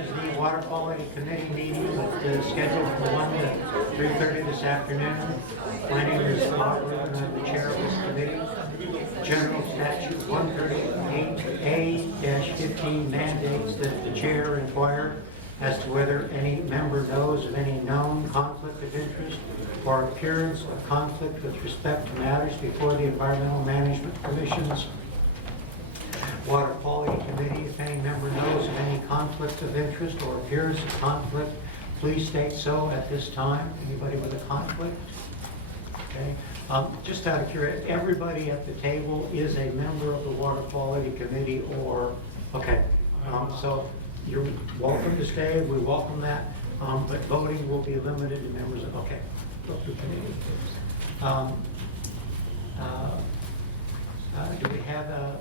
is the Water Quality Committee meeting that is scheduled for 1 to 3:30 this afternoon. My name is Bob Rubin, I'm the chair of this committee. General Statute 138A-15 mandates that the chair inquire as to whether any member knows of any known conflict of interest or appearance of conflict with respect to matters before the Environmental Management Commission's Water Quality Committee. If any member knows of any conflict of interest or appearance of conflict, please state so at this time. Anybody with a conflict? Okay. Just out of curiosity, everybody at the table is a member of the Water Quality Committee or, okay. So you're welcome to stay, we welcome that, but voting will be limited to members of, okay, go through committee. Do we have a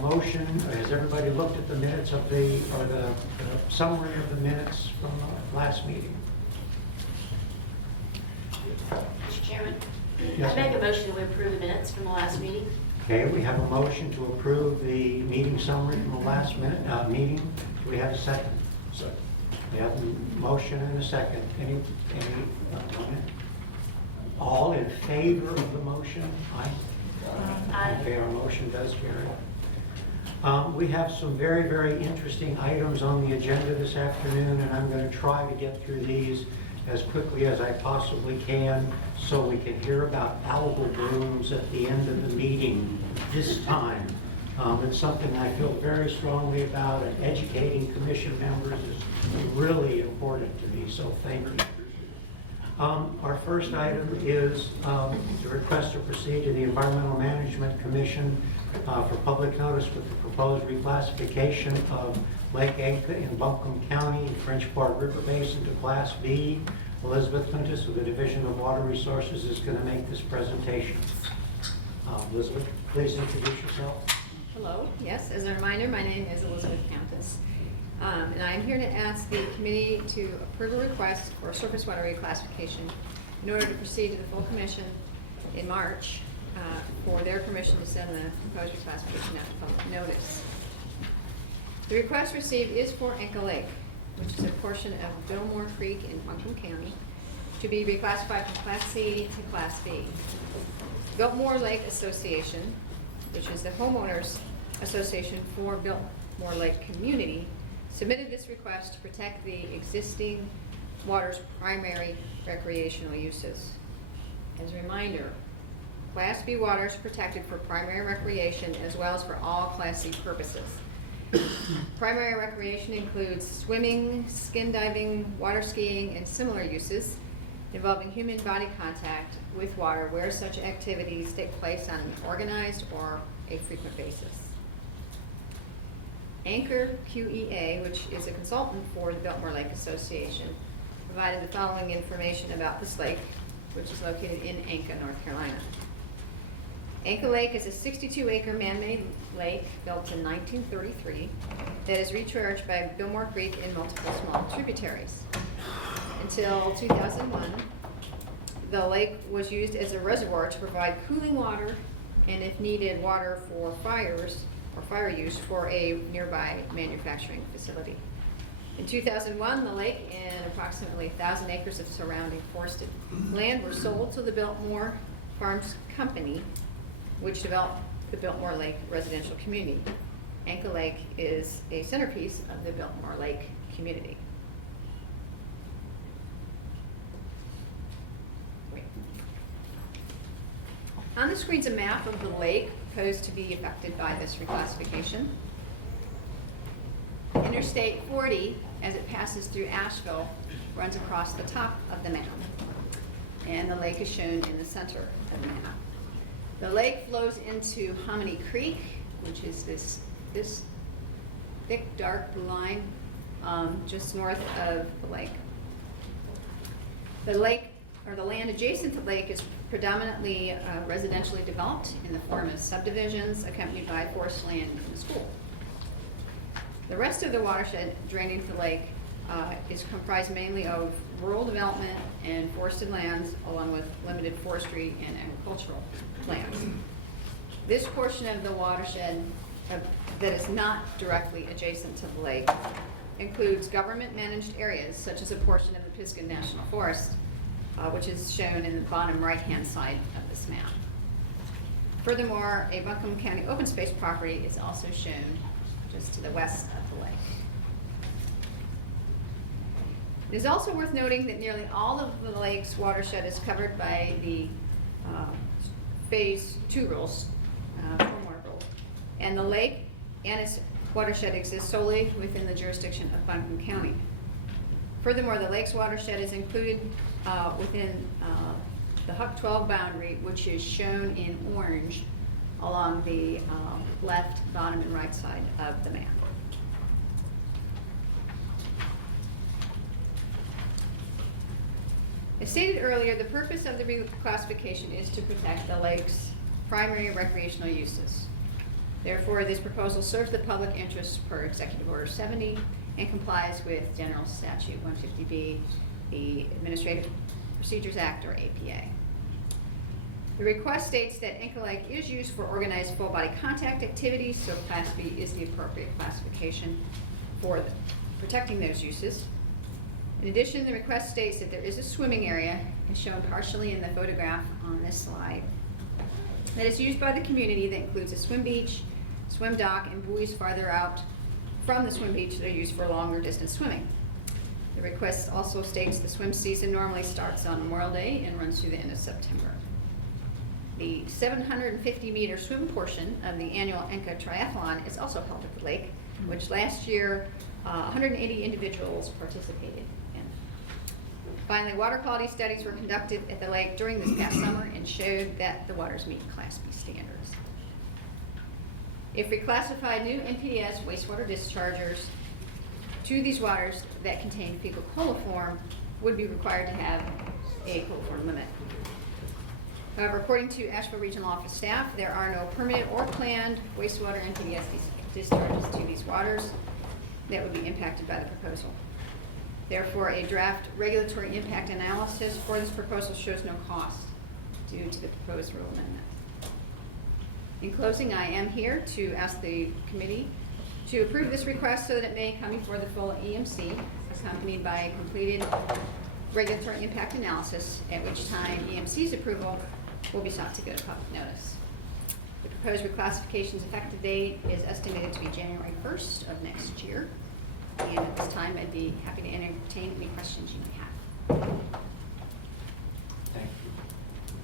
motion? Has everybody looked at the minutes of the summary of the minutes from the last meeting? Mr. Chairman, Yes, I make a motion to approve the minutes from the last meeting. Okay, we have a motion to approve the meeting summary from the last meeting. Do we have a second? Second. We have a motion and a second. Any comment? All in favor of the motion? Aye. Aye. Okay, our motion does carry. We have some very, very interesting items on the agenda this afternoon, and I'm going to try to get through these as quickly as I possibly can so we can hear about algal blooms at the end of the meeting this time. It's something I feel very strongly about, and educating commission members is really important to me, so thank you. Our first item is the request to proceed to the Environmental Management Commission for public notice with the proposed reclassification of Lake Anka in Buncombe County, French Part River Basin to Class B. Elizabeth Clintus with the Division of Water Resources is going to make this presentation. Elizabeth, please introduce yourself. Hello. Yes, as a reminder, my name is Elizabeth Countess, and I am here to ask the committee to approve a request for surface water reclassification in order to proceed to the full commission in March for their permission to send the proposed reclassification out to public notice. The request received is for Anka Lake, which is a portion of Billmore Creek in Buncombe County, to be reclassified from Class C to Class B. Biltmore Lake Association, which is the homeowners association for Biltmore Lake community, submitted this request to protect the existing water's primary recreational uses. As a reminder, Class B water is protected for primary recreation as well as for all Class C purposes. Primary recreation includes swimming, skin diving, water skiing, and similar uses involving human body contact with water where such activities take place on an organized or a frequent basis. Anchor QEA, which is a consultant for the Biltmore Lake Association, provided the following information about this lake, which is located in Anka, North Carolina. Anka Lake is a 62-acre man-made lake built in 1933 that is recharged by Billmore Creek in multiple small tributaries. Until 2001, the lake was used as a reservoir to provide cooling water and, if needed, water for fires or fire use for a nearby manufacturing facility. In 2001, the lake and approximately 1,000 acres of surrounding forested land were sold to the Biltmore Farms Company, which developed the Biltmore Lake residential community. Anka Lake is a centerpiece of the Biltmore Lake community. On the screen is a map of the lake proposed to be affected by this reclassification. Interstate 40, as it passes through Asheville, runs across the top of the map, and the lake is shown in the center of the map. The lake flows into Hominy Creek, which is this thick, dark blue line just north of the lake. The lake, or the land adjacent to the lake, is predominantly residentially developed in the form of subdivisions accompanied by forest land and school. The rest of the watershed draining the lake is comprised mainly of rural development and forested lands, along with limited forestry and agricultural lands. This portion of the watershed that is not directly adjacent to the lake includes government-managed areas such as a portion of the Pisgah National Forest, which is shown in the bottom right-hand side of this map. Furthermore, a Buncombe County open space property is also shown just to the west of the lake. It is also worth noting that nearly all of the lake's watershed is covered by the Phase 2 rules, stormwater rules, and the lake and its watershed exists solely within the jurisdiction of Buncombe County. Furthermore, the lake's watershed is included within the Huck 12 boundary, which is shown in orange along the left, bottom, and right side of the map. As stated earlier, the purpose of the reclassification is to protect the lake's primary recreational uses. Therefore, this proposal serves the public interest per Executive Order 70 and complies with General Statute 150B, the Administrative Procedures Act, or APA. The request states that Inca Lake is used for organized full-body contact activities, so Class B is the appropriate classification for protecting those uses. In addition, the request states that there is a swimming area, as shown partially in the photograph on this slide, that is used by the community that includes a swim beach, swim dock, and buoys farther out from the swim beach that are used for longer distance swimming. The request also states the swim season normally starts on Memorial Day and runs through the end of September. The 750-meter swim portion of the annual Inca Triathlon is also held at the lake, which last year 180 individuals participated in. Finally, water quality studies were conducted at the lake during this past summer and showed that the waters meet Class B standards. If reclassified, new NPDES wastewater dischargers to these waters that contain fecal coliform would be required to have a coliform limit. However, according to Asheville Regional Office staff, there are no permitted or planned wastewater NPDES discharges to these waters that would be impacted by the proposal. Therefore, a draft regulatory impact analysis for this proposal shows no cost due to the proposed rule amendment. In closing, I am here to ask the committee to approve this request so that it may come before the full EMC, accompanied by a completed regulatory impact analysis, at which time EMC's approval will be sought to go to public notice. The proposed reclassification's effective date is estimated to be January 1st of next year. And at this time, I'd be happy to entertain any questions you may have. Thank you.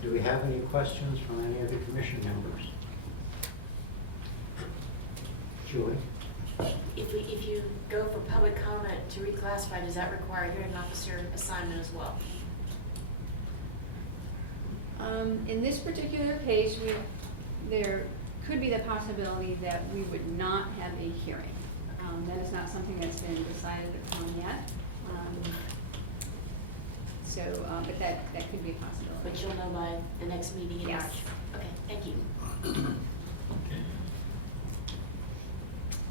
Do we have any questions from any of the commission members? Julie? If you go for public comment to reclassify, does that require a hearing officer assignment as well? In this particular case, there could be the possibility that we would not have a hearing. That is not something that's been decided upon yet. But that could be a possibility. But you'll know by the next meeting in Yes. March? Okay, thank you.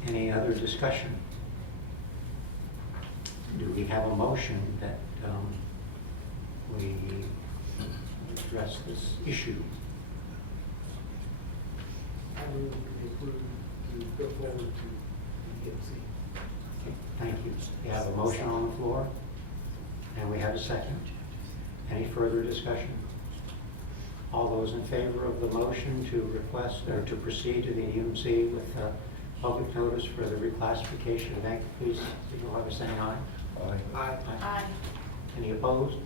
Any other discussion? Do we have a motion that we address this issue? I move to approve to go forward to EMC. Okay, thank you. We have a motion on the floor, and we have a second. Any further discussion? All those in favor of the motion to request or to proceed to the EMC with public notice for the reclassification of Inca, please signify by saying aye. Aye. Aye. Any opposed?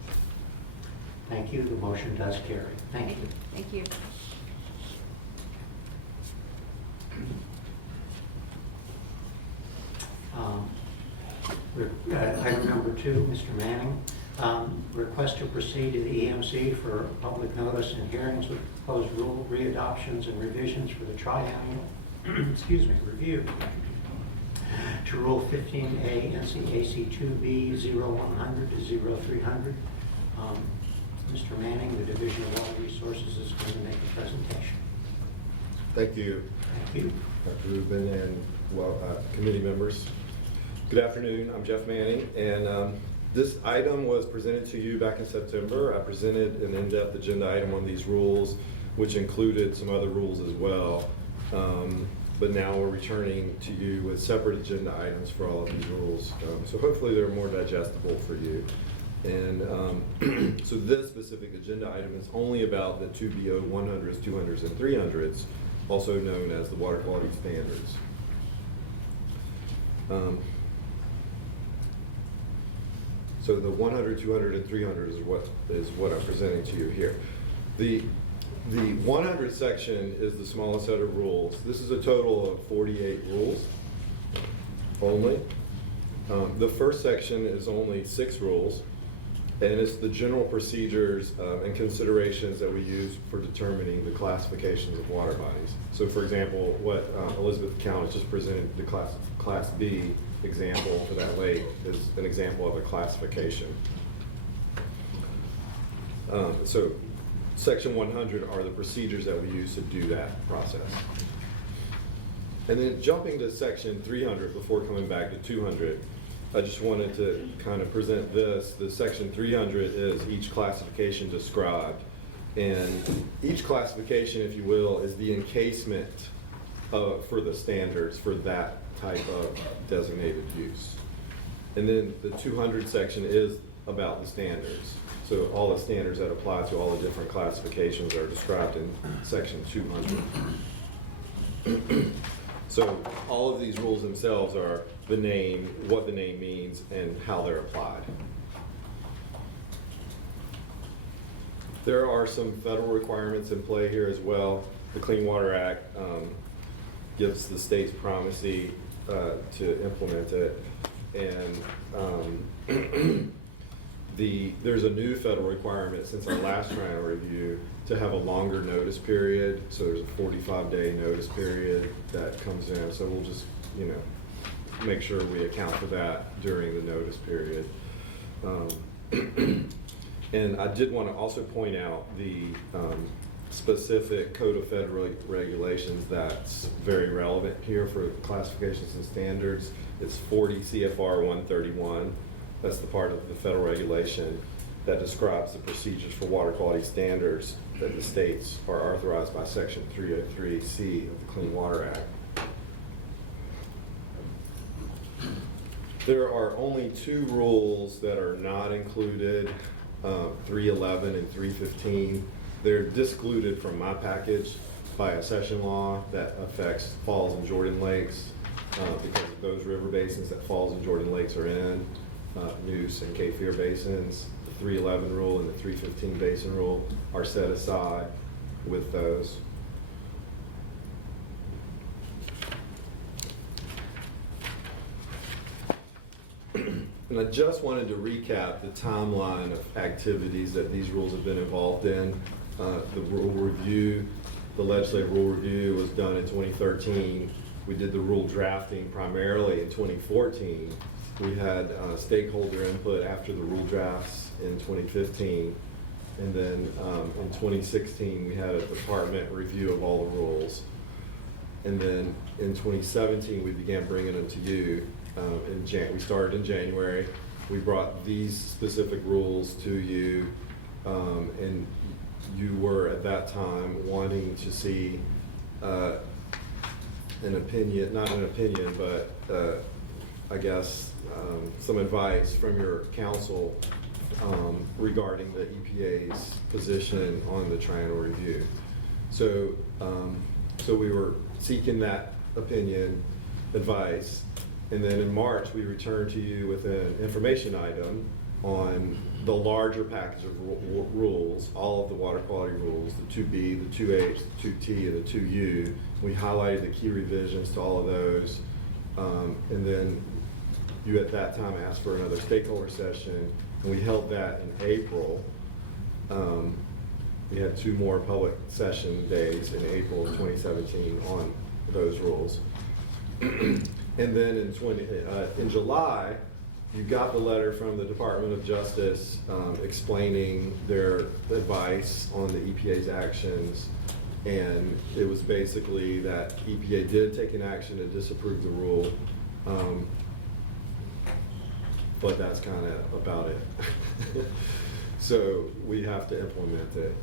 Thank you. The motion does carry. Thank you. Thank you. Item number 2, Mr. Manning. Request to proceed to the EMC for public notice and hearings with proposed rule readoptions and revisions for the triennial review to Rule 15A NCAC 2B 0100 to 0300. Mr. Manning, the Division of Water Resources, is going to make a presentation. Thank you, Thank you. Dr. Rubin and committee members. Good afternoon. I'm Jeff Manning, and this item was presented to you back in September. I presented an in-depth agenda item on these rules, which included some other rules as well. but now we're returning to you with separate agenda items for all of these rules. So hopefully they're more digestible for you. And so this specific agenda item is only about the 2BO 100s, 200s, and 300s, also known as the water quality standards. So the 100, 200, and 300 is what I'm presenting to you here. The 100 section is the smallest set of rules. This is a total of 48 rules only. The first section is only 6 rules, and it's the general procedures and considerations that we use for determining the classifications of water bodies. So for example, what Elizabeth Count just presented, the Class B example for that lake is an example of a classification. So Section 100 are the procedures that we use to do that process. And then jumping to Section 300 before coming back to 200, I just wanted to kind of present this. The Section 300 is each classification described. And each classification, if you will, is the encasement for the standards for that type of designated use. And then the 200 section is about the standards. So all the standards that apply to all the different classifications are described in Section 200. So all of these rules themselves are the name, what the name means, and how they're applied. There are some federal requirements in play here as well. The Clean Water Act gives the states primacy to implement it. And there's a new federal requirement since our last triennial review to have a longer notice period. So there's a 45-day notice period that comes in. So we'll just, make sure we account for that during the notice period. And I did want to also point out the specific Code of Federal Regulations that's very relevant here for classifications and standards. It's 40 CFR 131. That's the part of the federal regulation that describes the procedures for water quality standards that the states are authorized by Section 303C of the Clean Water Act. There are only 2 rules that are not included, 311 and 315. They're discluded from my package by a session law that affects Falls and Jordan Lakes because of those river basins that Falls and Jordan Lakes are in, Neuse and Cape Fear basins. The 311 rule and the 315 basin rule are set aside with those. And I just wanted to recap the timeline of activities that these rules have been involved in. The rule review, the legislative rule review was done in 2013. We did the rule drafting primarily in 2014. We had stakeholder input after the rule drafts in 2015. And then in 2016, we had a department review of all the rules. And then in 2017, we began bringing them to you. We started in January. We brought these specific rules to you, and you were at that time wanting to see an opinion, not an opinion, but I guess some advice from your council regarding the EPA's position on the triennial review. So, so we were seeking that opinion, advice. And then in March, we returned to you with an information item on the larger package of rules, all of the water quality rules, the 2B, the 2H, the 2T, and the 2U. We highlighted the key revisions to all of those. And then you at that time asked for another stakeholder session, and we held that in April. We had 2 more public session days in April of 2017 on those rules. And then in July, you got the letter from the Department of Justice explaining their advice on the EPA's actions. And it was basically that EPA did take an action to disapprove the rule, but that's kind of about it. So we have to implement it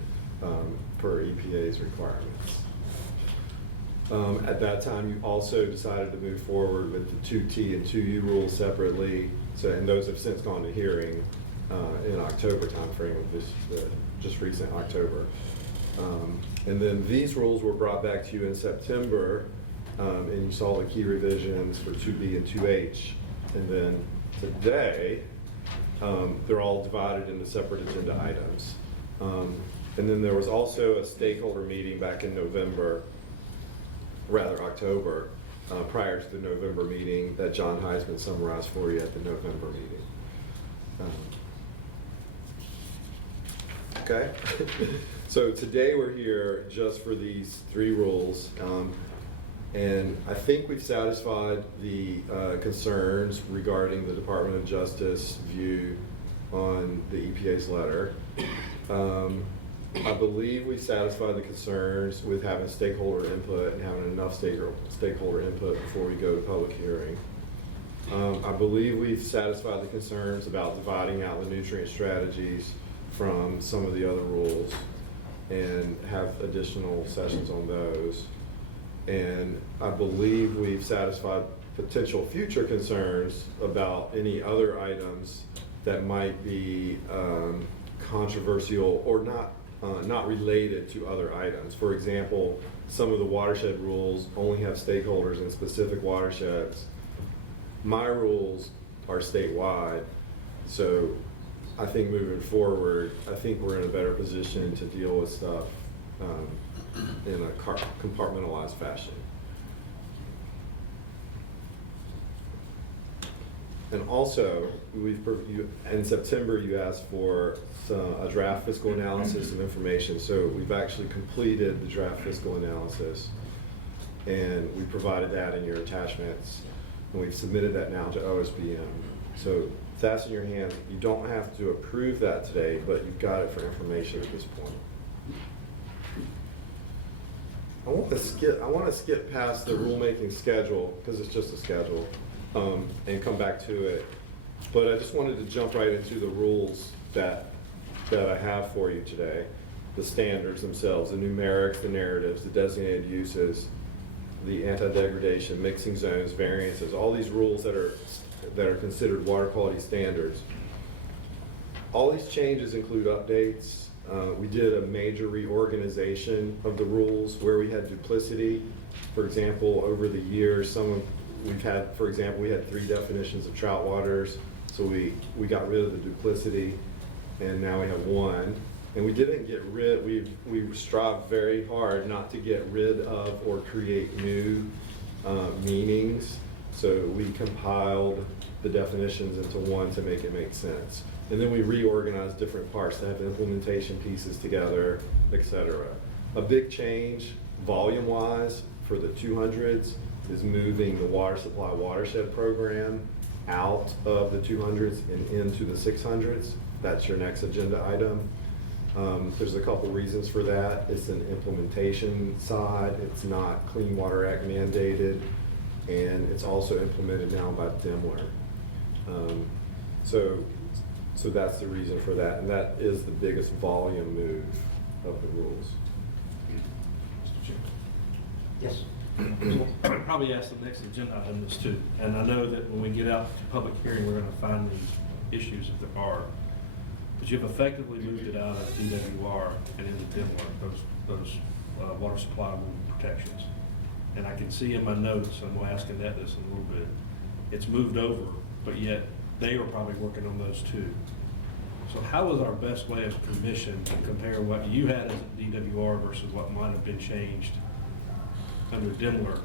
per EPA's requirements. At that time, you also decided to move forward with the 2T and 2U rules separately. So, and those have since gone to hearing in October timeframe of this, just recent October. And then these rules were brought back to you in September, and you saw the key revisions for 2B and 2H. And then today, they're all divided into separate agenda items. And then there was also a stakeholder meeting back in November, rather October, prior to the November meeting that John Heisman summarized for you at the November meeting. Okay, so today we're here just for these three rules. And I think we've satisfied the concerns regarding the Department of Justice view on the EPA's letter. I believe we satisfied the concerns with having stakeholder input and having enough stakeholder input before we go to public hearing. I believe we've satisfied the concerns about dividing out the nutrient strategies from some of the other rules and have additional sessions on those. And I believe we've satisfied potential future concerns about any other items that might be controversial or not related to other items. For example, some of the watershed rules only have stakeholders in specific watersheds. My rules are statewide, so I think moving forward, I think we're in a better position to deal with stuff in a compartmentalized fashion. And also, in September, you asked for a draft fiscal analysis of information. So we've actually completed the draft fiscal analysis, and we provided that in your attachments, and we've submitted that now to OSBM. So if that's in your hands, you don't have to approve that today, but you've got it for information at this point. I want to skip past the rulemaking schedule, because it's just a schedule, and come back to it. But I just wanted to jump right into the rules that I have for you today. The standards themselves, the numerics, the narratives, the designated uses, the anti-degradation, mixing zones, variances, all these rules that are considered water quality standards. All these changes include updates. We did a major reorganization of the rules where we had duplicity. For example, over the years, we had 3 definitions of trout waters, so we got rid of the duplicity, and now we have 1. And we didn't get rid, we strive very hard not to get rid of or create new meanings. So we compiled the definitions into one to make it make sense. And then we reorganized different parts to have implementation pieces together, etc. A big change, volume-wise, for the 200s is moving the water supply watershed program out of the 200s and into the 600s. That's your next agenda item. There's a couple reasons for that. It's an implementation side. It's not Clean Water Act mandated, and it's also implemented now by DEMLR. So that's the reason for that, and that is the biggest volume move of the rules. Mr. Chairman. Yes. I'll probably ask the next agenda item this too. And I know that when we get out to public hearing, we're going to find the issues if there are. But you've effectively moved it out of DWR and into DEMLR, those water supply rule protections. And I can see in my notes, and we'll ask Annette this in a little bit, it's moved over, but yet they were probably working on those too. So how is our best way as a commission to compare what you had as DWR versus what might have been changed under DEMLR?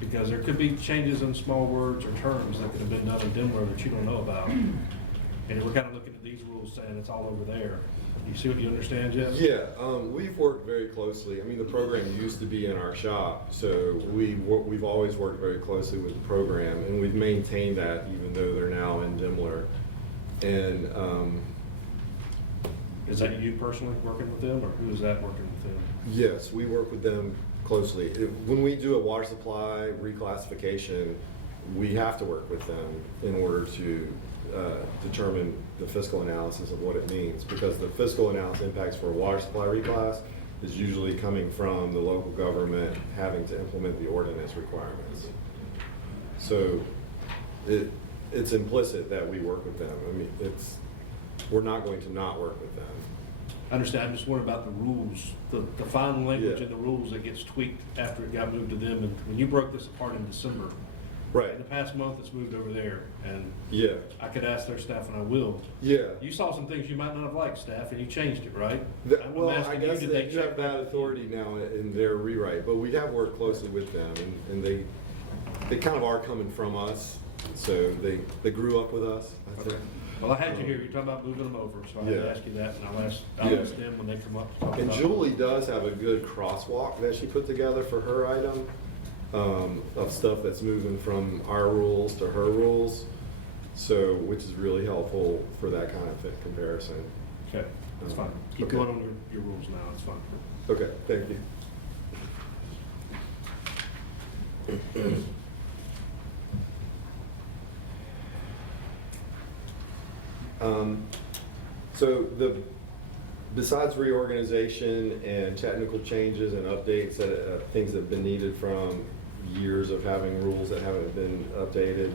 Because there could be changes in small words or terms that could have been done in DEMLR that you don't know about. And we're kind of looking at these rules saying it's all over there. You see what you understand, Jeff? Yeah, we've worked very closely. I mean, the program used to be in our shop, so we've always worked very closely with the program, and we've maintained that even though they're now in DEMLR. And Is that you personally working with them, or who is that working with them? yes, we work with them closely. When we do a water supply reclassification, we have to work with them in order to determine the fiscal analysis of what it means, because the fiscal analysis impacts for a water supply reclass is usually coming from the local government having to implement the ordinance requirements. So it's implicit that we work with them. I mean, we're not going to not work with them. I understand, I'm just worried about the rules, the final language Yeah. in the rules that gets tweaked after it got moved to them. And when you broke this apart in December, Right. in the past month, it's moved over there, and Yeah. I could ask their staff, and I will. Yeah. You saw some things you might not have liked, staff, and you changed it, right? I'm Well, I asking you, guess did they check have that with you? authority now in their rewrite, but we have worked closely with them, and they kind of are coming from us, so they grew up with us, I think. Okay. Well, I had you here, you're talking about moving them over, so I had to Yeah. ask you that, and I'll Yeah. ask them when they come up to talk And about it. Julie does have a good crosswalk that she put together for her item, of stuff that's moving from our rules to her rules, so, which is really helpful for that kind of comparison. Okay, that's fine. Keep Okay. going on your rules now, it's fine. Okay, thank you. So besides reorganization and technical changes and updates that things that have been needed from years of having rules that haven't been updated,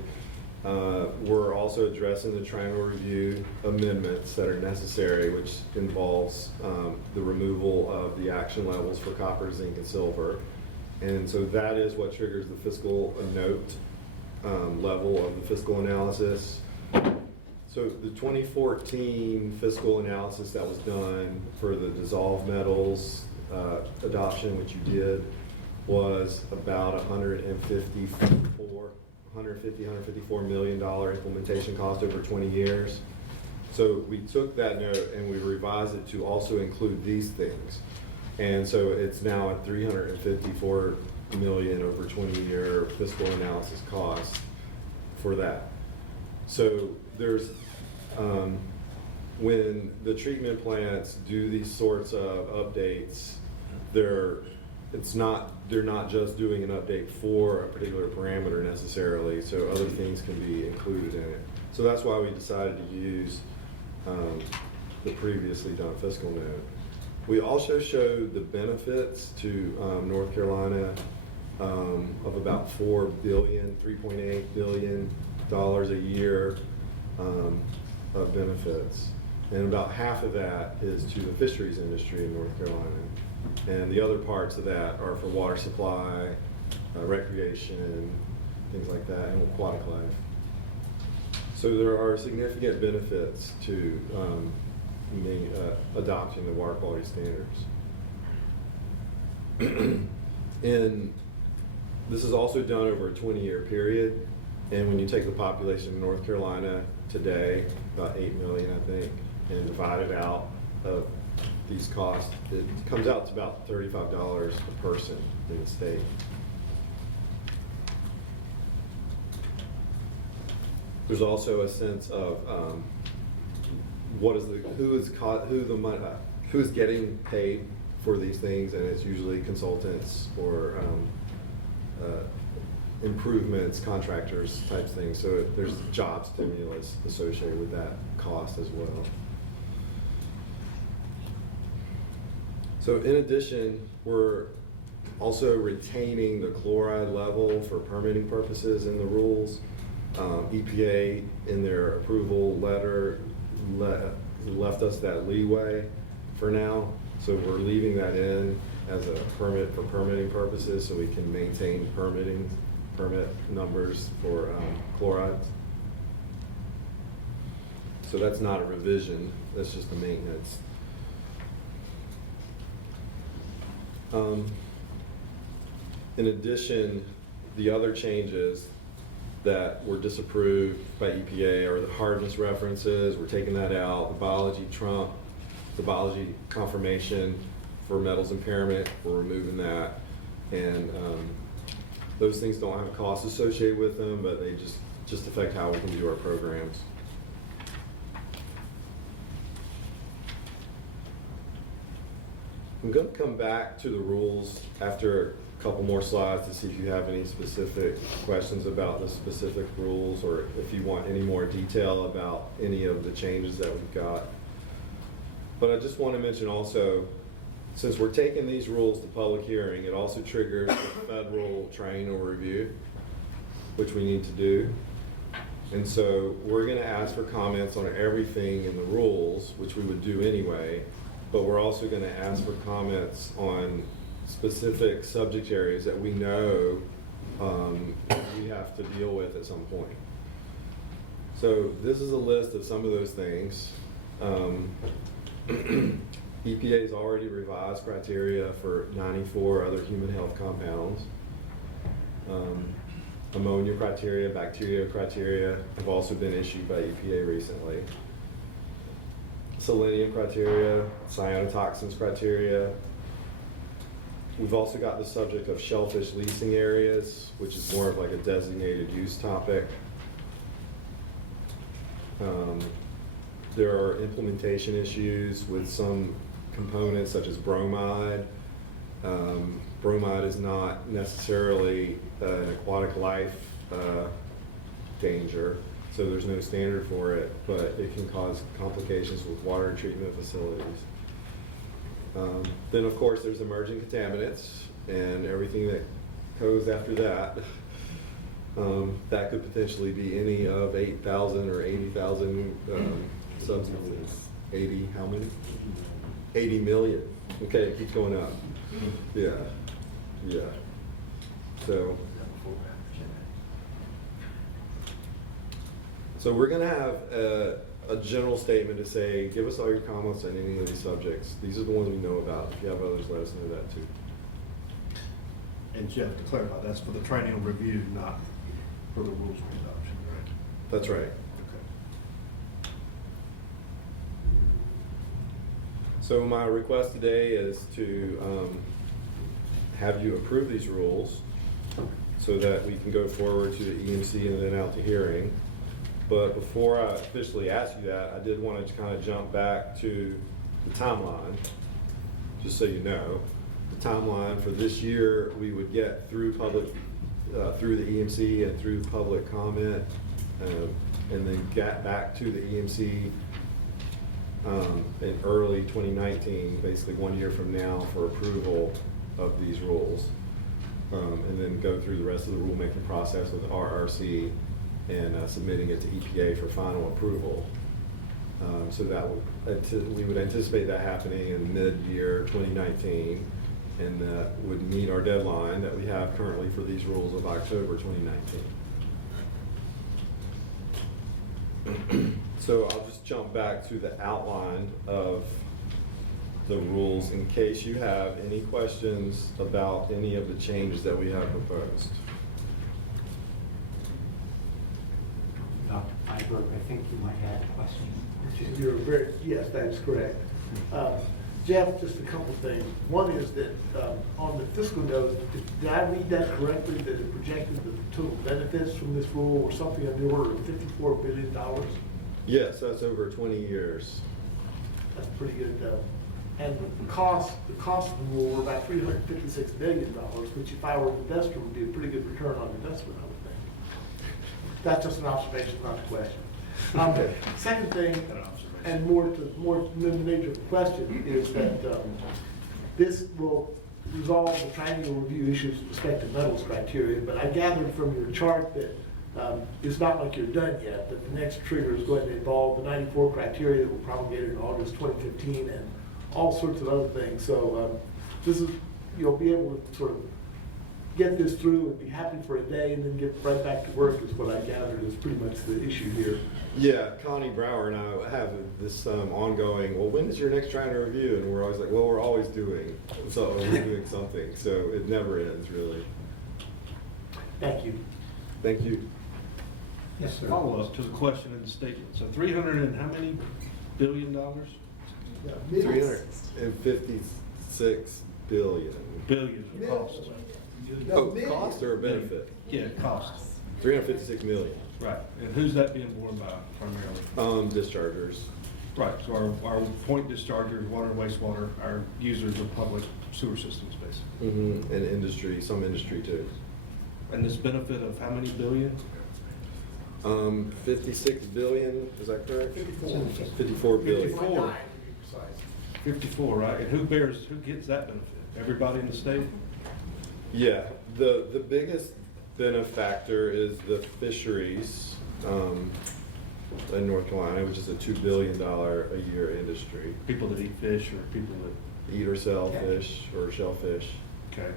we're also addressing the triangle review amendments that are necessary, which involves the removal of the action levels for copper, zinc, and silver. And so that is what triggers the fiscal note level of the fiscal analysis. So the 2014 fiscal analysis that was done for the dissolved metals adoption, which you did, was about $154 million implementation cost over 20 years. So we took that note and we revised it to also include these things. And so it's now at $354 million over 20-year fiscal analysis cost for that. So there's, when the treatment plants do these sorts of updates, they're not just doing an update for a particular parameter necessarily, so other things can be included in it. So that's why we decided to use the previously done fiscal note. We also showed the benefits to North Carolina of about $4 billion, $3.8 billion a year of benefits. And about half of that is to the fisheries industry in North Carolina. And the other parts of that are for water supply, recreation, things like that, and aquatic life. So there are significant benefits to adopting the water quality standards. And this is also done over a 20-year period. And when you take the population of North Carolina today, about 8 million, I think, and divide it out of these costs, it comes out to about $35 a person in the state. There's also a sense of who is getting paid for these things, and it's usually consultants or improvements, contractors, types things. So there's job stimulus associated with that cost as well. So in addition, we're also retaining the chloride level for permitting purposes in the rules. EPA in their approval letter left us that leeway for now. So we're leaving that in as a permit for permitting purposes so we can maintain permit numbers for chlorides. So that's not a revision, that's just a maintenance. In addition, the other changes that were disapproved by EPA are the hardness references, we're taking that out, the biology trump, the biology confirmation for metals impairment, we're removing that. And those things don't have a cost associated with them, but they just affect how we can do our programs. I'm going to come back to the rules after a couple more slides to see if you have any specific questions about the specific rules, or if you want any more detail about any of the changes that we've got. But I just want to mention also, since we're taking these rules to public hearing, it also triggers the federal triennial review, which we need to do. And so we're gonna ask for comments on everything in the rules, which we would do anyway, but we're also gonna ask for comments on specific subject areas that we know we have to deal with at some point. So this is a list of some of those things. EPA's already revised criteria for 94 other human health compounds. Ammonia criteria, bacteria criteria have also been issued by EPA recently. Selenium criteria, cyanotoxins criteria. We've also got the subject of shellfish leasing areas, which is more of like a designated use topic. There are implementation issues with some components such as bromide. Bromide is not necessarily an aquatic life danger, so there's no standard for it, but it can cause complications with water treatment facilities. Then of course there's emerging contaminants and everything that goes after that. That could potentially be any of 8,000 or 80,000 substances. 80, how many? 80 million. Okay, it keeps going up. Yeah, yeah. So we're gonna have a general statement to say, give us all your comments on any of these subjects. These are the ones we know about. If you have others, let us know that too. And Jeff, to clarify, that's for the triennial review, not for the rules readoption, right? That's right. Okay. So my request today is to have you approve these rules so that we can go forward to the EMC and then out to hearing. But before I officially ask you that, I did want to kind of jump back to the timeline, just so you know. The timeline for this year, we would get through public, through the EMC and through public comment, and then get back to the EMC in early 2019, basically 1 year from now, for approval of these rules. And then go through the rest of the rulemaking process with RRC and submitting it to EPA for final approval. So that we would anticipate that happening in mid-year 2019, and that would meet our deadline that we have currently for these rules of October 2019. So I'll just jump back to the outline of the rules in case you have any questions about any of the changes that we have proposed. Dr. Feinberg, I think you might have a question. Yes, that's correct. Jeff, just a couple things. One is that on the fiscal note, did I read that correctly, that it projected the total benefits from this rule were something on the order of $54 billion? Yes, that's over 20 years. That's pretty good. And the cost of the rule were about $356 million, which if I were an investor would be a pretty good return on investment, I would think. That's just an observation, not a question. Second thing, and more to the nature of the question, is that this will resolve the triennial review issues with respect to metals criteria, but I gathered from your chart that it's not like you're done yet, that the next trigger is going to involve the 94 criteria that were promulgated in August 2015 and all sorts of other things. So this is, you'll be able to sort of get this through and be happy for a day and then get right back to work, is what I gathered is pretty much the issue here. Yeah, Connie Brower and I have this ongoing, well, when is your next triennial review? And we're always like, well, we're always doing, so we're doing something. So it never ends, really. Thank you. Thank you. Yes, sir. Follow up to the question in the statement. So 300 and how many billion dollars? 356 billion. Billion of cost. Oh, cost or benefit? Yeah, cost. 356 million. Right. And who's that being borne by primarily? Dischargers. Right, so our point dischargers, water and wastewater, our users of public sewer systems, basically. Mm-hmm. And industry, some industry too. And this benefit of how many billion? 56 billion, is that correct? 54. 54 billion. 54. 54, right? And who gets that benefit? Everybody in the state? Yeah, the biggest benefactor is the fisheries in North Carolina, which is a $2 billion a year industry. People that eat fish or people that, Eat or sell fish or shellfish. okay.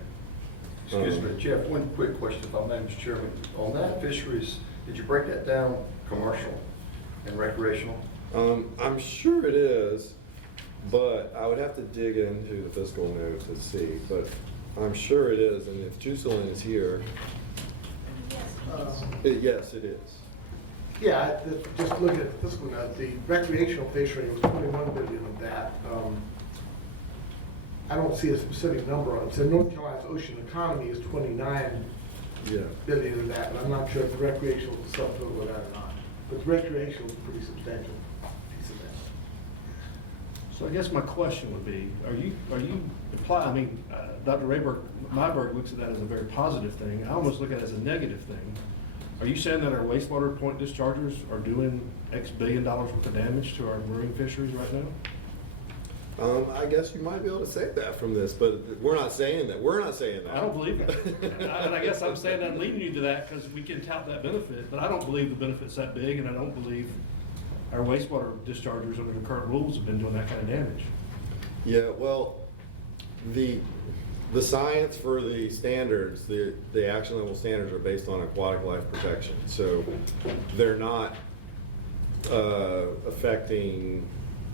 Excuse me, Jeff, one quick question if I may, Mr. Chairman. On that fisheries, did you break that down, commercial and recreational? I'm sure it is, but I would have to dig into the fiscal notes to see, but I'm sure it is, and if Juselin is here, yes, it is. Yeah, just looking at the fiscal note, the recreational fishery was 21 billion of that. I don't see a specific number on it. So North Carolina's ocean economy is 29 Yeah. billion of that, but I'm not sure if the recreational is subtotal of that or not. But the recreational is a pretty substantial piece of that. So I guess my question would be, are you I mean, Dr. Myberg looks at that as a very positive thing. I almost look at it as a negative thing. Are you saying that our wastewater point dischargers are doing X billion dollars worth of damage to our marine fisheries right now? I guess you might be able to say that from this, but we're not saying that. We're not saying that. I don't believe that. And I guess I'm saying that, leading you to that, because we can tout that benefit, but I don't believe the benefit's that big, and I don't believe our wastewater dischargers under the current rules have been doing that kind of damage. Yeah, well, the science for the standards, the action level standards are based on aquatic life protection. So they're not affecting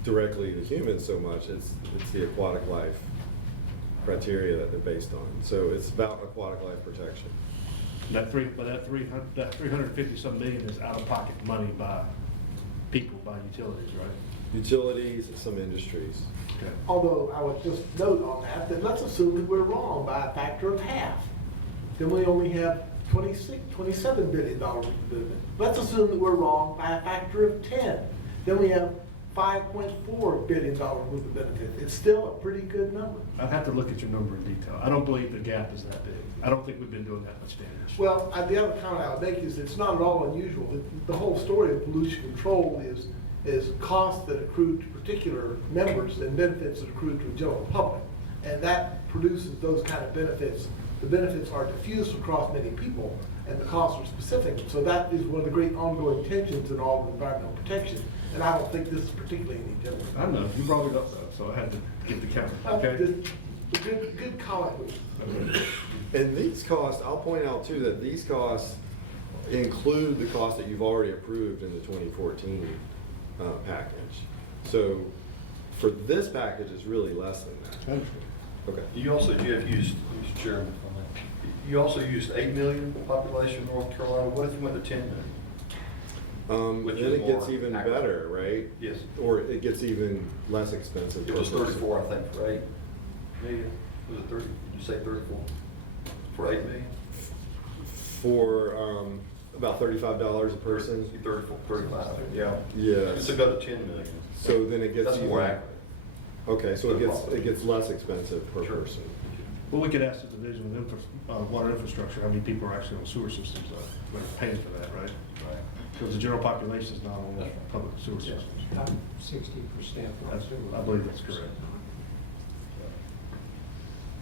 directly the humans so much. It's the aquatic life criteria that they're based on. So it's about aquatic life protection. That 350 some million is out of pocket money by people, by utilities, right? Utilities, some industries. Okay. Although I would just note on that let's assume that we're wrong by a factor of half. Then we only have $27 billion worth of benefit. Let's assume that we're wrong by a factor of 10. Then we have $5.4 billion worth of benefit. It's still a pretty good number. I'd have to look at your number in detail. I don't believe the gap is that big. I don't think we've been doing that much damage. Well, the other comment I would make is it's not at all unusual. The whole story of pollution control is costs that accrue to particular members and benefits that accrue to the general public. And that produces those kind of benefits. The benefits are diffused across many people and the costs are specific. So that is one of the great ongoing tensions in all of environmental protection. And I don't think this is particularly any different. I know, you brought it up though, so I had to give the count, okay? Good comment. Okay. And these costs, I'll point out too, that these costs include the costs that you've already approved in the 2014 package. So for this package, it's really less than that. Okay. You also, Jeff, used, Mr. Chairman, you also used 8 million population in North Carolina. What if you went to 10 million? Which Then is it gets more even accurate. better, right? Yes. Or it gets even less expensive. It was per person. 34, I think, for 8 million. Was it 30? Did you say 34? For 8 million? For about $35 a person. 34, 35. Yeah. Yeah. It's a go to 10 million. So then it gets That's even. more accurate. Okay, so it gets less expensive per Sure. person. Well, we could ask the Division of Water Infrastructure, how many people are actually on sewer systems, that are paying for that, right? Right. Because the general population is not on That's right. public sewer systems. About 60%. I believe that's correct.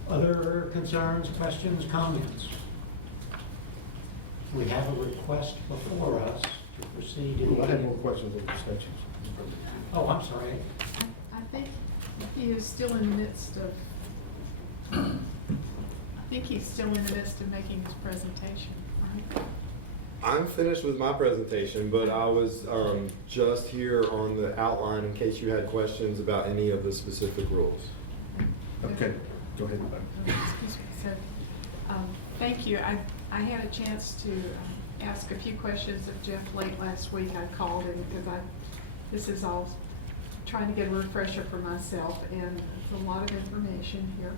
Other concerns, questions, comments? We have a request before us to proceed. I have more questions on the statutes. Oh, I'm sorry. I think he is still in the midst of, making his presentation, right? I'm finished with my presentation, but I was just here on the outline in case you had questions about any of the specific rules. Okay, go ahead. Excuse me. So, thank you. I had a chance to ask a few questions of Jeff late last week. I called him because this is all trying to get a refresher for myself, and it's a lot of information here.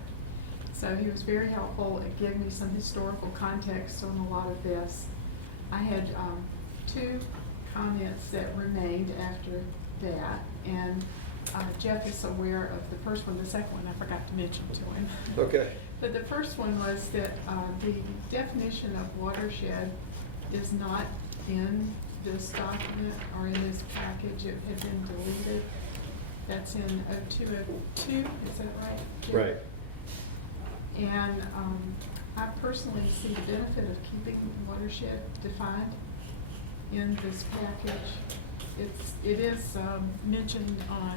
So he was very helpful at giving me some historical context on a lot of this. I had two comments that remained after that, and Jeff is aware of the first one. The second one I forgot to mention to him. Okay. But the first one was that the definition of watershed is not in this document or in this package. It had been deleted. That's in 0202, is that right? Jim? Right. And I personally see the benefit of keeping watershed defined in this package. It is mentioned on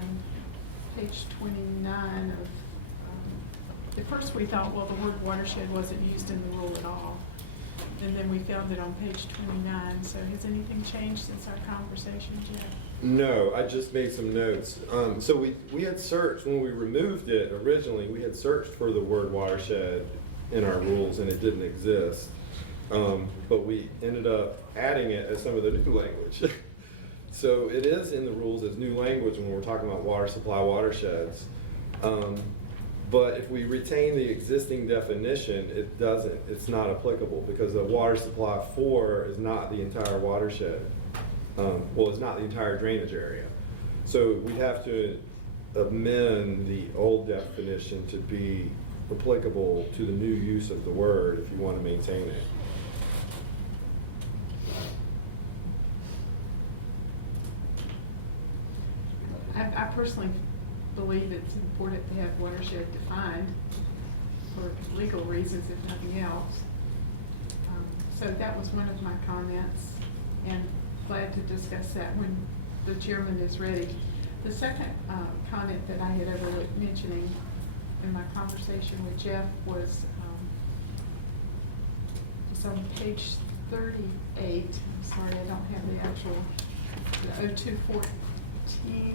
page 29 of, at first we thought, well, the word watershed wasn't used in the rule at all. And then we found it on page 29. So has anything changed since our conversation, Jeff? No, I just made some notes. So we had searched, when we removed it originally, we had searched for the word watershed in our rules and it didn't exist. But we ended up adding it as some of the new language. So it is in the rules as new language when we're talking about water supply watersheds. But if we retain the existing definition, it's not applicable because the water supply for is not the entire watershed. Well, it's not the entire drainage area. So we have to amend the old definition to be applicable to the new use of the word if you want to maintain it. I personally believe it's important to have watershed defined for legal reasons, if nothing else. So that was one of my comments, and glad to discuss that when the chairman is ready. The second comment that I had overlooked mentioning in my conversation with Jeff was it's on page 38. I'm sorry, I don't have the actual, the 0214,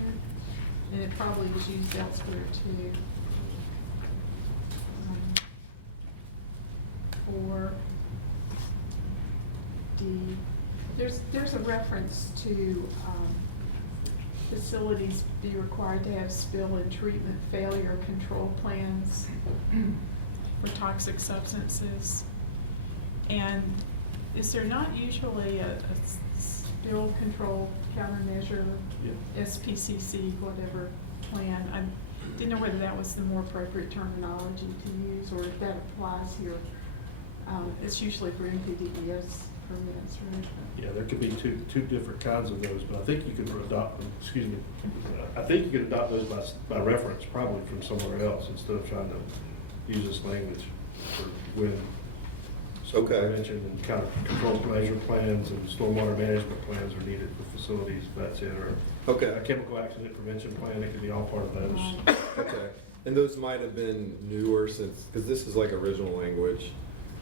and it probably was used elsewhere too. For D, there's a reference to facilities be required to have spill and treatment failure control plans for toxic substances. And is there not usually a spill control countermeasure, Yeah. SPCC, whatever plan? I didn't know whether that was the more appropriate terminology to use or if that applies here. It's usually for NPDES permits, right? Yeah, there could be two different kinds of those, but I think you could adopt, excuse me, I think you could adopt those by reference, probably from somewhere else, instead of trying to use this language for when storm Okay. prevention and kind of control measure plans and stormwater management plans are needed for facilities, if that's it, or Okay. a chemical accident prevention plan, it could be all part of those. Okay. And those might have been newer since, because this is like original language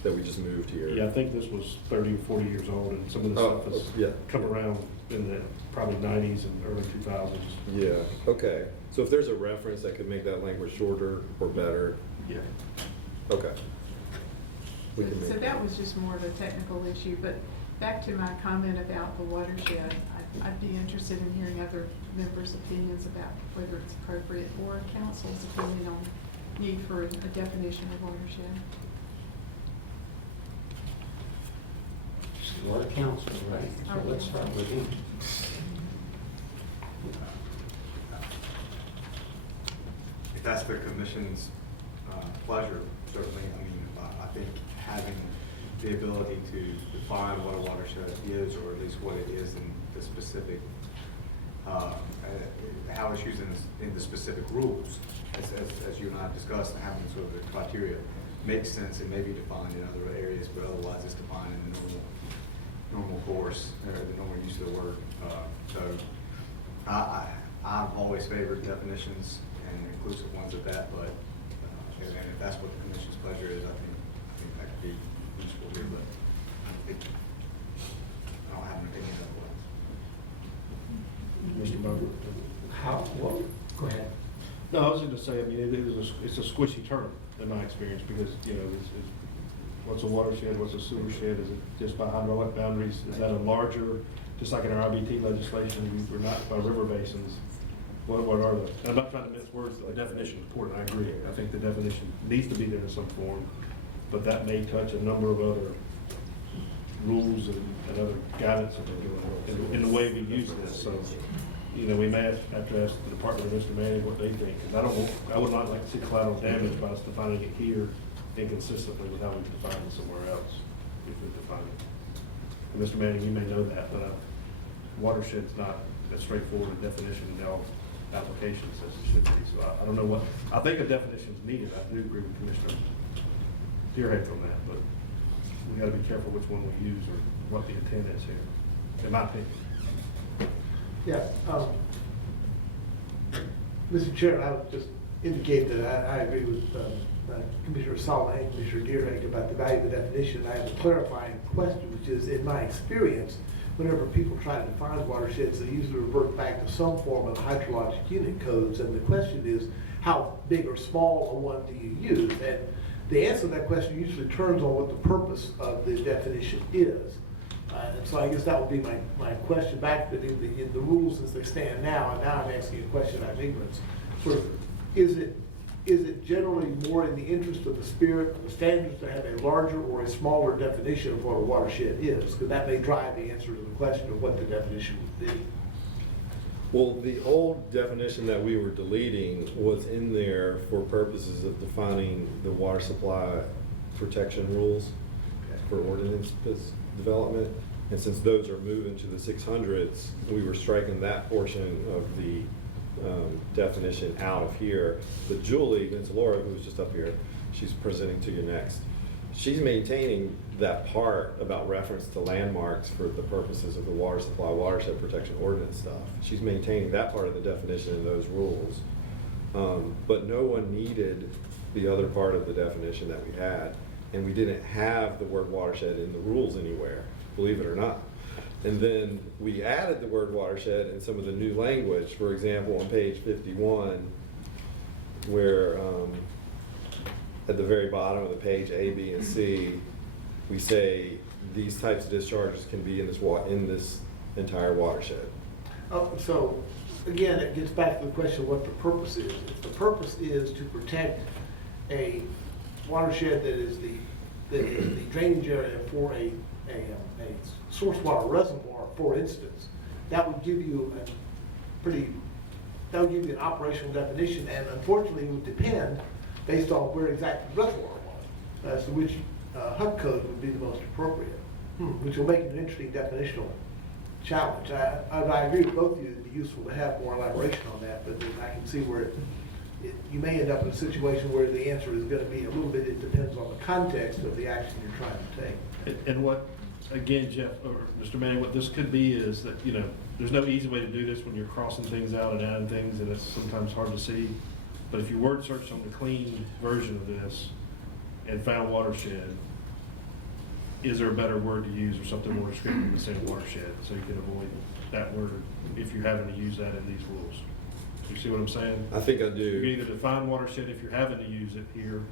that we just moved here. Yeah, I think this was 30 or 40 years old, and some of this Oh, stuff has yeah. come around in the probably 90s and early 2000s. Yeah, okay. So if there's a reference that could make that language shorter or better, Yeah. okay. We can So make that was just more of a technical issue, but back to my comment about the watershed, I'd be interested in hearing other members' opinions about whether it's appropriate or council's opinion on need for a definition of watershed. Water council, right? So let's start with him. If that's the commission's pleasure, certainly, I mean, I think having the ability to define what a watershed is, or at least what it is in the specific, how it's used in the specific rules, as you and I discussed, having sort of the criteria makes sense. It may be defined in other areas, but otherwise it's defined in the normal course, or the normal use of the word. So I've always favored definitions and inclusive ones at that, but and if that's what the commission's pleasure is, I think that could be useful here, but I don't have an opinion otherwise. Mr. Bowman? Well, go ahead. No, I was going to say, I mean, it's a squishy term in my experience, because, you know, what's a watershed, what's a sewer shed, is it just by hydraulic boundaries? Is that a larger, just like in our IBT legislation, we're not by river basins? What are those? And I'm not trying to mince words, the definition is important, I agree. I think the definition needs to be there in some form, but that may touch a number of other rules and other guidance in the way we use this. So, you know, we may have to ask the Department of Engineering what they think, because I would not like to see collateral damage by us defining it here inconsistently with how we define it somewhere else, if we define it. And Mr. Manning, you may know that, but watershed's not as straightforward a definition, and applications as it should be. So I don't know what, I think a definition is needed. I do agree with Commissioner Deerhead on that, but we gotta be careful which one we use or what the intent is here, in my opinion. Yeah, Mr. Chair, I would just indicate that I agree with Commissioner Solomon and Commissioner Deerhead about the value of the definition. I have a clarifying question, which is, in my experience, whenever people try to define watersheds, they usually revert back to some form of hydrologic unit codes, and the question is, how big or small a one do you use? And the answer to that question usually turns on what the purpose of the definition is. And so I guess that would be my question back, that in the rules as they stand now, and now I'm asking a question out of ignorance, sort of, is it generally more in the interest of the spirit of the standards to have a larger or a smaller definition of what a watershed is? Because that may drive the answer to the question of what the definition would be. Well, the old definition that we were deleting was in there for purposes of defining the water supply protection rules for ordinance development. And since those are moving to the 600s, we were striking that portion of the definition out of here. But Julie Vincelora, who was just up here, she's presenting to you next. She's maintaining that part about reference to landmarks for the purposes of the water supply, watershed protection ordinance stuff. She's maintaining that part of the definition in those rules. But no one needed the other part of the definition that we had. And we didn't have the word watershed in the rules anywhere, believe it or not. And then we added the word watershed in some of the new language. For example, on page 51, where at the very bottom of the page, A, B, and C, we say these types of discharges can be in this entire watershed. Oh, so again, it gets back to the question of what the purpose is. If the purpose is to protect a watershed that is the drainage area for a source water reservoir, for instance, that would give you an operational definition, and unfortunately it would depend based on where exactly the reservoir was, as to which HUD code would be the most appropriate, which will make it an interesting definitional challenge. I agree with both of you, it'd be useful to have more elaboration on that, but I can see where you may end up in a situation where the answer is going to be a little bit, it depends on the context of the action you're trying to take. And what, again, Jeff, or Mr. Manning, what this could be is that, there's no easy way to do this when you're crossing things out and adding things, and it's sometimes hard to see. But if you word searched on the clean version of this and found watershed, is there a better word to use or something more descriptive than saying watershed, so you can avoid that word if you're having to use that in these rules? You see what I'm saying? I think I do. You can either define watershed if you're having to use it here,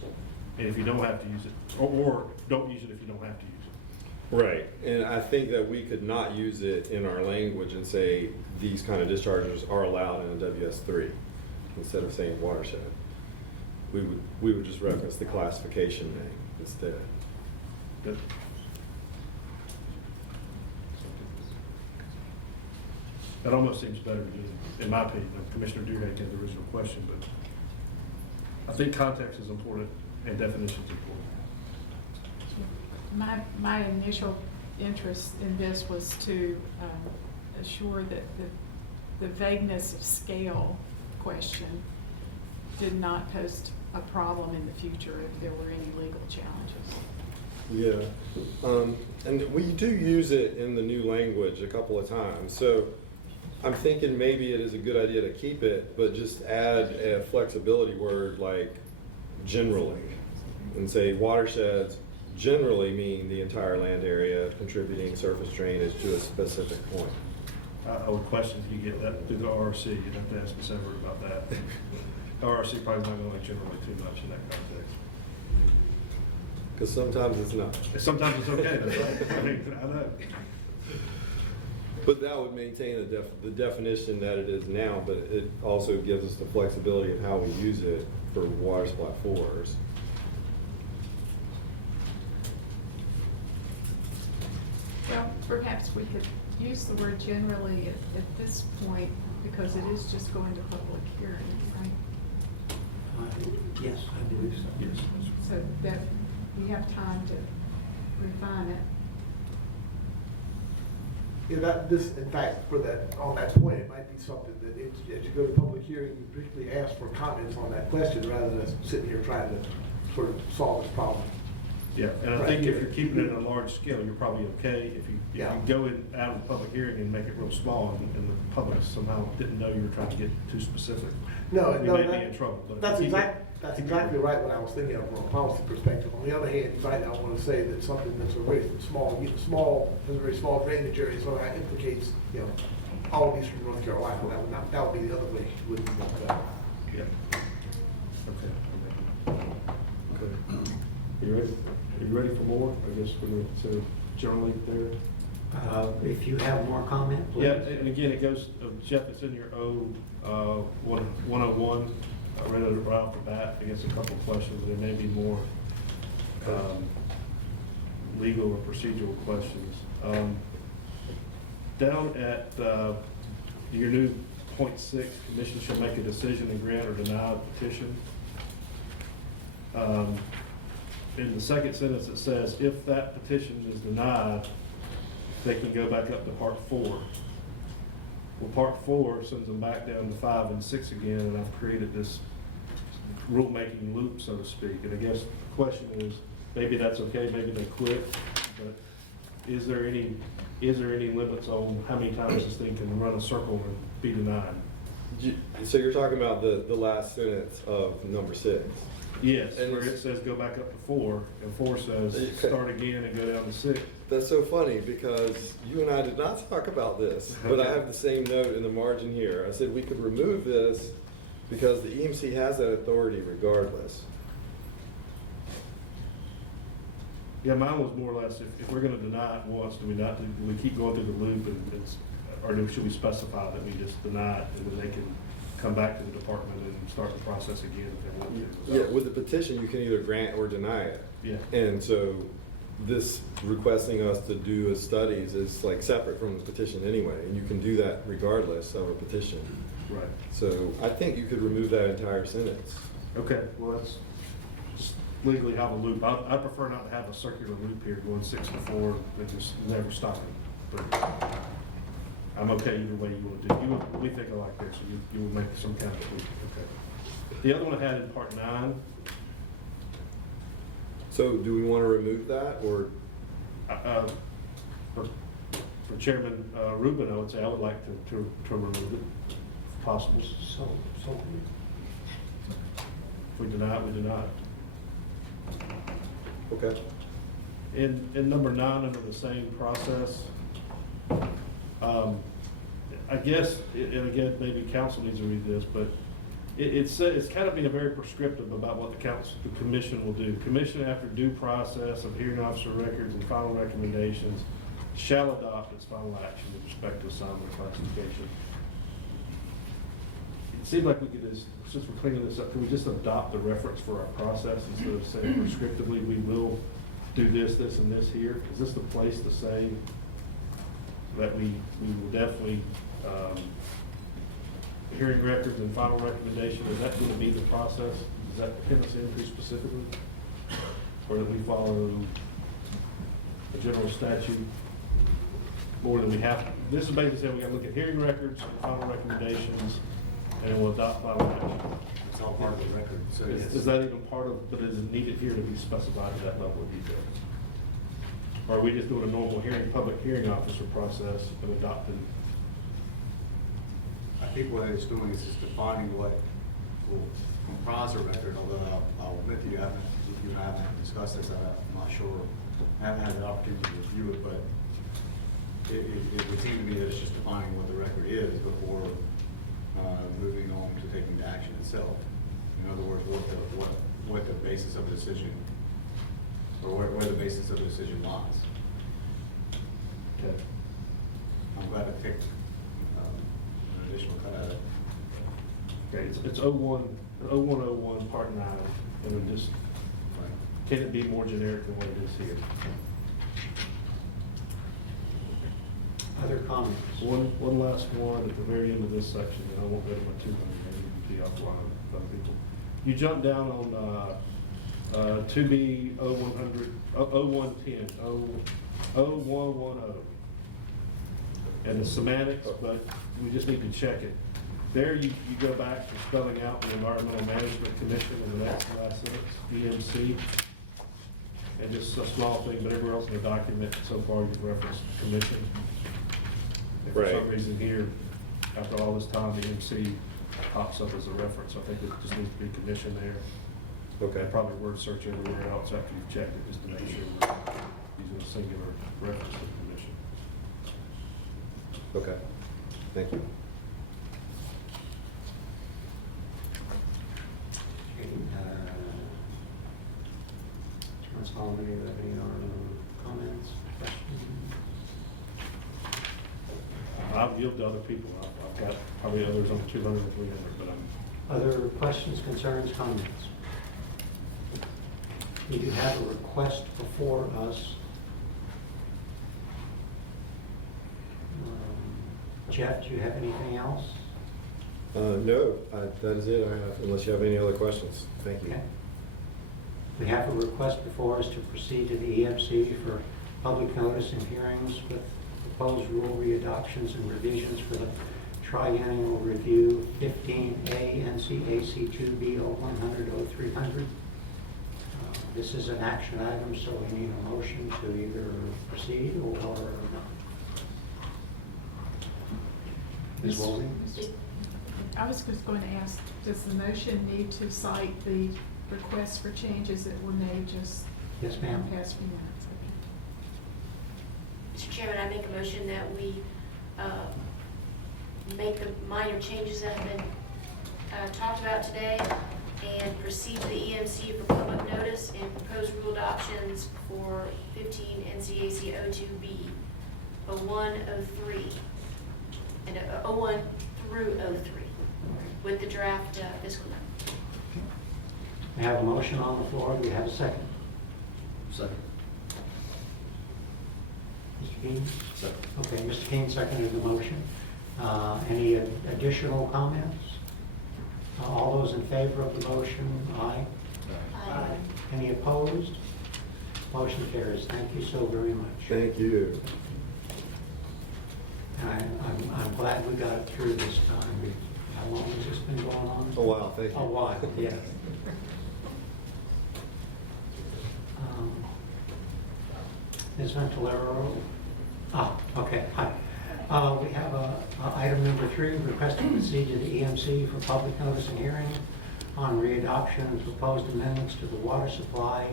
and if you don't have to use it, or don't use it if you don't have to use it. Right, and I think that we could not use it in our language and say these kind of discharges are allowed in a WS3 instead of saying watershed. We would just reference the classification name instead. Good. That almost seems better to me, in my opinion. Commissioner Deerhead had the original question, but I think context is important and definitions important. My initial interest in this was to assure that the vagueness of scale question did not pose a problem in the future if there were any legal challenges. Yeah, and we do use it in the new language a couple of times. So I'm thinking maybe it is a good idea to keep it, but just add a flexibility word like generally, and say watersheds generally mean the entire land area contributing surface drainage to a specific point. I would question if you get that through the RRC. You'd have to ask Ms. Everett about that. The RRC probably not going to generally too much in that context. Because sometimes it's not. Sometimes it's okay, that's right. I mean, I know. But that would maintain the definition that it is now, but it also gives us the flexibility of how we use it for water supply fours. Well, perhaps we could use the word generally at this point, because it is just going to public hearing, right? Yes, I believe so. Yes. So that we have time to refine it. Yeah, in fact, on that point, it might be something that as you go to public hearing, you particularly ask for comments on that question rather than us sitting here trying to sort of solve this problem. Yeah, and I Right. think if you're keeping it at a large scale, you're probably okay. If you Yeah. go in, out of the public hearing and make it real small and the public somehow didn't know you were trying to get too specific, No, you no, may be in trouble. But that's keep it- that's keep it- exactly right what I was thinking of from a policy perspective. On the other hand, you might not want to say that something that's a very small, has a very small drainage area, so that implicates, all of eastern North Carolina. That would be the other way. You wouldn't want that. Yeah. Okay. Okay. You ready? Are you ready for more? I guess we're going to generally there. If you have more comment, please. Yeah, and again, it goes, Jeff, it's in your 101. I read it right off the bat. I guess a couple of questions. There may be more legal or procedural questions. Down at your new .6, commission shall make a decision and grant or deny a petition. In the second sentence, it says, if that petition is denied, they can go back up to part 4. Well, part 4 sends them back down to 5 and 6 again, and I've created this rulemaking loop, so to speak. And I guess the question is, maybe that's okay, maybe they quit, but is there any limits on how many times this thing can run a circle and be denied? So you're talking about the last sentence of number 6? Yes, And where it's- it says go back up to 4, and 4 says Okay. start again and go down to 6. That's so funny because you and I did not talk about this, but I have the same note in the margin here. I said we could remove this because the EMC has that authority regardless. Yeah, mine was more or less, if we're gonna deny it once, do we keep going through the loop or should we specify that we just deny it and then they can come back to the department and start the process again if they want to? Yeah, with the petition, you can either grant or deny it. Yeah. And so this requesting us to do a studies is like separate from the petition anyway, and you can do that regardless of a petition. Right. So I think you could remove that entire sentence. Okay, well, that's just legally how the loop, I prefer not to have a circular loop here going 6 to 4 and just never stopping. But I'm okay either way you want to do. We think I like this, so you will make some kind of tweak. Okay. The other one I had in part 9. So do we want to remove that or? For Chairman Rubin, I would say I would like to remove it, if possible. So, If we deny it, we deny it. Okay. In number 9, under the same process, I guess, and again, maybe council needs to read this, but it's kind of being very prescriptive about what the commission will do. Commission, after due process of hearing officer records and final recommendations, shall adopt its final action with respect to assignment classification. It seems like we could just, since we're cleaning this up, can we just adopt the reference for our process instead of saying prescriptively, we will do this, this, and this here? Is this the place to say that we will definitely, hearing records and final recommendation, is that going to be the process? Is that dependency increase specifically? Or that we follow a general statute more than we have to? This is basically saying we got to look at hearing records and final recommendations, and then we'll adopt final action. It's all part of the record, so yes. Is that even part of, but is it needed here to be specified to that level of detail? Or are we just doing a normal public hearing officer process and adopting? I think what it's doing is just defining what will comprise a record, although I'll admit to you, you and I haven't discussed this, I'm not sure. I haven't had the opportunity to review it, but it would seem to me that it's just defining what the record is before moving on to taking the action itself. In other words, what the basis of the decision, or where the basis of the decision lies. Okay. I'm glad to take an additional cut at it. Okay, it's 0101 part 9, and then just, can it be more generic than what it is here? other comments? One last one at the very end of this section, and I won't go to my 200, maybe be offline with other people. You jump down on 2B 0110, 0110. and the semantics, but we just need to check it. There, you go back to spelling out the Environmental Management Commission in the next last sentence, EMC. And just a small thing, but everywhere else in the document, so far you've referenced commission. If for some Right. reason here, after all this time, the EMC pops up as a reference, I think it just needs to be commission there. Okay. And probably word search everywhere else after you've checked it, just to make sure we're using a singular reference to the commission. Okay, thank you. Chairman Solomon, do you have any comments, questions? I've yielded to other people. I've got probably others on 200 or 300, but Other questions, concerns, comments? We do have a request before us. Jeff, do you have anything else? No, that is it, unless you have any other questions. Thank you. Okay. We have a request before us to proceed to the EMC for public notice and hearings with proposed rule readoptions and revisions for the triennial review 15A NCAC 2B 0100 0300. This is an action item, so we need a motion to either proceed or not. Ms. Walden? I was just going to ask, does the motion need to cite the requests for changes that were made just Yes, in ma'am. the past few minutes? Mr. Chairman, I make a motion that we make the minor changes that have been talked about today and proceed to the EMC for public notice and proposed rule adoptions for 15 NCAC 02B 01, 03, and 01 through 03 with the draft fiscal note. We have a motion on the floor. Do we have a second? Second. Mr. Keane? Second. Okay, Mr. Keane seconded the motion. Any additional comments? All those in favor of the motion, aye. Aye. Any opposed? Motion carries. Thank you so very much. Thank you. I'm glad we got it through this time. How long has this been going on? A while, thank you. A while, yes. Ms. Ventilero? Okay, hi. We have item number 3, request to proceed to the EMC for public notice and hearing on readoption of proposed amendments to the water supply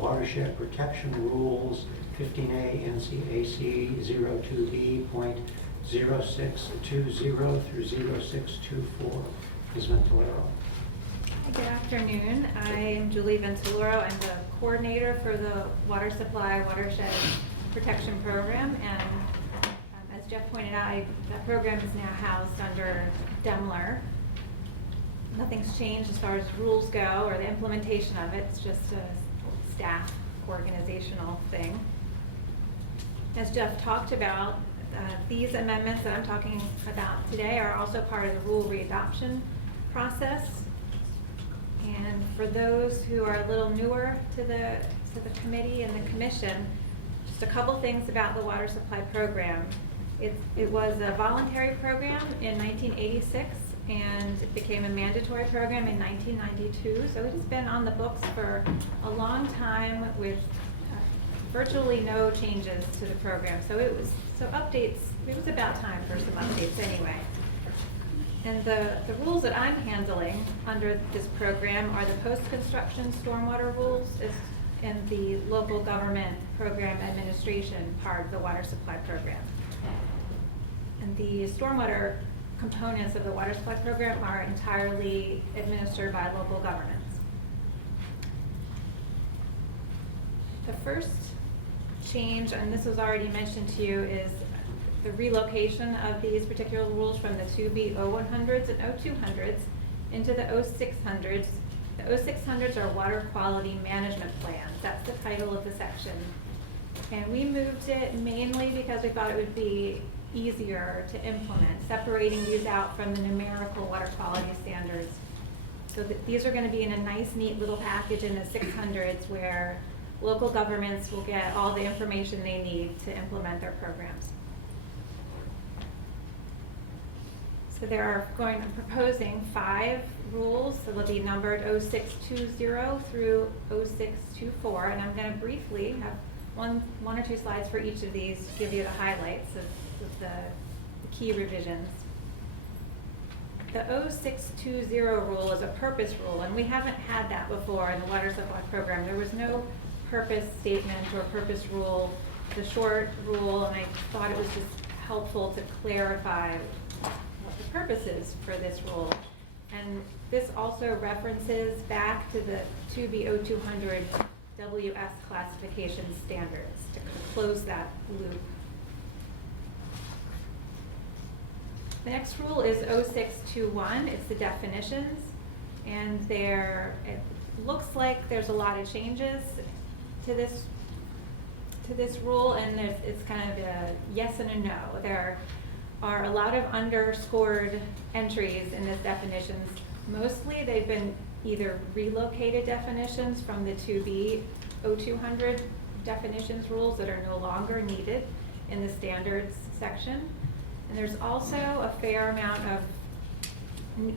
watershed protection rules 15A NCAC 02B.0620 through 0624. Ms. Ventilero? Good afternoon. I am Julie Ventiloro. I'm the coordinator for the Water Supply Watershed Protection Program. And as Jeff pointed out, that program is now housed under DEMLR. Nothing's changed as far as rules go or the implementation of it. It's just a staff organizational thing. As Jeff talked about, these amendments that I'm talking about today are also part of the rule readoption process. And for those who are a little newer to the committee and the commission, just a couple things about the water supply program. It was a voluntary program in 1986 and it became a mandatory program in 1992. So it has been on the books for a long time with virtually no changes to the program. So updates, it was about time for some updates anyway. And the rules that I'm handling under this program are the post-construction stormwater rules and the local government program administration part of the water supply program. And the stormwater components of the water supply program are entirely administered by local governments. The first change, and this was already mentioned to you, is the relocation of these particular rules from the 2B 0100s and 0200s into the 0600s. The 0600s are water quality management plans. That's the title of the section. And we moved it mainly because we thought it would be easier to implement, separating these out from the numerical water quality standards. So that these are going to be in a nice, neat little package in the 600s where local governments will get all the information they need to implement their programs. So I'm proposing 5 rules, so they'll be numbered 0620 through 0624, and I'm going to briefly have one or two slides for each of these to give you the highlights of the key revisions. The 0620 rule is a purpose rule, and we haven't had that before in the water supply program. There was no purpose statement or purpose rule, the short rule, and I thought it was just helpful to clarify what the purpose is for this rule. And this also references back to the 2B0200 WS classification standards to close that loop. The next rule is 0621. It's the definitions, and it looks like there's a lot of changes to this rule, and it's kind of a yes and a no. There are a lot of underscored entries in this definitions. Mostly they've been either relocated definitions from the 2B0200 definitions rules that are no longer needed in the standards section. And there's also a fair amount of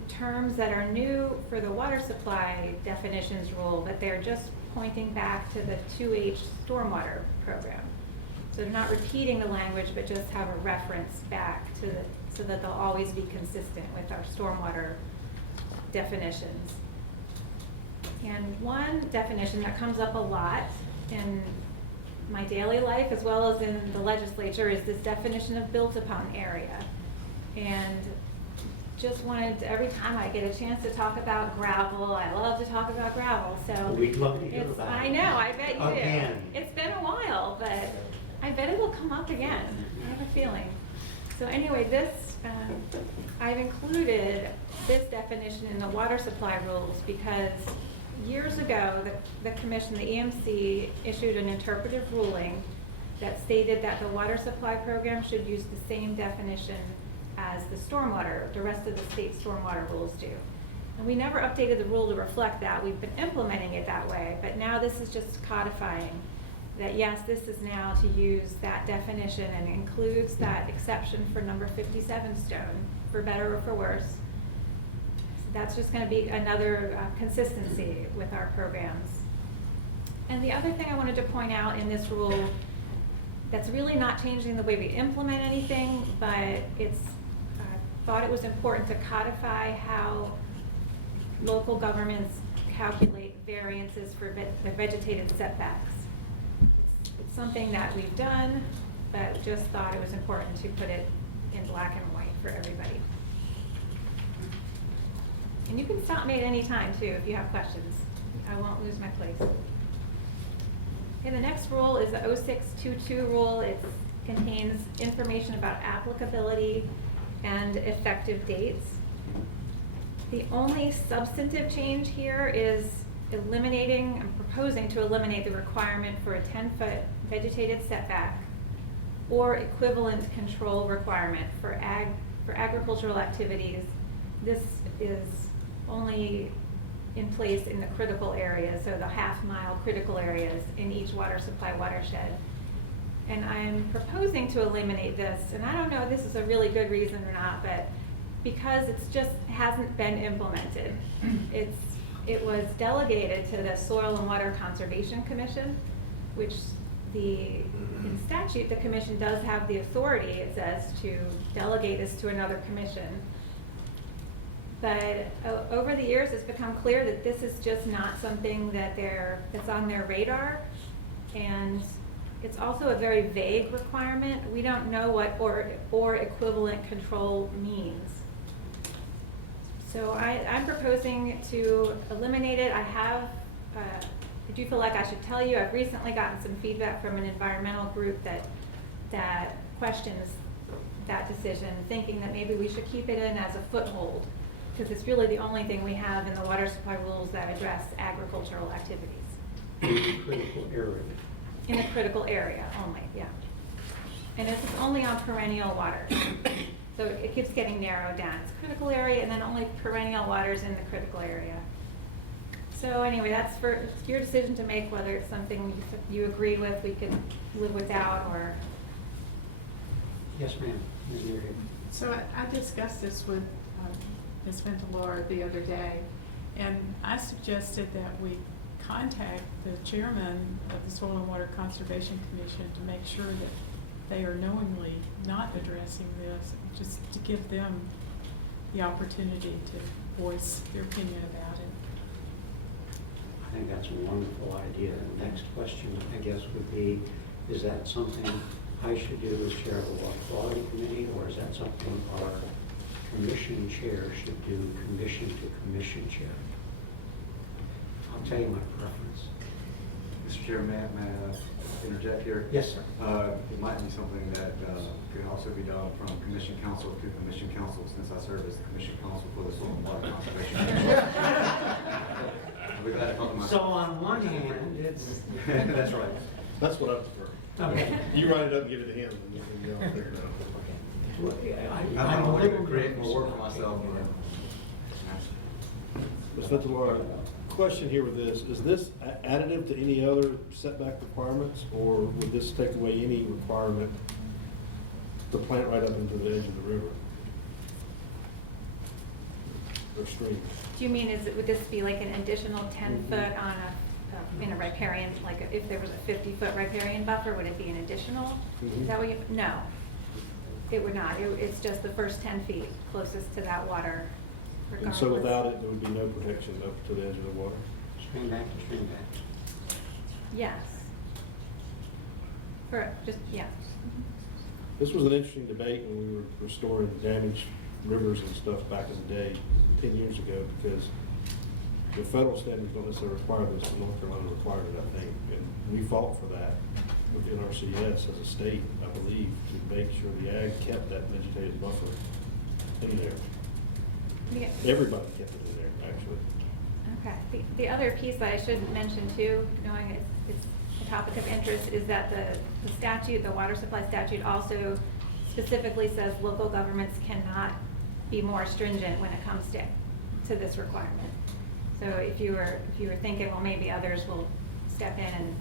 terms that are new for the water supply definitions rule, but they're just pointing back to the 2H stormwater program. So they're not repeating the language, but just have a reference back to so that they'll always be consistent with our stormwater definitions. And one definition that comes up a lot in my daily life as well as in the legislature is this definition of built upon area. And just wanted to, every time I get a chance to talk about gravel, I love to talk about gravel, so. We'd love to hear about it. I know, I bet you do. Again. It's been a while, but I bet it will come up again. I have a feeling. So anyway, I've included this definition in the water supply rules because years ago, the commission, the EMC, issued an interpretive ruling that stated that the water supply program should use the same definition as the rest of the state stormwater rules do. And we never updated the rule to reflect that. We've been implementing it that way, but now this is just codifying that yes, this is now to use that definition and includes that exception for number 57 stone, for better or for worse. So that's just going to be another consistency with our programs. And the other thing I wanted to point out in this rule that's really not changing the way we implement anything, but thought it was important to codify how local governments calculate variances for the vegetated setbacks. It's something that we've done, but just thought it was important to put it in black and white for everybody. And you can stop me at any time too if you have questions. I won't lose my place. Okay, the next rule is the 0622 rule. It contains information about applicability and effective dates. The only substantive change here is I'm proposing to eliminate the requirement for a 10-foot vegetated setback or equivalent control requirement for agricultural activities. This is only in place in the critical areas, so the half-mile critical areas in each water supply watershed. And I'm proposing to eliminate this, and I don't know if this is a really good reason or not, but because it's just hasn't been implemented. It was delegated to the Soil and Water Conservation Commission, which in statute, the commission does have the authority, it says, to delegate this to another commission. But over the years, it's become clear that this is just not something that's on their radar. And it's also a very vague requirement. We don't know what or equivalent control means. So I'm proposing to eliminate it. I do feel like I should tell you, I've recently gotten some feedback from an environmental group that questions that decision, thinking that maybe we should keep it in as a foothold, because it's really the only thing we have in the water supply rules that address agricultural activities. Critical area. In a critical area only, yeah. And this is only on perennial water. So it keeps getting narrowed down. It's critical area and then only perennial waters in the critical area. So anyway, it's your decision to make whether it's something you agree with, we can live without, or. Yes, ma'am. Ms. Miriam. So I discussed this with Ms. Ventalora the other day, and I suggested that we contact the chairman of the Soil and Water Conservation Commission to make sure that they are knowingly not addressing this, just to give them the opportunity to voice their opinion about it. I think that's a wonderful idea. The next question, I guess, would be, is that something I should do as chair of the Water Quality Committee, or is that something our commission chair should do, commission to commission chair? I'll tell you my preference. Mr. Chairman, may I interject here? Yes, sir. It might be something that could also be done from commission council to commission council, since I serve as the commission council for the Soil and Water Conservation Commission. We've had a couple of So on one hand, it's. That's right. That's what I prefer. Okay. You write it up and give it to him, and you can figure it out. Well, I'm I'm a wanting little to create nervous. more work for myself. Ms. Ventalora, question here with this, is this additive to any other setback requirements, or would this take away any requirement to plant right up into the edge of the river or stream? Do you mean, would this be like an additional 10-foot on in a riparian, like if there was a 50-foot riparian buffer, would it be an additional? Is that what you, no, it would not. It's just the first 10 feet closest to that water And regardless. so without it, there would be no protection up to the edge of the water? Stream back to stream back. Yes. Yeah. This was an interesting debate when we were restoring damaged rivers and stuff back in the day, 10 years ago, because the federal standards don't necessarily require this, but North Carolina required it, I think. And we fought for that with NRCS as a state, I believe, to make sure the ag kept that vegetative buffer in there. Yeah. Everybody kept it in there, actually. Okay. The other piece that I should mention too, knowing it's a topic of interest, is that the statute, the water supply statute, also specifically says local governments cannot be more stringent when it comes to this requirement. So if you were thinking, well, maybe others will step in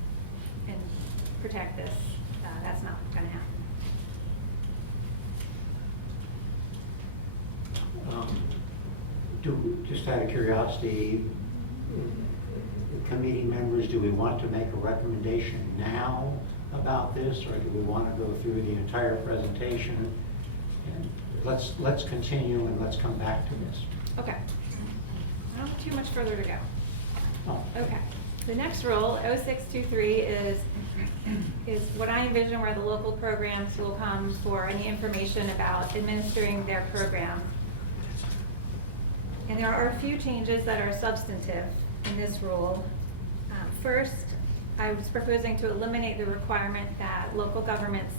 and protect this, that's not going to happen. Just out of curiosity, committee members, do we want to make a recommendation now about this, or do we want to go through the entire presentation? And let's continue and let's come back to this. Okay. I don't have too much further to go. Oh. Okay. The next rule, 0623, is what I envision where the local programs will come for any information about administering their program. And there are a few changes that are substantive in this rule. First, I was proposing to eliminate the requirement that local governments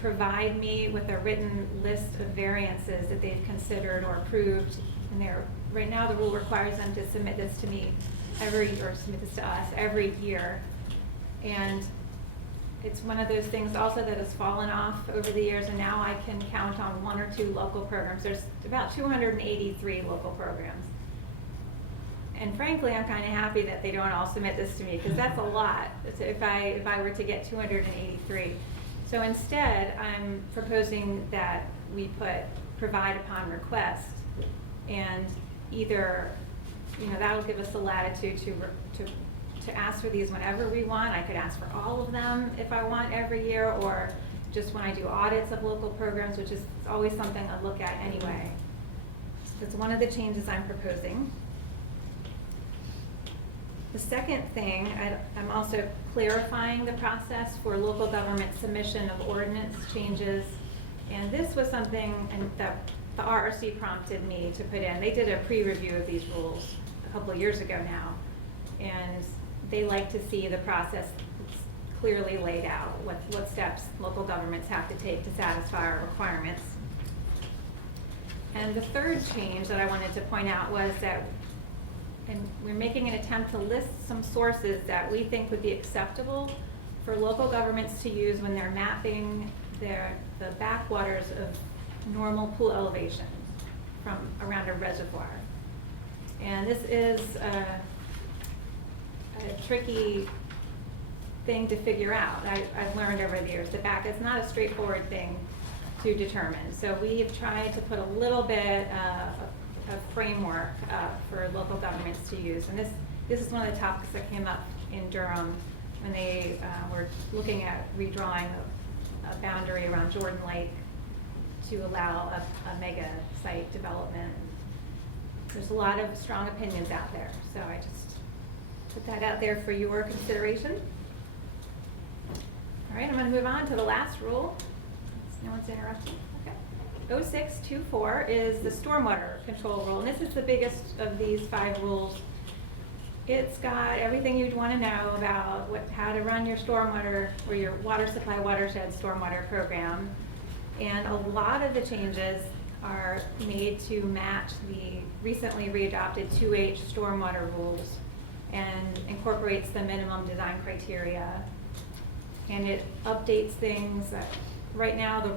provide me with a written list of variances that they've considered or approved. And right now the rule requires them to submit this to me submit this to us every year. And it's one of those things also that has fallen off over the years, and now I can count on 1 or 2 local programs. There's about 283 local programs. And frankly, I'm kind of happy that they don't all submit this to me, because that's a lot if I were to get 283. So instead, I'm proposing that we provide upon request, and either, that'll give us the latitude to ask for these whenever we want. I could ask for all of them if I want every year, or just when I do audits of local programs, which is always something I look at anyway. That's one of the changes I'm proposing. The second thing, I'm also clarifying the process for local government submission of ordinance changes. And this was something that the RRC prompted me to put in. They did a pre-review of these rules a couple of years ago now. And they like to see the process clearly laid out, what steps local governments have to take to satisfy our requirements. And the third change that I wanted to point out was that, and we're making an attempt to list some sources that we think would be acceptable for local governments to use when they're mapping the backwaters of normal pool elevation from around a reservoir. And this is a tricky thing to figure out. I've learned over the years. It's not a straightforward thing to determine. So we have tried to put a little bit of framework for local governments to use. And this is one of the topics that came up in Durham when they were looking at redrawing a boundary around Jordan Lake to allow a mega site development. There's a lot of strong opinions out there, so I just put that out there for your consideration. All right, I'm going to move on to the last rule. No one's interrupting. Okay. 0624 is the stormwater control rule, and this is the biggest of these 5 rules. It's got everything you'd want to know about how to run your stormwater or your water supply watershed stormwater program. And a lot of the changes are made to match the recently readopted 2H stormwater rules and incorporates the minimum design criteria. And it updates things that right now the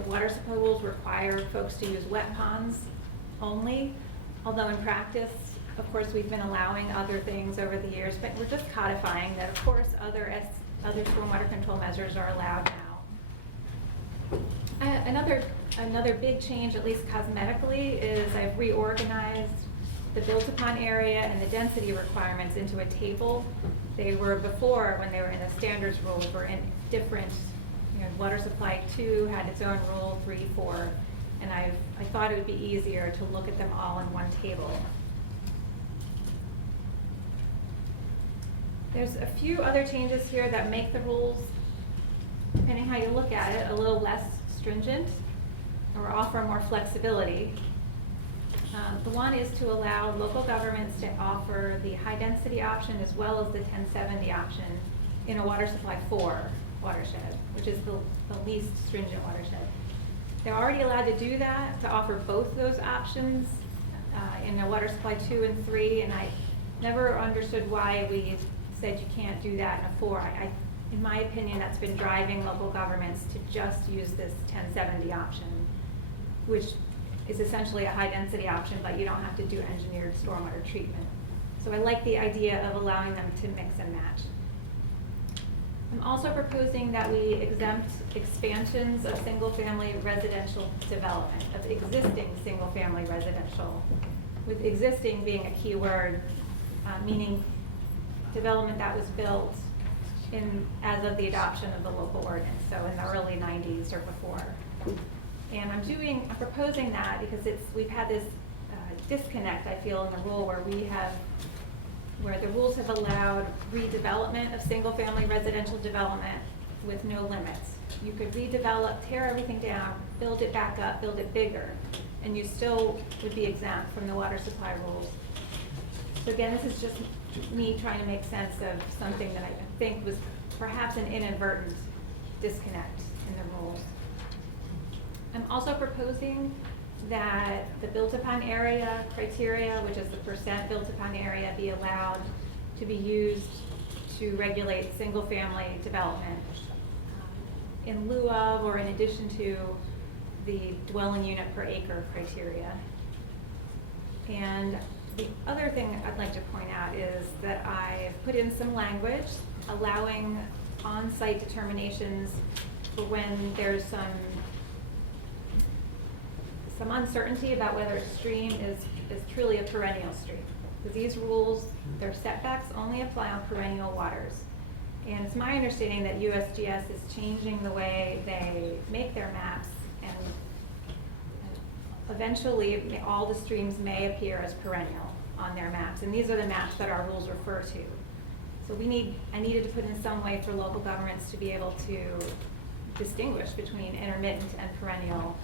water supply rules require folks to use wet ponds only, although in practice, of course, we've been allowing other things over the years, but we're just codifying that, of course, other stormwater control measures are allowed now. Another big change, at least cosmetically, is I've reorganized the built-upon area and the density requirements into a table. They were before, when they were in the standards rules, were in different, water supply 2 had its own rule, 3, 4, and I thought it would be easier to look at them all in one table. There's a few other changes here that make the rules, depending how you look at it, a little less stringent or offer more flexibility. The one is to allow local governments to offer the high density option as well as the 1070 option in a water supply 4 watershed, which is the least stringent watershed. They're already allowed to do that, to offer both those options in a water supply 2 and 3, and I never understood why we said you can't do that in a 4. In my opinion, that's been driving local governments to just use this 1070 option, which is essentially a high-density option, but you don't have to do engineered stormwater treatment. So I like the idea of allowing them to mix and match. I'm also proposing that we exempt expansions of single-family residential development, of existing single-family residential, with existing being a key word, meaning development that was built as of the adoption of the local ordinance, so in the early 90s or before. And I'm proposing that because we've had this disconnect, I feel, in the rule where the rules have allowed redevelopment of single-family residential development with no limits. You could redevelop, tear everything down, build it back up, build it bigger, and you still would be exempt from the water supply rules. So again, this is just me trying to make sense of something that I think was perhaps an inadvertent disconnect in the rules. I'm also proposing that the built-upon area criteria, which is the percent built-upon area, be allowed to be used to regulate single-family development in lieu of or in addition to the dwelling unit per acre criteria. And the other thing I'd like to point out is that I've put in some language allowing on-site determinations for when there's some uncertainty about whether a stream is truly a perennial stream. Because these rules, their setbacks only apply on perennial waters. And it's my understanding that USGS is changing the way they make their maps, and eventually all the streams may appear as perennial on their maps. And these are the maps that our rules refer to. So I needed to put in some way for local governments to be able to distinguish between intermittent and perennial.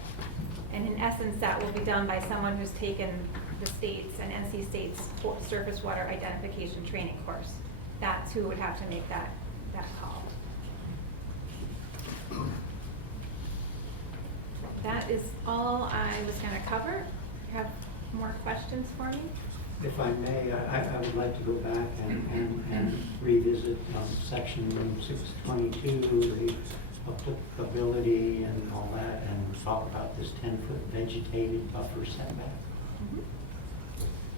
And in essence, that will be done by someone who's taken the state's and NC State's surface water identification training course. That's who would have to make that call. That is all I was going to cover. Have more questions for me? If I may, I would like to go back and revisit section 622, the applicability and all that, and talk about this 10-foot vegetated buffer setback.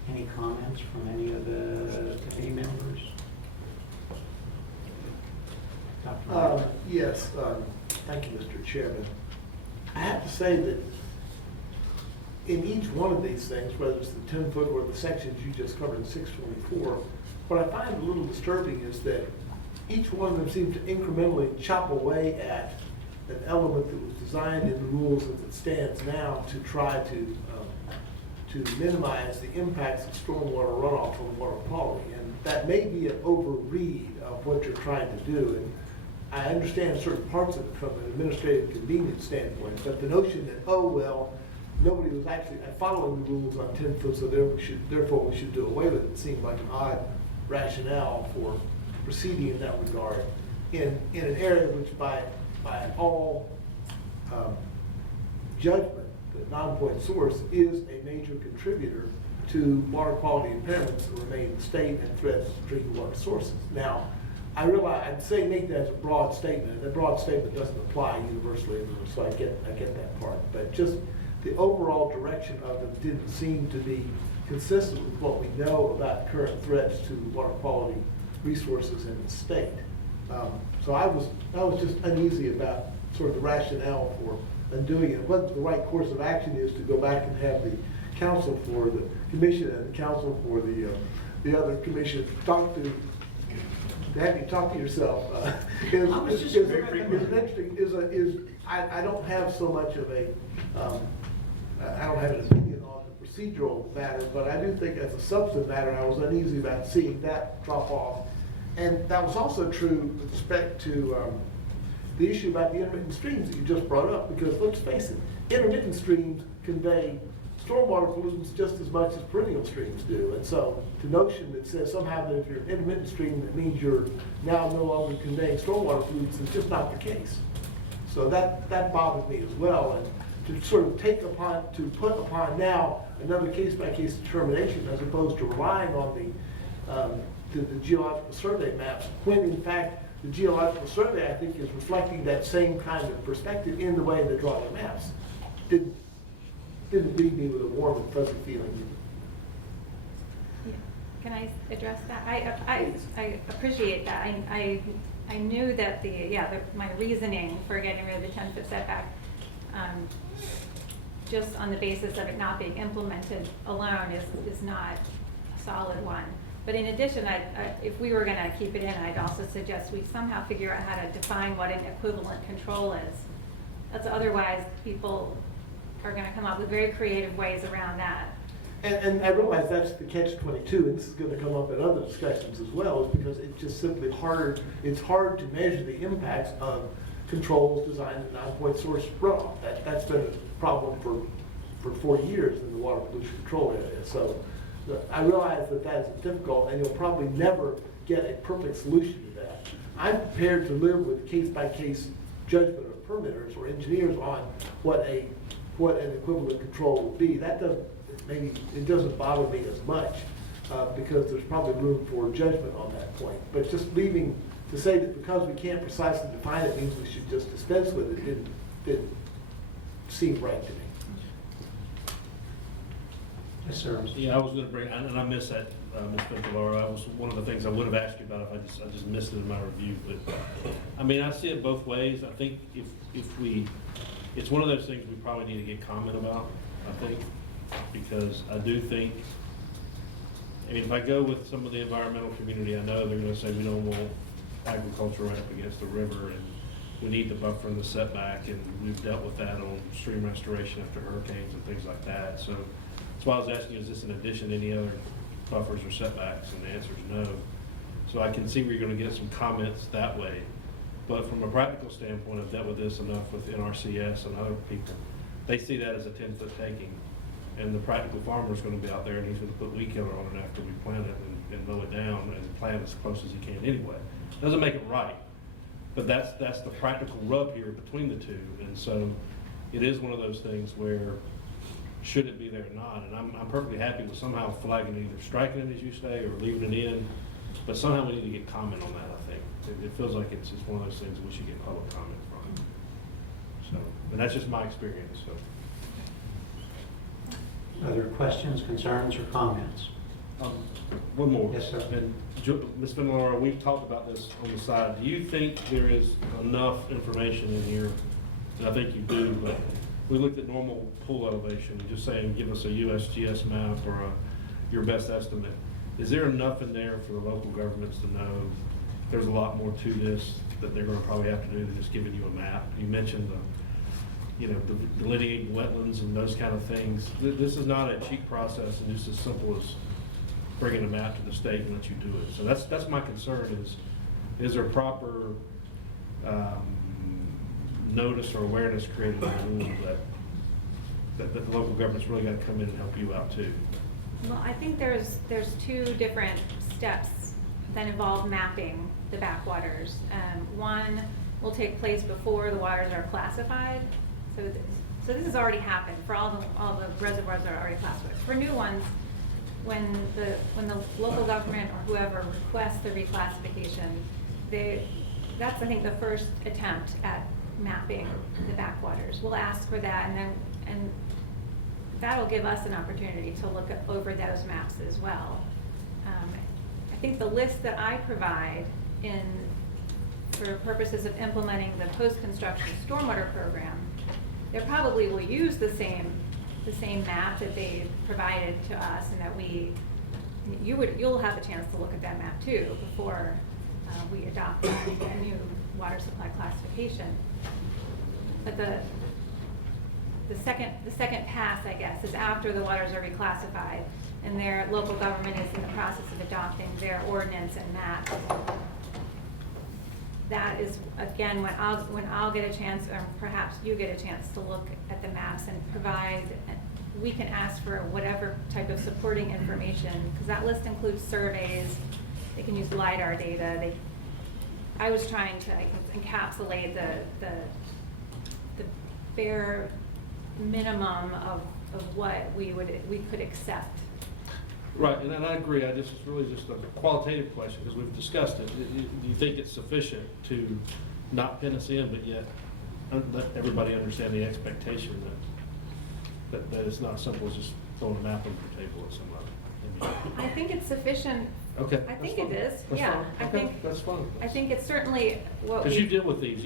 Any comments from any of the committee members? Dr. White? Yes, thank you, Mr. Chairman. I have to say that in each one of these things, whether it's the 10-foot or the sections you just covered in 624, what I find a little disturbing is that each one of them seems to incrementally chop away at an element that was designed in the rules as it stands now to try to minimize the impacts of stormwater runoff on water quality. And that may be an overread of what you're trying to do. And I understand certain parts of it from an administrative convenience standpoint, but the notion that, oh, well, nobody was actually following the rules on 10 foot, so therefore we should do away with it, seemed like an odd rationale for proceeding in that regard in an area which by all judgment, the non-point source is a major contributor to water quality impairments that remain in the state and threats to drinking water sources. Now, I realize, I'd say make that as a broad statement, and that broad statement doesn't apply universally, so I get that part. But just the overall direction of them didn't seem to be consistent with what we know about current threats to water quality resources in the state. So I was just uneasy about sort of the rationale for undoing it. What the right course of action is to go back and have the counsel for the commission and the counsel for the other commission talk to have you talk to yourself. I don't have so much of a I don't have an opinion on the procedural matter, but I do think as a substantive matter, I was uneasy about seeing that drop off. And that was also true with respect to the issue about the intermittent streams that you just brought up, because let's face it, intermittent streams convey stormwater pollutants just as much as perennial streams do. And so the notion that says somehow that if you're an intermittent stream, that means you're now no longer conveying stormwater pollutants is just not the case. So that bothered me as well. And to sort of put upon now another case-by-case determination as opposed to relying on the geological survey maps, when in fact the geological survey, I think, is reflecting that same kind of perspective in the way they draw their maps. Didn't leave me with a warm and fuzzy feeling. Yeah. Can I address that? I appreciate that. I knew that my reasoning for getting rid of the 10-foot setback, just on the basis of it not being implemented alone is not a solid one. But in addition, if we were going to keep it in, I'd also suggest we somehow figure out how to define what an equivalent control is. That's otherwise people are going to come up with very creative ways around that. And I realize that's the catch-22, and this is going to come up in other discussions as well, is because it's just simply hard. It's hard to measure the impacts of controls designed in non-point source runoff. That's been a problem for 40 years in the water pollution control area. So I realize that is difficult, and you'll probably never get a perfect solution to that. I'm prepared to live with case-by-case judgment of permitters or engineers on what an equivalent control would be. It doesn't bother me as much because there's probably room for judgment on that point. But just leaving to say that because we can't precisely define it means we should just dispense with it didn't seem right to me. Yes, sir. Yeah, I was going to bring, and I missed that, Ms. Pintalara. That was one of the things I would have asked you about if I just missed it in my review. But I mean, I see it both ways. I think it's one of those things we probably need to get comment about, I think, because I do think, I mean, if I go with some of the environmental community, I know they're going to say we don't want agriculture right up against the river, and we need the buffer and the setback, and we've dealt with that on stream restoration after hurricanes and things like that. So that's why I was asking, is this in addition to any other buffers or setbacks? And the answer is no. So I can see where you're going to get some comments that way. But from a practical standpoint, I've dealt with this enough with NRCS and other people. They see that as a 10-foot taking. And the practical farmer's going to be out there and he's going to put weed killer on it after we plant it and mow it down and plant as close as he can anyway. Doesn't make it right. But that's the practical rub here between the two. And so it is one of those things where should it be there or not? And I'm perfectly happy with somehow flagging either striking it, as you say, or leaving it in. But somehow we need to get comment on that, I think. It feels like it's one of those things we should get public comment from. So, and that's just my experience. So. Other questions, concerns, or comments? One more. Yes, sir. And Ms. Finlaura, we've talked about this on the side. Do you think there is enough information in here and I think you do, but we looked at normal pool elevation, just saying, give us a USGS map or your best estimate. Is there enough in there for the local governments to know there's a lot more to this that they're gonna probably have to do than just giving you a map? You mentioned the delineating wetlands and those kind of things. This is not a cheap process and just as simple as bringing a map to the state and let you do it. So that's my concern is there proper notice or awareness created in the rule that the local government's really got to come in and help you out too? Well, I think there's two different steps that involve mapping the backwaters. One will take place before the waters are classified. So this has already happened for all the reservoirs that are already classified. For new ones, when the local government or whoever requests the reclassification, that's I think the first attempt at mapping the backwaters. We'll ask for that, and that'll give us an opportunity to look over those maps as well. I think the list that I provide for purposes of implementing the post-construction stormwater program, they probably will use the same map that they provided to us, and that you'll have the chance to look at that map too before we adopt a new water supply classification. But the second pass, I guess, is after the waters are reclassified and their local government is in the process of adopting their ordinance and map. That is, again, when I'll get a chance, or perhaps you get a chance to look at the maps and provide, we can ask for whatever type of supporting information, because that list includes surveys. They can use LiDAR data. I was trying to encapsulate the bare minimum of what we could accept. Right, and I agree. It's really just a qualitative question because we've discussed it. Do you think it's sufficient to not pin us in, but yet let everybody understand the expectation that it's not simple as just throwing a map on the table at some level? I think it's sufficient. Okay. I think that's it fine. is. That's Yeah, fine. I Okay, think that's fine. I think it's certainly what Because you we. deal with these,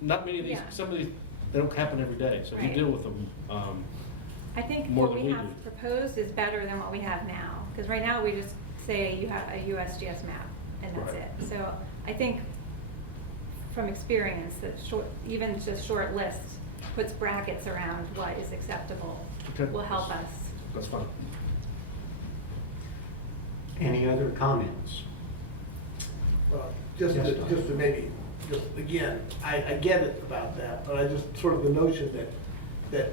not many of these, Yeah. some of these, they don't happen every day, so you Right. deal with them. I think more what than we we have do. proposed is better than what we have now, because right now we just say you have a USGS map and that's Right. it. So I think from experience that even just short lists puts brackets around what is acceptable Okay. will help us. That's fine. Any other comments? Well, just Yes, to, Don. just to maybe, just again, I get it about that, but I just sort of the notion that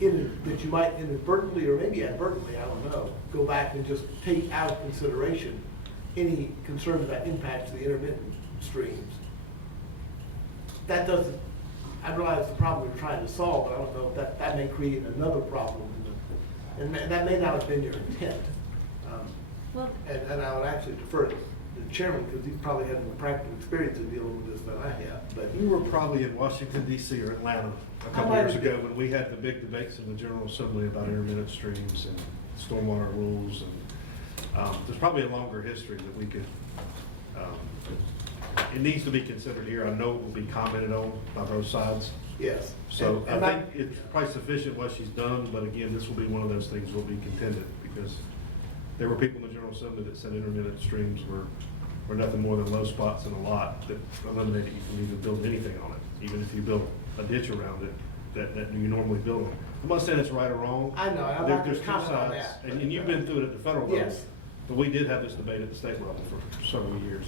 you might inadvertently, or maybe advertently, I don't know, go back and just take out of consideration any concerns about impacts to the intermittent streams. That doesn't, I realize the problem we're trying to solve, but I don't know if that may create another problem, and that may not have been your intent. Well, And I would actually defer to the chairman, because he probably had more practical experience in dealing with this than I have, but. You were probably in Washington DC or Atlanta a couple I might years have ago been. when we had the big debates in the General Assembly about intermittent streams and stormwater rules, and there's probably a longer history that we could, it needs to be considered here. I know it will be commented on by both sides. Yes. So And I think it's probably sufficient what she's done, but again, this will be one of those things that will be contended, because there were people in the General Assembly that said intermittent streams were nothing more than low spots in a lot that eliminated you from even building anything on it, even if you built a ditch around it that you normally build on. I'm not saying it's right or wrong. I know, I'm not There's gonna two comment on sides, that, and but, you've been through it at the federal level. Yes. But we did have this debate at the state level for several years,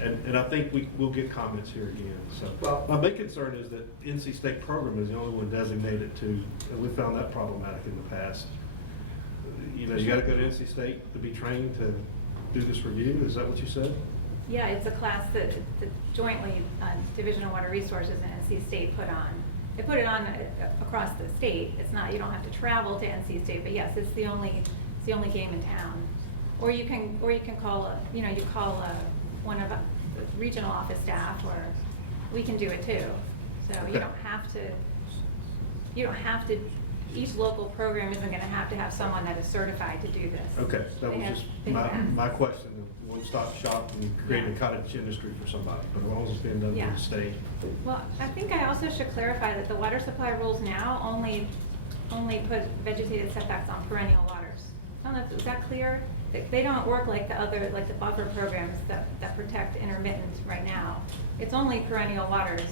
and I think we'll get comments here again, so. Well- My big concern is that NC State program is the only one designated to, and we found that problematic in the past. You gotta go to NC State to be trained to do this review, is that what you said? yeah, it's a class that jointly Division of Water Resources and NC State put on. They put it on across the state. It's not, you don't have to travel to NC State, but yes, it's the only game in town. Or you can call one of the regional office staff, or we can do it too. So you don't have to each local program isn't gonna have to have someone that is certified to do this. Okay, that They was have- just they have. my question, of one-stop shop and creating a cottage industry for somebody, but as long as it's being done Yeah. in the state. Well, I think I also should clarify that the water supply rules now only put vegetated setbacks on perennial waters. I don't know, is that clear? They don't work like the other, like the buffer programs that protect intermittent right now. It's only perennial waters.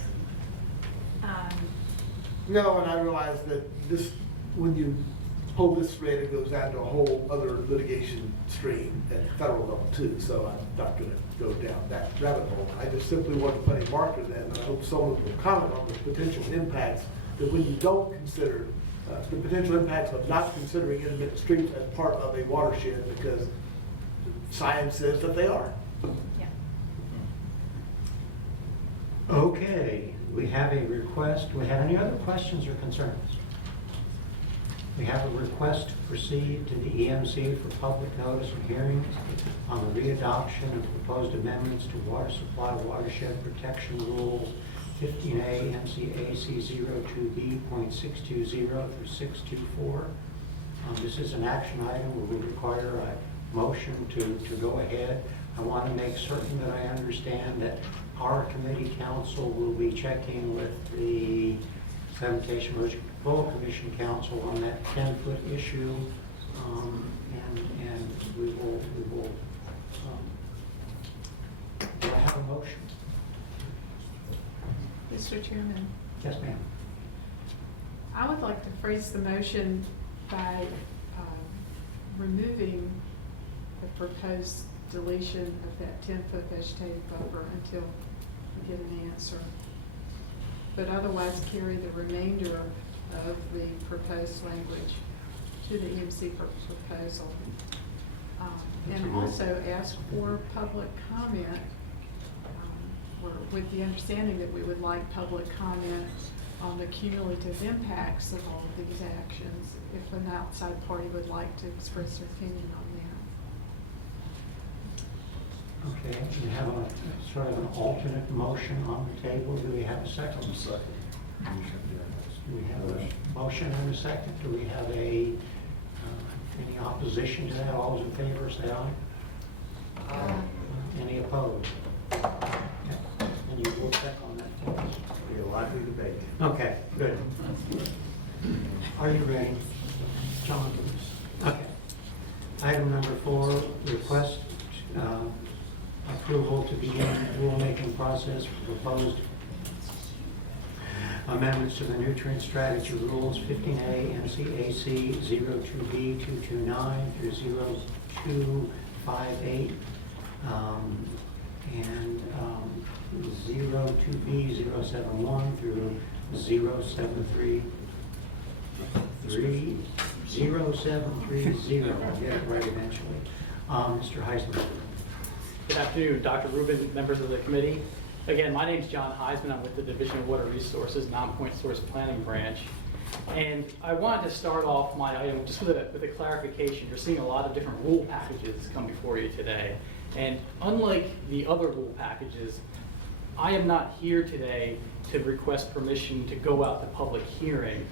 No, and I realize that this, when you hold this rate, it goes down to a whole other litigation stream at the federal level too, so I'm not gonna go down that rabbit hole. I just simply want to put a marker then, and I hope someone will comment on the potential impacts, that when you don't consider, the potential impacts of not considering intermittent streams as part of a watershed, because science says that they are. Yeah. Okay, we have a request. Do we have any other questions or concerns? We have a request to proceed to the EMC for public notice and hearings on the readoption of proposed amendments to water supply watershed protection rules 15A MCAC 02B.620 through 624. This is an action item where we require a motion to go ahead. I want to make certain that I understand that our committee council will be checking with the Sanitation Erosion Control Commission council on that 10-foot issue, and we will. Do I have a motion? Mr. Chairman, Yes, ma'am. I would like to phrase the motion by removing the proposed deletion of that 10-foot vegetative buffer until we get an answer. But otherwise carry the remainder of the proposed language to the EMC for proposal. And also ask for public comment, with the understanding that we would like public comment on the cumulative impacts of all of these actions, if an outside party would like to express their opinion on that. Okay, we have a sort of an alternate motion on the table. Do we have a second? Second. Do we have a motion and a second? Do we have any opposition to that? All those in favor, say aye. Any opposed? Yeah. And you will check on that, please. Be a lively debate. Okay, good. Are you ready, John? Okay. Item number 4, request approval to begin rulemaking process for proposed amendments to the nutrient strategy rules 15A MCAC 02B229 through 0258 and 02B071 through 0730. I'll get it right eventually. Mr. Heisler. Good afternoon, Dr. Rubin, members of the committee. Again, my name is John Heisman. I'm with the Division of Water Resources, Non-Point Source Planning Branch. And I wanted to start off my item just with a clarification. You're seeing a lot of different rule packages come before you today. And unlike the other rule packages, I am not here today to request permission to go out to public hearing.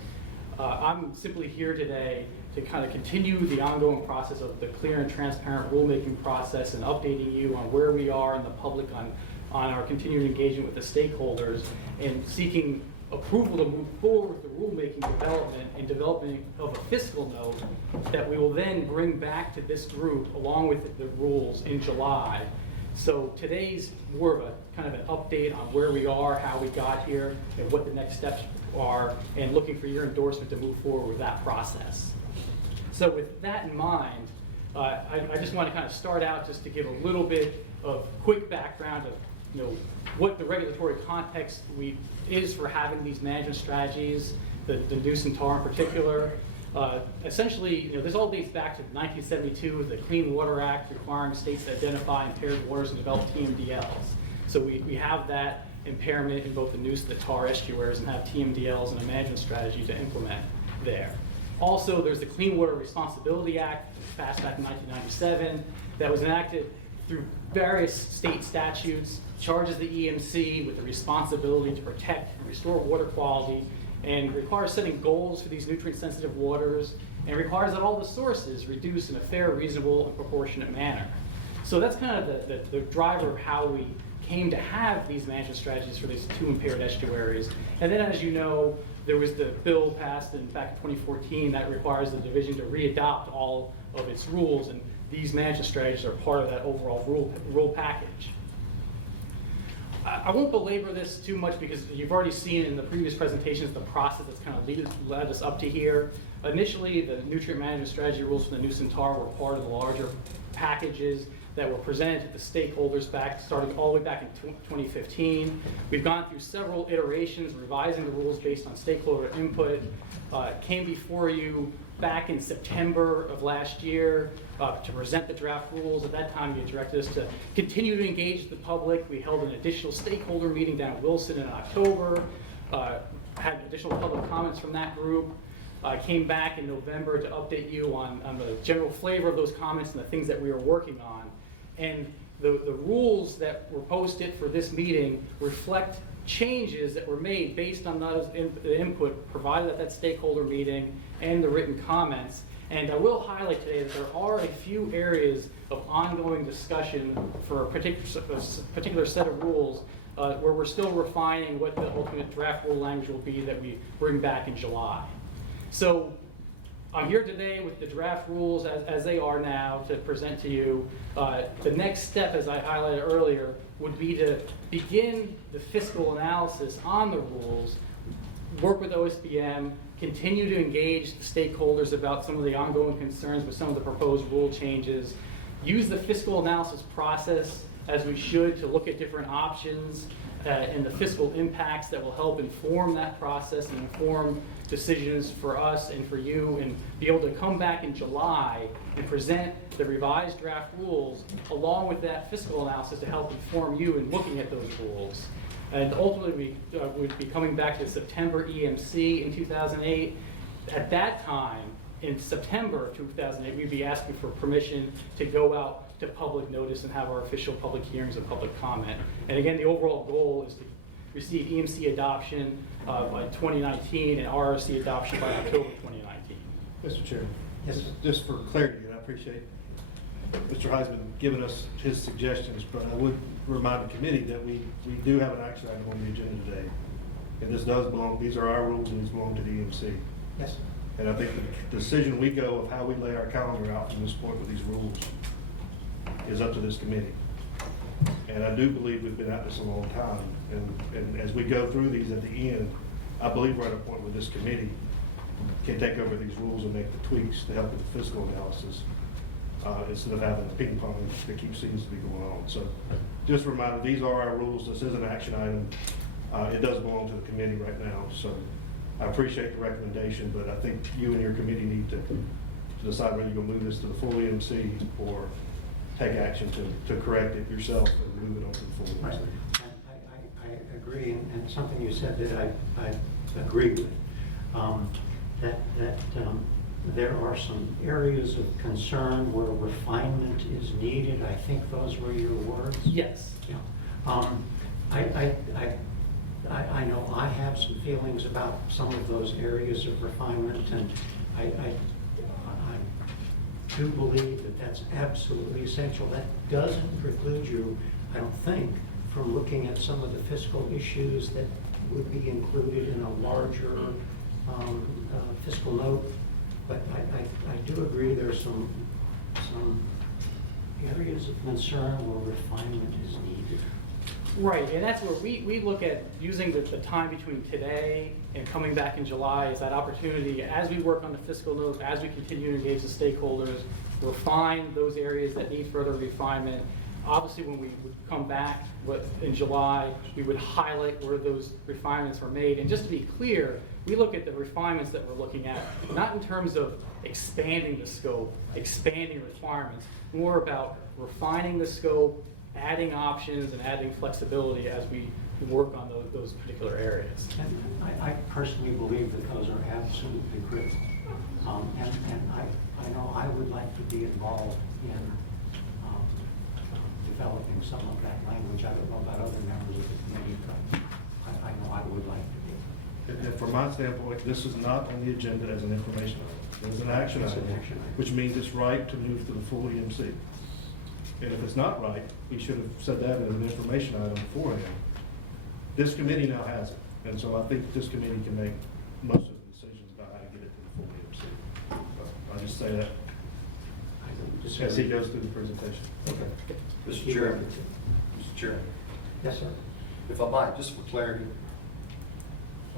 I'm simply here today to kind of continue the ongoing process of the clear and transparent rulemaking process and updating you on where we are in the public on our continued engagement with the stakeholders and seeking approval to move forward with the rulemaking development and development of a fiscal note that we will then bring back to this group along with the rules in July. So today's more of a kind of an update on where we are, how we got here, and what the next steps are, and looking for your endorsement to move forward with that process. So with that in mind, I just want to kind of start out just to give a little bit of quick background of what the regulatory context is for having these management strategies, the Deuce and Tar in particular. Essentially, this all dates back to 1972, the Clean Water Act requiring states to identify impaired waters and develop TMDLs. So we have that impairment in both the Deuce and the Tar estuaries and have TMDLs and a management strategy to implement there. Also, there's the Clean Water Responsibility Act, passed back in 1997, that was enacted through various state statutes, charges the EMC with the responsibility to protect and restore water quality and requires setting goals for these nutrient-sensitive waters, and requires that all the sources reduce in a fair, reasonable, and proportionate manner. So that's kind of the driver of how we came to have these management strategies for these two impaired estuaries. And then, as you know, there was the bill passed back in 2014 that requires the division to readopt all of its rules, and these management strategies are part of that overall rule package. I won't belabor this too much because you've already seen in the previous presentations the process that's kind of led us up to here. Initially, the nutrient management strategy rules for the new Centaur were part of the larger packages that were presented to the stakeholders starting all the way back in 2015. We've gone through several iterations, revising the rules based on stakeholder input. Came before you back in September of last year to present the draft rules. At that time, you directed us to continue to engage the public. We held an additional stakeholder meeting down at Wilson in October, had additional public comments from that group. Came back in November to update you on the general flavor of those comments and the things that we were working on. And the rules that were posted for this meeting reflect changes that were made based on the input provided at that stakeholder meeting and the written comments. And I will highlight today that there are a few areas of ongoing discussion for a particular set of rules where we're still refining what the ultimate draft rule language will be that we bring back in July. So I'm here today with the draft rules as they are now to present to you. The next step, as I highlighted earlier, would be to begin the fiscal analysis on the rules, work with OSBM, continue to engage the stakeholders about some of the ongoing concerns with some of the proposed rule changes, use the fiscal analysis process as we should to look at different options and the fiscal impacts that will help inform that process and inform decisions for us and for you, and be able to come back in July and present the revised draft rules along with that fiscal analysis to help inform you in looking at those rules. And ultimately, we would be coming back to the September EMC in 2008. At that time, in September of 2008, we'd be asking for permission to go out to public notice and have our official public hearings and public comment. And again, the overall goal is to receive EMC adoption by 2019 and RRC adoption by October 2019. Mr. Chairman. Yes. Just for clarity, and I appreciate Mr. Heisman giving us his suggestions, but I would remind the committee that we do have an action item on the agenda today. And this does belong, these are our rules and these belong to the EMC. Yes. And I think the decision we go of how we lay our calendar out from this point with these rules is up to this committee. And I do believe we've been at this a long time. And as we go through these at the end, I believe we're at a point where this committee can take over these rules and make the tweaks to help with the fiscal analysis instead of having the ping pong that seems to be going on. So just a reminder, these are our rules. This is an action item. It does belong to the committee right now. So I appreciate the recommendation, but I think you and your committee need to decide whether you're going to move this to the full EMC or take action to correct it yourself and move it on to the full Right. EMC. I agree, and something you said that I agree with, that there are some areas of concern where refinement is needed. I think those were your words. Yes. Yeah. I know I have some feelings about some of those areas of refinement, and I do believe that that's absolutely essential. That doesn't preclude you, I don't think, from looking at some of the fiscal issues that would be included in a larger fiscal note. But I do agree there's some areas of concern where refinement is needed. Right, and that's where we look at using the time between today and coming back in July as that opportunity, as we work on the fiscal note, as we continue to engage the stakeholders, refine those areas that need further refinement. Obviously, when we would come back in July, we would highlight where those refinements were made. And just to be clear, we look at the refinements that we're looking at, not in terms of expanding the scope, expanding requirements, more about refining the scope, adding options, and adding flexibility as we work on those particular areas. And I personally believe that those are absolutely critical. And I know I would like to be involved in developing some of that language. I don't know about other members of the committee, but I know I would like to be. And from my standpoint, this is not on the agenda as an information item. It is an action It's an item, action item. which means it's right to move to the full EMC. And if it's not right, we should have said that as an information item for him. This committee now has it, and so I think this committee can make most of the decisions about how to get it to the full EMC. But I just say that as he goes through the presentation. Okay. Mr. Chairman, Mr. Chairman, Yes, sir. if I might, just for clarity,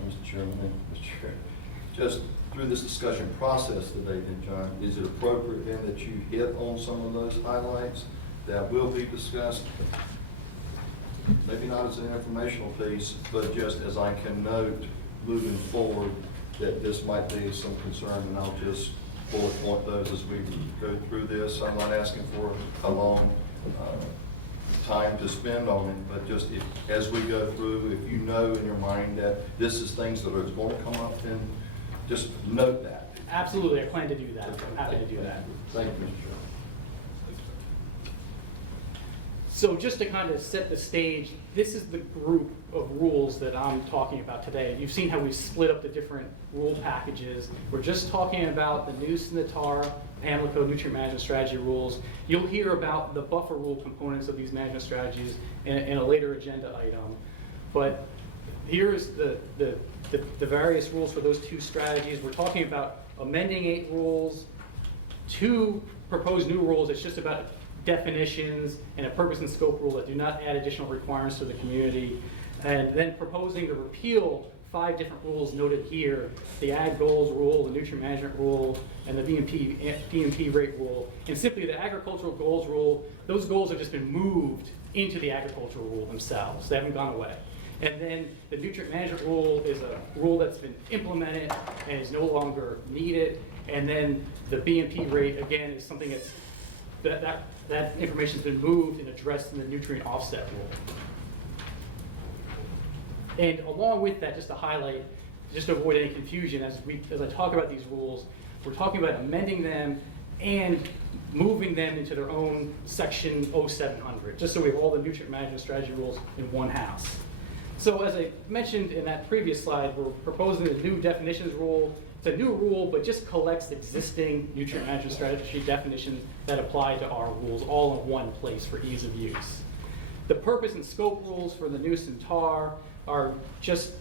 Mr. Chairman, and Mr. Chair, just through this discussion process today, then, John, is it appropriate then that you hit on some of those highlights that will be discussed? Maybe not as an informational piece, but just as I can note moving forward that this might be some concern, and I'll just bullet point those as we go through this. I'm not asking for a long time to spend on it, but just as we go through, if you know in your mind that this is things that are going to come up, then just note that. Absolutely, I plan to do that. I'm happy to do that. Thank you, Mr. Chairman. So just to kind of set the stage, this is the group of rules that I'm talking about today. You've seen how we split up the different rule packages. We're just talking about the NUS and the TAR, Pamlico nutrient management strategy rules. You'll hear about the buffer rule components of these management strategies in a later agenda item. But here's the various rules for those two strategies. We're talking about amending 8 rules, 2 proposed new rules. It's just about definitions and a purpose and scope rule that do not add additional requirements to the community, and then proposing to repeal 5 different rules noted here: the ag goals rule, the nutrient management rule, and the BMP rate rule. And simply the agricultural goals rule, those goals have just been moved into the agricultural rule themselves. They haven't gone away. And then the nutrient management rule is a rule that's been implemented and is no longer needed. And then the BMP rate, again, is something that's that information's been moved and addressed in the nutrient offset rule. And along with that, just to highlight, just to avoid any confusion, as I talk about these rules, we're talking about amending them and moving them into their own section 0700, just so we have all the nutrient management strategy rules in one house. So as I mentioned in that previous slide, we're proposing a new definitions rule. It's a new rule, but just collects existing nutrient management strategy definitions that apply to our rules all in one place for ease of use. The purpose and scope rules for the NUS and TAR are just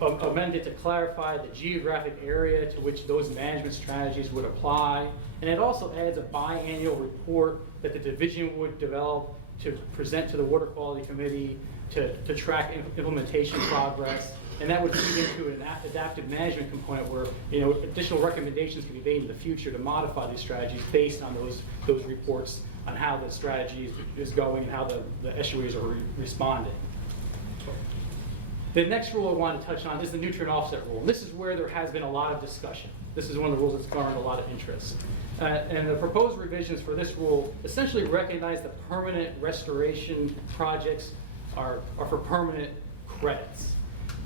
amended to clarify the geographic area to which those management strategies would apply. And it also adds a biannual report that the division would develop to present to the Water Quality Committee to track implementation progress. And that would feed into an adaptive management component where additional recommendations can be made in the future to modify these strategies based on those reports on how the strategy is going and how the SUAs are responding. The next rule I want to touch on is the nutrient offset rule. And this is where there has been a lot of discussion. This is one of the rules that's garnered a lot of interest. And the proposed revisions for this rule essentially recognize that permanent restoration projects are for permanent credits.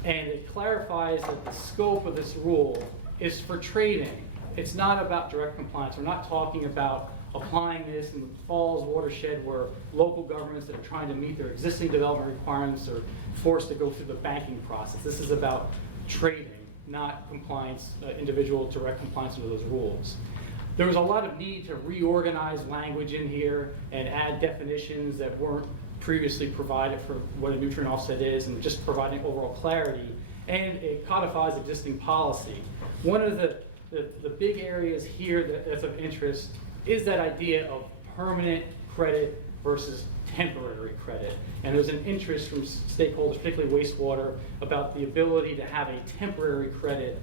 And it clarifies that the scope of this rule is for trading. It's not about direct compliance. We're not talking about applying this in the Falls watershed where local governments that are trying to meet their existing development requirements are forced to go through the banking process. This is about trading, not compliance, individual direct compliance with those rules. There was a lot of need to reorganize language in here and add definitions that weren't previously provided for what a nutrient offset is, and just providing overall clarity, and it codifies existing policy. One of the big areas here that's of interest is that idea of permanent credit versus temporary credit. And there's an interest from stakeholders, particularly wastewater, about the ability to have a temporary credit,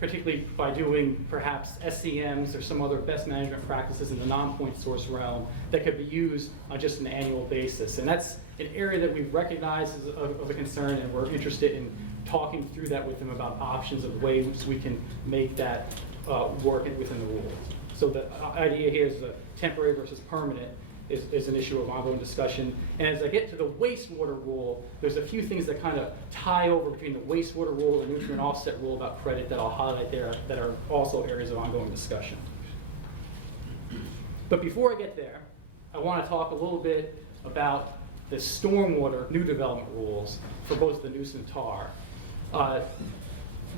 particularly by doing perhaps SCMs or some other best management practices in the non-point source realm that could be used on just an annual basis. And that's an area that we've recognized as of a concern, and we're interested in talking through that with them about options of ways we can make that work within the rules. So the idea here is the temporary versus permanent is an issue of ongoing discussion. And as I get to the wastewater rule, there's a few things that kind of tie over between the wastewater rule and the nutrient offset rule about credit that I'll highlight there that are also areas of ongoing discussion. But before I get there, I want to talk a little bit about the stormwater new development rules for both the NUS and TAR.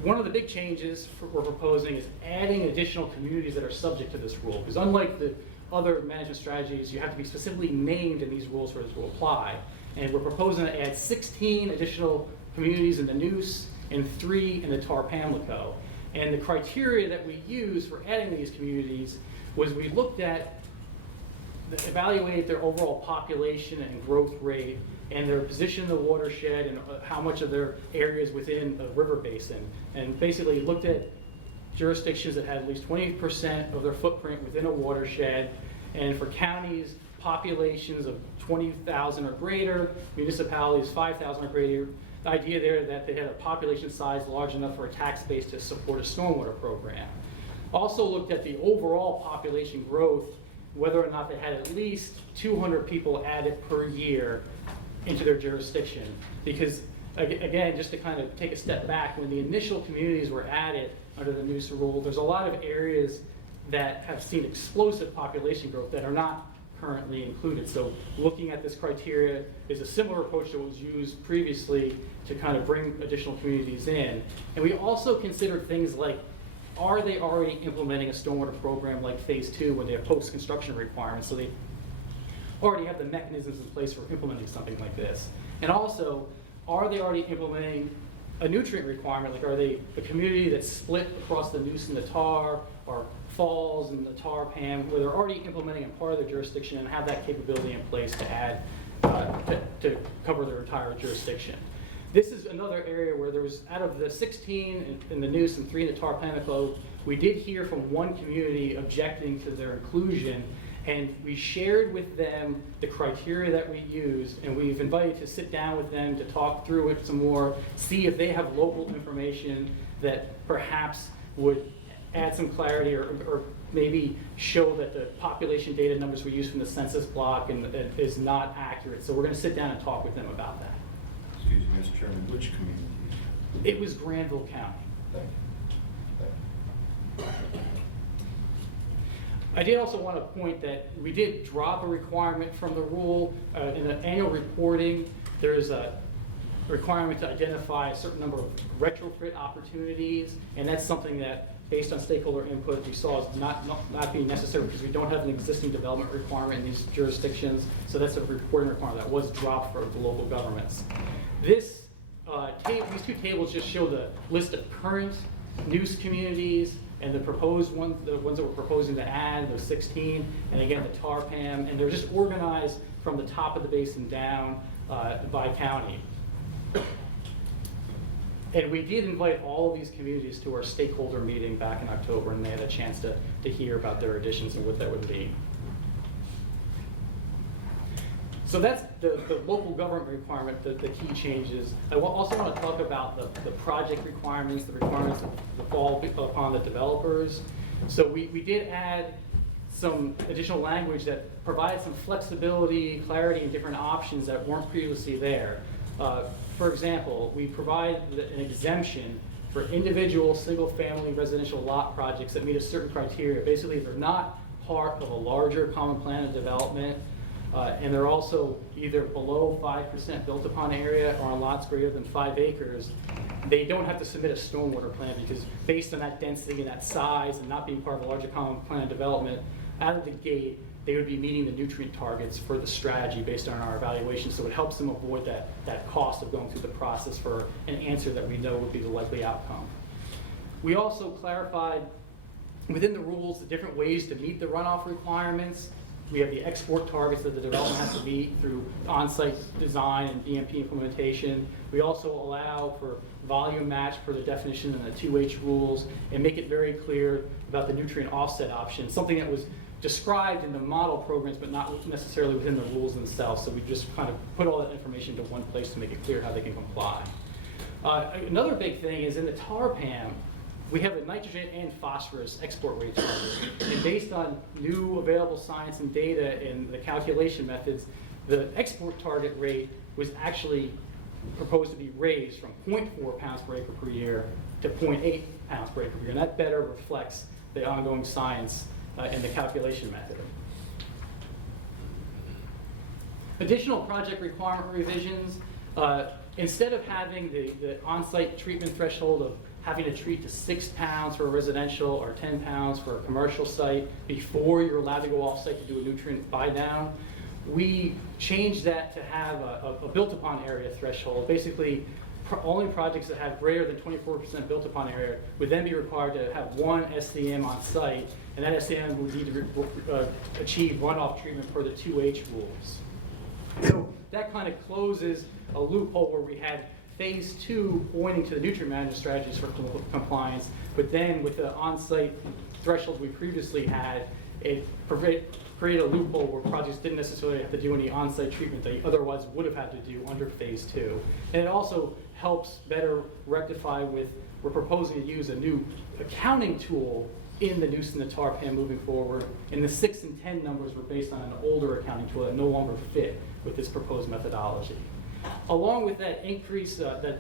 one of the big changes we're proposing is adding additional communities that are subject to this rule. Because unlike the other management strategies, you have to be specifically named in these rules for this will apply. And we're proposing to add 16 additional communities in the Neuse and 3 in the Tar Pamlico. And the criteria that we used for adding these communities was we looked at, evaluated their overall population and growth rate and their position in the watershed and how much of their areas within a river basin. And basically looked at jurisdictions that had at least 20% of their footprint within a watershed. And for counties, populations of 20,000 or greater, municipalities 5,000 or greater. The idea there that they had a population size large enough for a tax base to support a stormwater program. Also looked at the overall population growth, whether or not they had at least 200 people added per year into their jurisdiction. Because again, just to kind of take a step back, when the initial communities were added under the Neuse rule, there's a lot of areas that have seen explosive population growth that are not currently included. So looking at this criteria is a similar approach to what was used previously to kind of bring additional communities in. And we also considered things like, are they already implementing a stormwater program like phase 2 where they have post-construction requirements, so they already have the mechanisms in place for implementing something like this? And also, are they already implementing a nutrient requirement? Like, are they a community that's split across the Neuse and the Tar, or falls in the Tar Pam, where they're already implementing a part of their jurisdiction and have that capability in place to add, to cover their entire jurisdiction? This is another area where there was, out of the 16 in the Neuse and 3 in the Tar Pamlico, we did hear from one community objecting to their inclusion, and we shared with them the criteria that we used, and we've invited to sit down with them to talk through it some more, see if they have local information that perhaps would add some clarity or maybe show that the population data numbers we use from the census block is not accurate. So we're going to sit down and talk with them about that. Excuse me, Mr. Chairman, which community? It was Granville County. Thank you. Thank you. I did also want to point that we did drop a requirement from the rule. In the annual reporting, there's a requirement to identify a certain number of retrofit opportunities, and that's something that, based on stakeholder input, we saw as not being necessary because we don't have an existing development requirement in these jurisdictions, so that's a reporting requirement that was dropped for the local governments. These two tables just show the list of current Neuse communities and the proposed ones, the ones that we're proposing to add, those 16, and again the Tar Pam, and they're just organized from the top of the basin down by county. And we did invite all of these communities to our stakeholder meeting back in October, and they had a chance to hear about their additions and what that would be. So that's the local government requirement, the key changes. I also want to talk about the project requirements, the requirements that fall upon the developers. So we did add some additional language that provides some flexibility, clarity, and different options that weren't previously there. For example, we provide an exemption for individual single-family residential lot projects that meet a certain criteria. Basically, they're not part of a larger common plan of development, and they're also either below 5% built upon area or on lots greater than 5 acres. They don't have to submit a stormwater plan because based on that density and that size and not being part of a larger common plan of development, out of the gate, they would be meeting the nutrient targets for the strategy based on our evaluation, so it helps them avoid that cost of going through the process for an answer that we know would be the likely outcome. We also clarified within the rules the different ways to meet the runoff requirements. We have the export targets that the development has to meet through on-site design and DMP implementation. We also allow for volume match per the definition in the 2H rules and make it very clear about the nutrient offset option, something that was described in the model programs but not necessarily within the rules themselves. So we just kind of put all that information into one place to make it clear how they can comply. Another big thing is in the Tar Pam, we have a nitrogen and phosphorus export rate target. And based on new available science and data and the calculation methods, the export target rate was actually proposed to be raised from 0.4 pounds per acre per year to 0.8 pounds per acre per year. And that better reflects the ongoing science and the calculation method. Additional project requirement revisions, instead of having the on-site treatment threshold of having to treat to 6 pounds for a residential or 10 pounds for a commercial site before you're allowed to go off-site to do a nutrient buy-down. We changed that to have a built-upon area threshold. Basically, only projects that have greater than 24% built-upon area would then be required to have one SCM on site, and that SCM would need to achieve runoff treatment per the 2H rules. So that kind of closes a loophole where we had phase 2 pointing to the nutrient management strategies for compliance, but then with the on-site thresholds we previously had, it created a loophole where projects didn't necessarily have to do any on-site treatment they otherwise would have had to do under phase 2. And it also helps better rectify with, we're proposing to use a new accounting tool in the NUS and the TAR PAM moving forward. And the 6 and 10 numbers were based on an older accounting tool that no longer fit with this proposed methodology. Along with that increase, the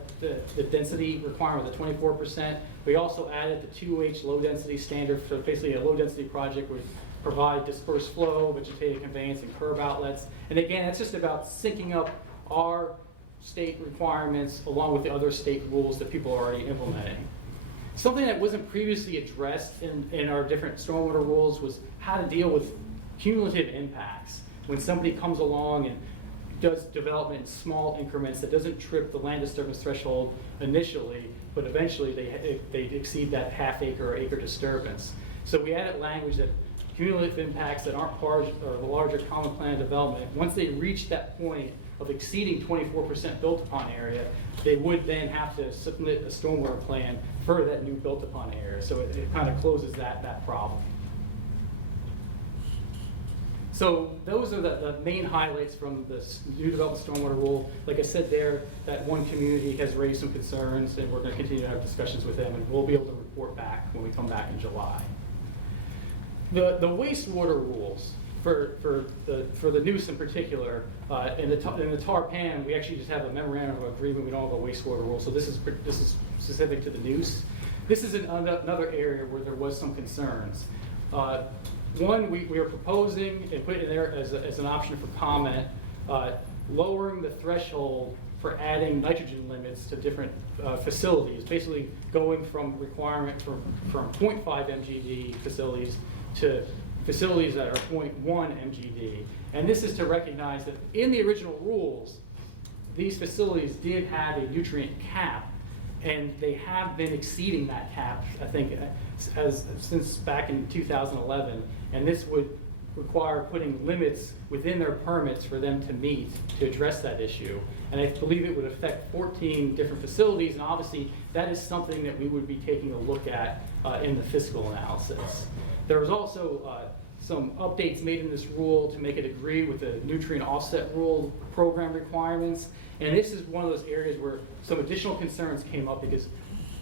density requirement of the 24%, we also added the 2H low density standard. So basically a low density project would provide dispersed flow, vegetative conveyance, and curb outlets. And again, it's just about syncing up our state requirements along with the other state rules that people are already implementing. Something that wasn't previously addressed in our different stormwater rules was how to deal with cumulative impacts. When somebody comes along and does development in small increments that doesn't trip the land disturbance threshold initially, but eventually they exceed that half-acre or acre disturbance. So we added language that cumulative impacts that aren't part of the larger common plan development, once they reach that point of exceeding 24% built upon area, they would then have to submit a stormwater plan for that new built upon area. So it kind of closes that problem. So those are the main highlights from this new development stormwater rule. Like I said there, that one community has raised some concerns, and we're going to continue to have discussions with them, and we'll be able to report back when we come back in July. The wastewater rules for the NUS in particular, in the TAR PAN, we actually just have a memorandum of agreement. We don't have a wastewater rule, so this is specific to the NUS. This is another area where there was some concerns. One, we are proposing and put it in there as an option for comment, lowering the threshold for adding nitrogen limits to different facilities, basically going from requirement from 0.5 MGD facilities to facilities that are 0.1 MGD. And this is to recognize that in the original rules, these facilities did have a nutrient cap, and they have been exceeding that cap, I think, since back in 2011. And this would require putting limits within their permits for them to meet to address that issue. And I believe it would affect 14 different facilities, and obviously that is something that we would be taking a look at in the fiscal analysis. There was also some updates made in this rule to make it agree with the nutrient offset rule program requirements. And this is one of those areas where some additional concerns came up, because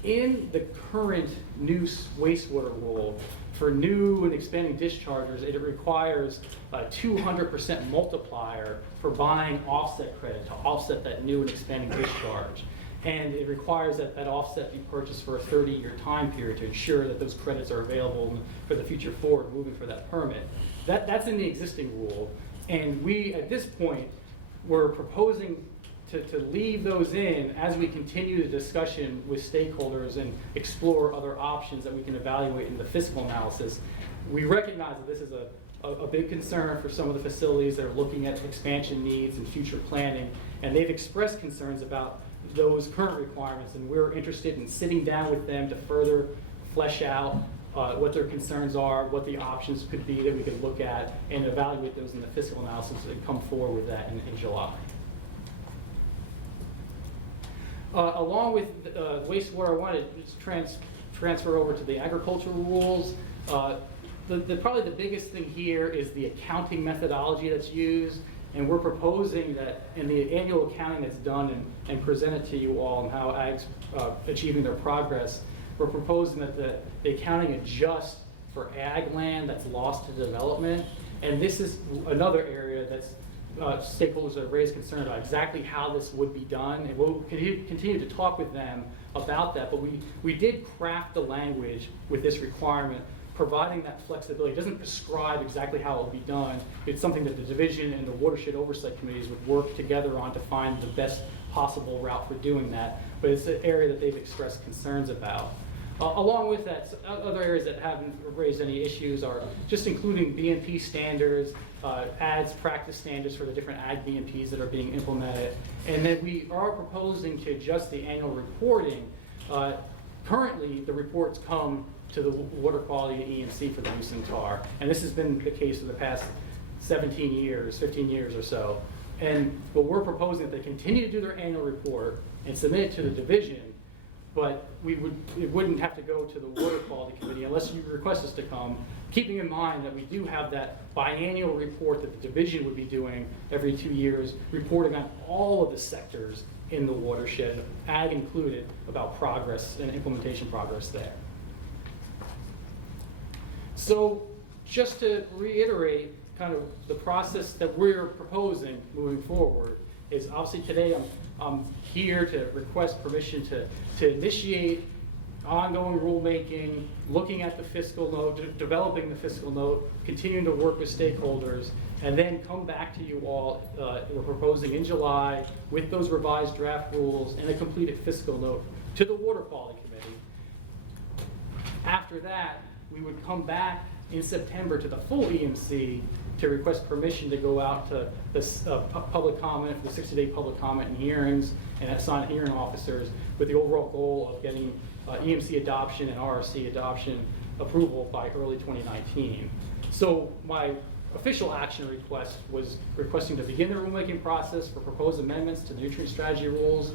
in the current NUS wastewater rule, for new and expanding dischargers, it requires a 200% multiplier for buying offset credit to offset that new and expanding discharge. And it requires that that offset be purchased for a 30-year time period to ensure that those credits are available for the future forward moving for that permit. That's in the existing rule. And we, at this point, we're proposing to leave those in as we continue the discussion with stakeholders and explore other options that we can evaluate in the fiscal analysis. We recognize that this is a big concern for some of the facilities that are looking at expansion needs and future planning, and they've expressed concerns about those current requirements, and we're interested in sitting down with them to further flesh out what their concerns are, what the options could be that we could look at, and evaluate those in the fiscal analysis and come forward with that in July. Along with wastewater, I wanted to transfer over to the agricultural rules. Probably the biggest thing here is the accounting methodology that's used, and we're proposing that in the annual accounting that's done and presented to you all and how ag's achieving their progress, we're proposing that the accounting adjust for ag land that's lost to development. And this is another area that's stakeholders that have raised concern about exactly how this would be done, and we'll continue to talk with them about that. But we did craft the language with this requirement, providing that flexibility. It doesn't prescribe exactly how it will be done. It's something that the division and the watershed oversight committees would work together on to find the best possible route for doing that. but it's an area that they've expressed concerns about. Along with that, other areas that haven't raised any issues are just including BMP standards, ADS practice standards for the different ag BMPs that are being implemented. And then we are proposing to adjust the annual reporting. Currently, the reports come to the water quality EMC for the use in tar. And this has been the case for the past 17 years, 15 years or so. And what we're proposing that they continue to do their annual report and submit it to the division, but it wouldn't have to go to the Water Quality Committee unless you request us to come, keeping in mind that we do have that biannual report that the division would be doing every 2 years, reporting on all of the sectors in the watershed, ag included, about progress and implementation progress there. So just to reiterate kind of the process that we're proposing moving forward is obviously today I'm here to request permission to initiate ongoing rulemaking, looking at the fiscal note, developing the fiscal note, continuing to work with stakeholders, and then come back to you all, we're proposing in July with those revised draft rules and a completed fiscal note to the Water Quality Committee. After that, we would come back in September to the full EMC to request permission to go out to this public comment, the 60-day public comment and hearings, and assign hearing officers with the overall goal of getting EMC adoption and RRC adoption approval by early 2019. So my official action request was requesting to begin the rulemaking process for proposed amendments to the nutrient strategy rules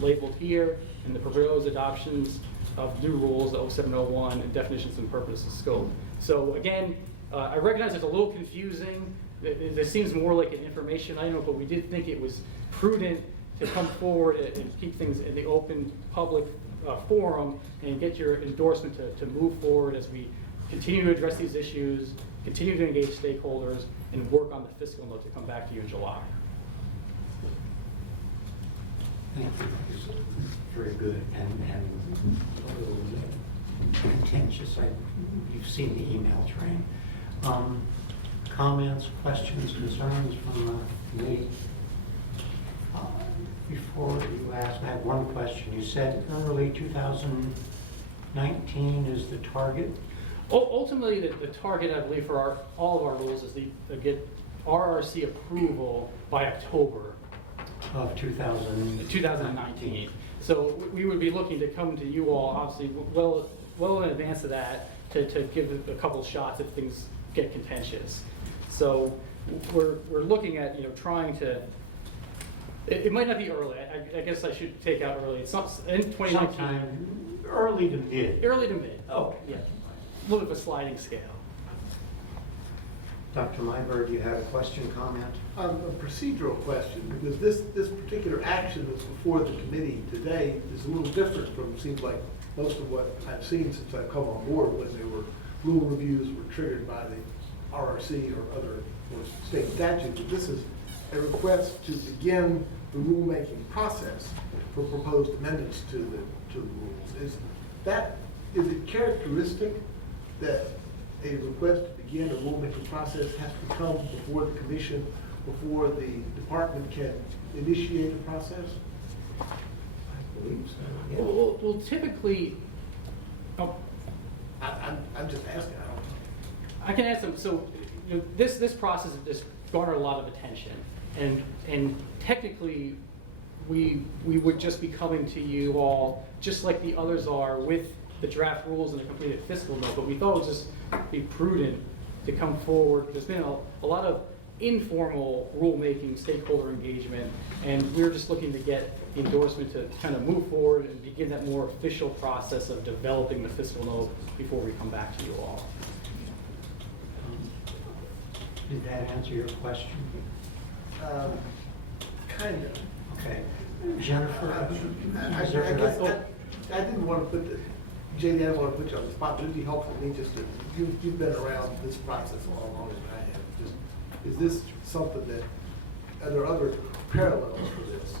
labeled here, and the proposed adoptions of new rules, the 0701, and definitions and purpose and scope. So again, I recognize it's a little confusing. This seems more like an information item, but we did think it was prudent to come forward and keep things in the open public forum and get your endorsement to move forward as we continue to address these issues, continue to engage stakeholders, and work on the fiscal note to come back to you in July. Thank you. Very good and a little contentious. You've seen the email train. Comments, questions, concerns from the committee? Before you ask, I have one question. You said early 2019 is the target? Ultimately, the target, I believe, for all of our rules is to get RRC approval by October Of 2019. So we would be looking to come to you all, obviously, well in advance of that, to give a couple shots if things get contentious. So we're looking at, trying to, it might not be early. I guess I should take out early. It's not in 2019. Sometime early to mid. Early to mid. Oh, Yeah. A little bit of a sliding scale. Dr. Myberg, you had a question, comment? A procedural question, because this particular action that's before the committee today is a little different from, seems like, most of what I've seen since I've come on board, when they were, rule reviews were triggered by the RRC or other state statutes. But this is a request to begin the rulemaking process for proposed amendments to the rules. Is it characteristic that a request to begin a rulemaking process has to come before the commission, before the department can initiate the process? I believe so, yeah. Well, typically, I'm just asking, I don't know. I can ask them. So, this process has just garnered a lot of attention, and technically, we would just be coming to you all just like the others are with the draft rules and the completed fiscal note. But we thought it would just be prudent to come forward. There's been a lot of informal rulemaking, stakeholder engagement, and we're just looking to get the endorsement to kind of move forward and begin that more official process of developing the fiscal note before we come back to you all. Did that answer your question? Kind of. Okay. Jennifer? I didn't want to put, JD, I didn't want to put you on the spot, but it'd be helpful to me just to, you've been around this process a lot longer than I have. Just, is this something that, are there other parallels for this?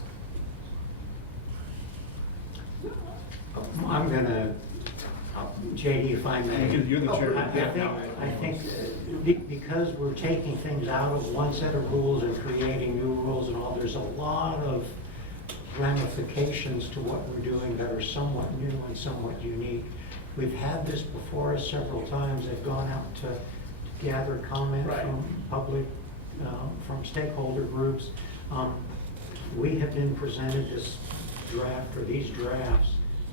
I'm gonna, JD, if I may. You're the chair. I think because we're taking things out of one set of rules and creating new rules and all, there's a lot of ramifications to what we're doing that are somewhat new and somewhat unique. We've had this before us several times. They've gone out to gather comment Right. from public, from stakeholder groups. We have been presented this draft or these drafts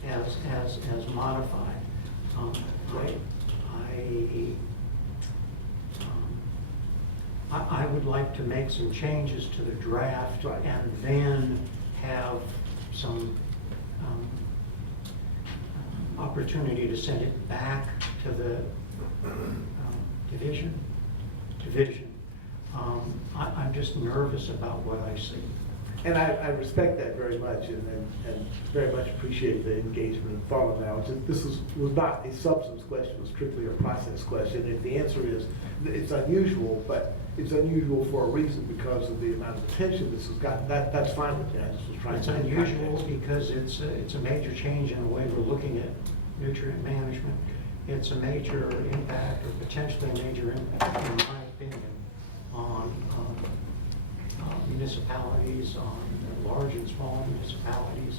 as modified. I would like to make some changes to the draft Right. and then have some opportunity to send it back to the division. I'm just nervous about what I see. And I respect that very much and very much appreciate the engagement and thought analysis. This was not a substance question, it was strictly a process question. If the answer is, it's unusual, but it's unusual for a reason because of the amount of attention this has gotten, that's fine with me. I just was trying It's to. unusual because it's a major change in the way we're looking at nutrient management. It's a major impact, or potentially a major impact, in my opinion, on municipalities, on large and small municipalities.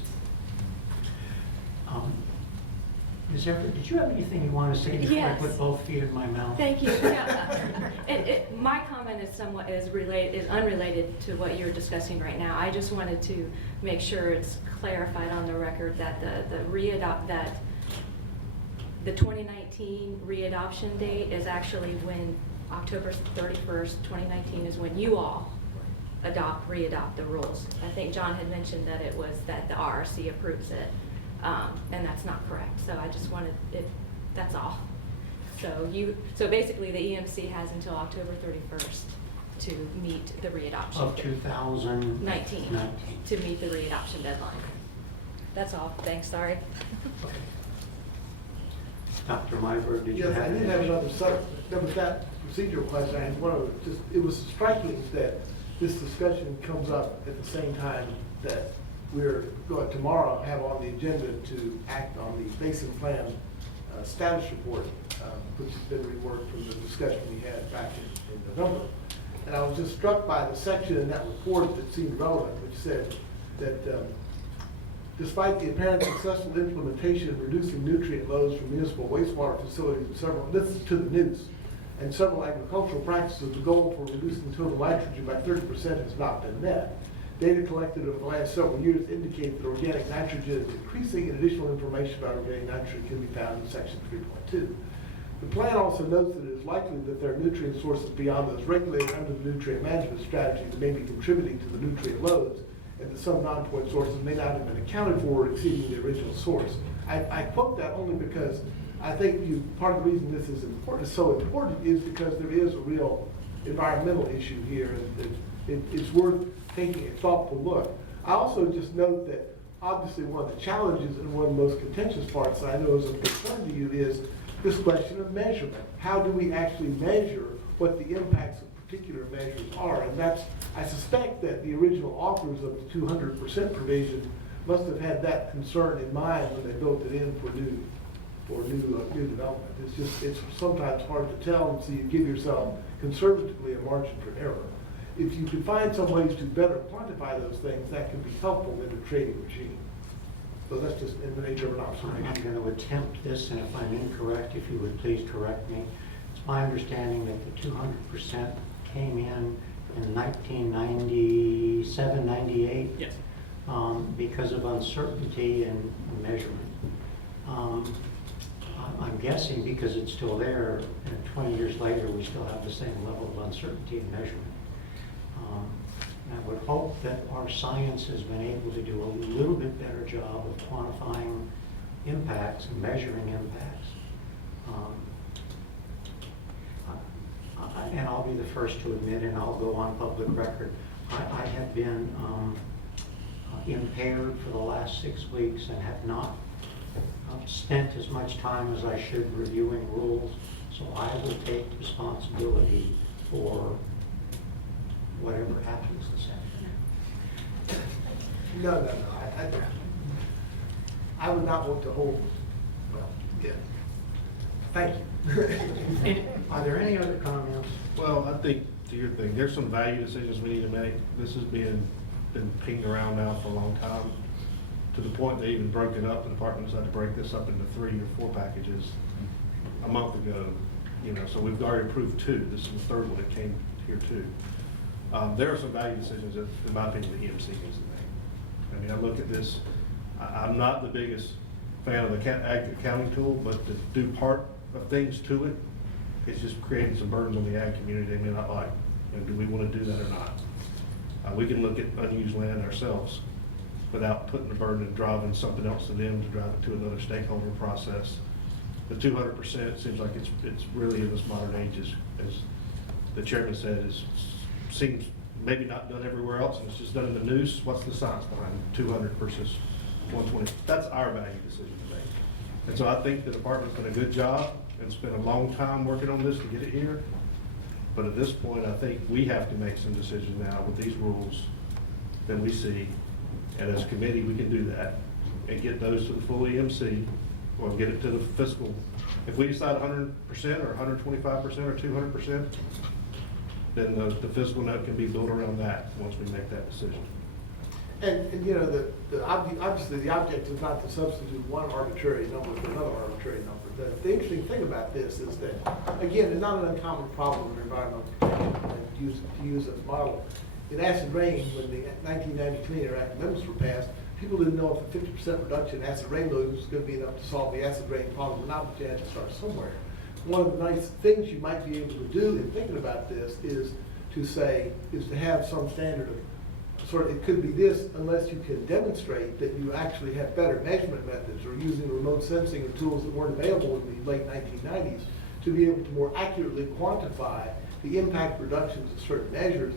Ms. Everett, did you have anything you want to say before I Yes. put both feet in my mouth? Thank you. My comment is unrelated to what you're discussing right now. I just wanted to make sure it's clarified on the record that the 2019 readoption date is actually when October 31st, 2019 is when you all readopt the rules. I think John had mentioned that it was that the RRC approves it, and that's not correct. So I just wanted it, that's all. So basically the EMC has until October 31st to meet the readoption. Of 2019. 19, to meet the readoption deadline. That's all. Thanks, sorry. Dr. Myberg, did you Yes, have I did any? have there was that procedural question. I had one of just, it was striking that this discussion comes up at the same time that we're going tomorrow have on the agenda to act on the basin plan status report, which has been reworked from the discussion we had back in November. And I was just struck by the section in that report that seemed relevant, which said that despite the apparent successful implementation of reducing nutrient loads from municipal wastewater facilities and several, this is to the news, and several agricultural practices, the goal for reducing total nitrogen by 30% has not been met. Data collected over the last several years indicate that organic nitrogen is increasing, and additional information about organic nitrogen can be found in section 3.2. The plan also notes that it is likely that there are nutrient sources beyond those regulated under the nutrient management strategy that may be contributing to the nutrient loads, and that some non-point sources may not have been accounted for or exceeding the original source. I quote that only because I think part of the reason this is important, so important, is because there is a real environmental issue here, and it's worth taking a thoughtful look. I also just note that obviously one of the challenges and one of the most contentious parts that I know is of concern to you is this question of measurement. How do we actually measure what the impacts of particular measures are? And I suspect that the original authors of the 200% provision must have had that concern in mind when they built it in for new development. It's sometimes hard to tell, and so you give yourself conservatively a margin for error. If you can find some ways to better quantify those things, that can be helpful in a trading regime. So that's just in the nature of an observation. I'm going to attempt this, and if I'm incorrect, if you would please correct me. It's my understanding that the 200% came in 1997, 98? Yes. Because of uncertainty in measurement. I'm guessing because it's still there, and 20 years later, we still have the same level of uncertainty in measurement. I would hope that our science has been able to do a little bit better job of quantifying impacts and measuring impacts. And I'll be the first to admit, and I'll go on public record, I have been impaired for the last 6 weeks and have not spent as much time as I should reviewing rules, so I will take responsibility for whatever happens this afternoon. No. I would not want to hold, well, yeah. Thank you. Are there any other comments? Well, I think to your thing, there's some value decisions we need to make. This is being been pinged around now for a long time, to the point they even broke it up. The department decided to break this up into 3 or 4 packages a month ago. So we've already approved 2. This is the 3rd one that came here too. There are some value decisions that, in my opinion, the EMC needs to make. I mean, I look at this, I'm not the biggest fan of the ag accounting tool, but to do part of things to it, it's just creating some burdens on the ag community they may not like. And do we want to do that or not? We can look at unused land ourselves without putting the burden of driving something else to them to drive it to another stakeholder process. The 200% seems like it's really in this modern age, as the chairman said, seems maybe not done everywhere else, and it's just done in the noose. What's the science behind 200 versus 120? That's our value decision to make. And so I think the department's done a good job and spent a long time working on this to get it here. But at this point, I think we have to make some decisions now with these rules that we see. And as a committee, we can do that and get those to the full EMC or get it to the fiscal. If we decide 100% or 125% or 200%, then the fiscal note can be built around that once we make that decision. And obviously, the object is not to substitute one arbitrary number for another arbitrary number. The interesting thing about this is that, again, it's not an uncommon problem in environmental protection, to use as a model. In acid rain, when the 1990 Clean Air Act amendments were passed, people didn't know if a 50% reduction in acid rain load was going to be enough to solve the acid rain problem or not, but you had to start somewhere. One of the nice things you might be able to do in thinking about this is to have some standard of it could be this, unless you can demonstrate that you actually have better measurement methods or using remote sensing or tools that weren't available in the late 1990s to be able to more accurately quantify the impact reductions of certain measures.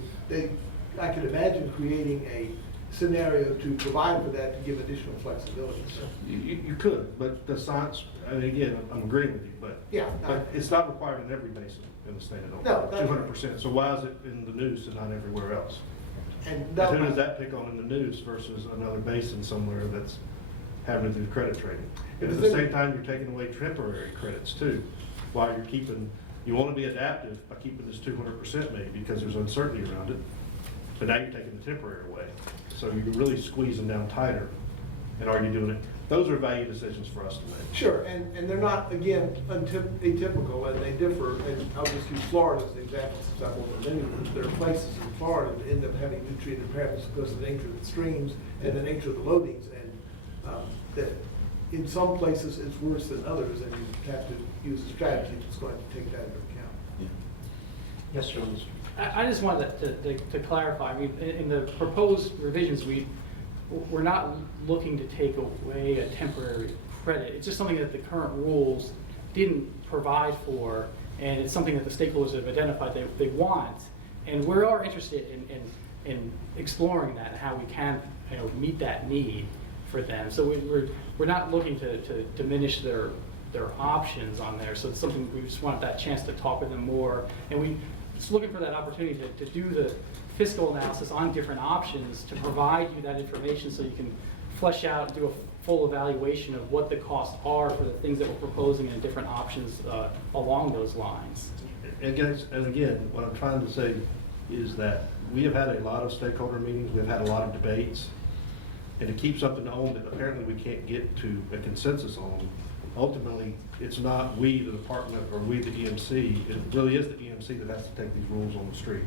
I could imagine creating a scenario to provide for that to give additional flexibility. So. You could, but the science, and again, I'm agreeing with you, but, yeah, but it's not required in every basin in the state of Illinois. No, 200%. So why is it in the news and not everywhere else? And who does that pick on in the news versus another basin somewhere that's having to do credit trading? And at the same time, you're taking away temporary credits too, while you're keeping, you want to be adaptive by keeping this 200% maybe because there's uncertainty around it, but now you're taking the temporary away. So you're really squeezing down tighter, and are you doing it? Those are value decisions for us to make. Sure, and they're not, again, atypical, and they differ, and I'll just use Florida as an example since I'm one of the many. There are places in Florida that end up having nutrient impairments because of the nature of the streams and the nature of the loadings, and that in some places it's worse than others, and you have to use a strategy that's going to take that into account. Yeah. Yes, sir. I just wanted to clarify, I mean, in the proposed revisions, we're not looking to take away a temporary credit. It's just something that the current rules didn't provide for, and it's something that the stakeholders have identified they want. And we are interested in exploring that and how we can meet that need for them. So we're not looking to diminish their options on there. So it's something we just want that chance to talk with them more. And we just looking for that opportunity to do the fiscal analysis on different options to provide you that information so you can flesh out and do a full evaluation of what the costs are for the things that we're proposing and different options along those lines. And again, what I'm trying to say is that we have had a lot of stakeholder meetings, we've had a lot of debates, and to keep something on that apparently we can't get to a consensus on, ultimately, it's not we, the department, or we, the EMC. It really is the EMC that has to take these rules on the street.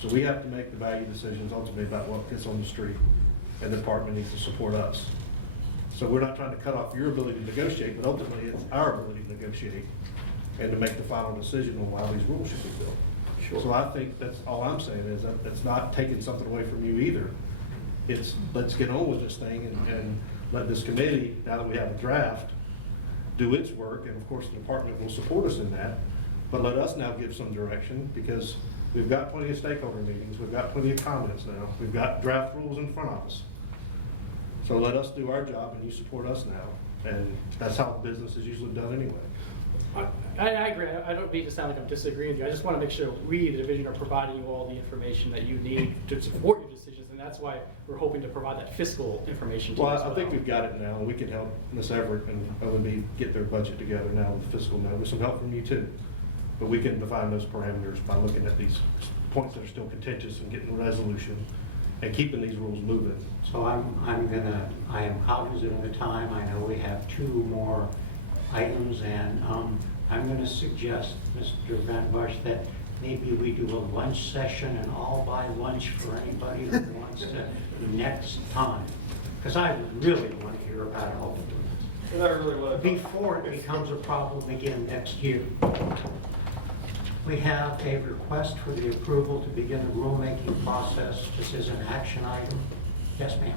So we have to make the value decisions ultimately about what gets on the street, and the department needs to support us. So we're not trying to cut off your ability to negotiate, but ultimately it's our ability to negotiate and to make the final decision on how these rules should be built. Sure. So I think that's all I'm saying is that that's not taking something away from you either. It's let's get on with this thing and let this committee, now that we have a draft, do its work, and of course the department will support us in that, but let us now give some direction because we've got plenty of stakeholder meetings, we've got plenty of comments now, we've got draft rules in front of us. So let us do our job and you support us now, and that's how business is usually done anyway. I agree. I don't mean to sound like I'm disagreeing with you. I just want to make sure we, the division, are providing you all the information that you need to support your decisions, and that's why we're hoping to provide that fiscal information to you as well. I think we've got it now, and we can help Ms. Everett and OMB get their budget together now with the fiscal note, with some help from you too. But we can define those parameters by looking at these points that are still contentious and getting a resolution. and keeping these rules moving. So I am cognizant of the time. I know we have 2 more items, and I'm gonna suggest, Mr. Van Bush, that maybe we do a lunch session and I'll buy lunch for anybody who wants to next time. Because I really want to hear about all of it before it becomes a problem again next year. We have a request for the approval to begin the rulemaking process. This is an action item. Yes, ma'am.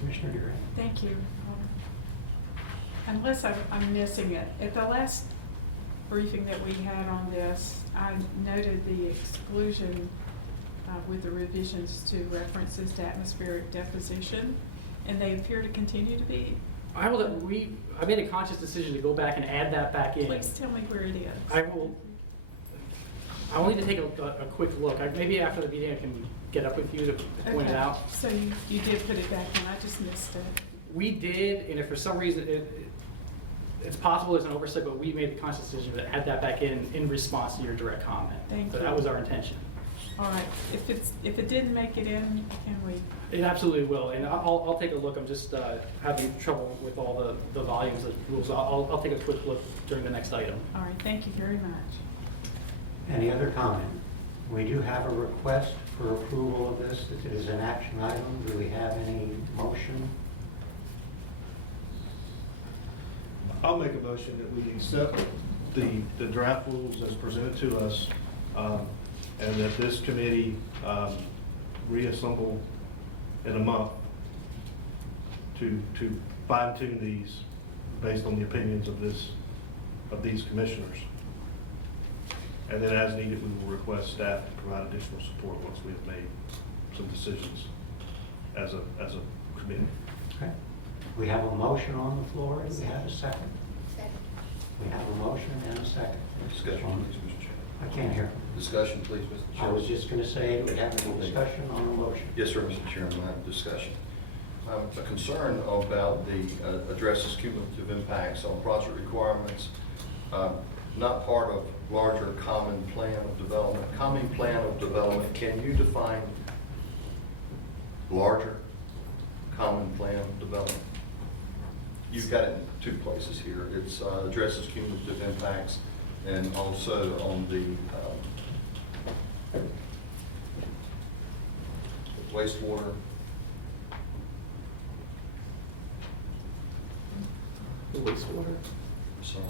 Commissioner DeGray. Thank you. Unless I'm missing it, at the last briefing that we had on this, I noted the exclusion with the revisions to references to atmospheric deposition, and they appear to continue to be. I made a conscious decision to go back and add that back in. Please tell me where it is. I will need to take a quick look. Maybe after the meeting I can get up with you to point it Okay. out. So you did put it back in, I just missed it. We did, and if for some reason, it's possible there's an oversight, but we made the conscious decision to add that back in response to your direct comment. Thank So you. that was our intention. All right, if it didn't make it in, can we? It absolutely will, and I'll take a look. I'm just having trouble with all the volumes of rules. I'll take a quick look during the next item. All right, thank you very much. Any other comment? We do have a request for approval of this. It is an action item. Do we have any motion? I'll make a motion that we accept the draft rules as presented to us, and that this committee reassemble in a month to fine tune these based on the opinions of these commissioners. And then as needed, we will request staff to provide additional support once we have made some decisions as a committee. Okay. We have a motion on the floor. Do we have a second? Second. We have a motion and a second. Discussion, please, Mr. Chairman. I can't hear. Discussion, please, Mr. I Chairman. was just going to say, do we have any discussion on the motion? Yes, sir, Mr. Chairman, I have discussion. A concern about the addresses cumulative impacts on project requirements, not part of larger common plan of development. Common plan of development, can you define larger common plan of development? You've got it in 2 places here. It's addresses cumulative impacts and also on the wastewater. The wastewater. Sorry.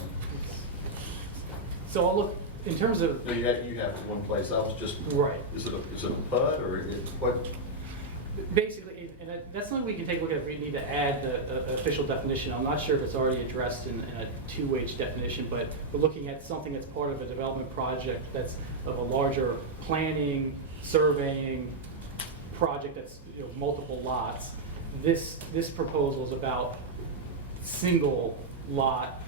So I'll look, in terms of, No, you have it one place. I was just. Right. Is it a PUD or what? basically, and that's something we can take a look at. We need to add the official definition. I'm not sure if it's already addressed in a 2H definition, but we're looking at something that's part of a development project that's of a larger planning, surveying project that's, multiple lots. This proposal is about single lot,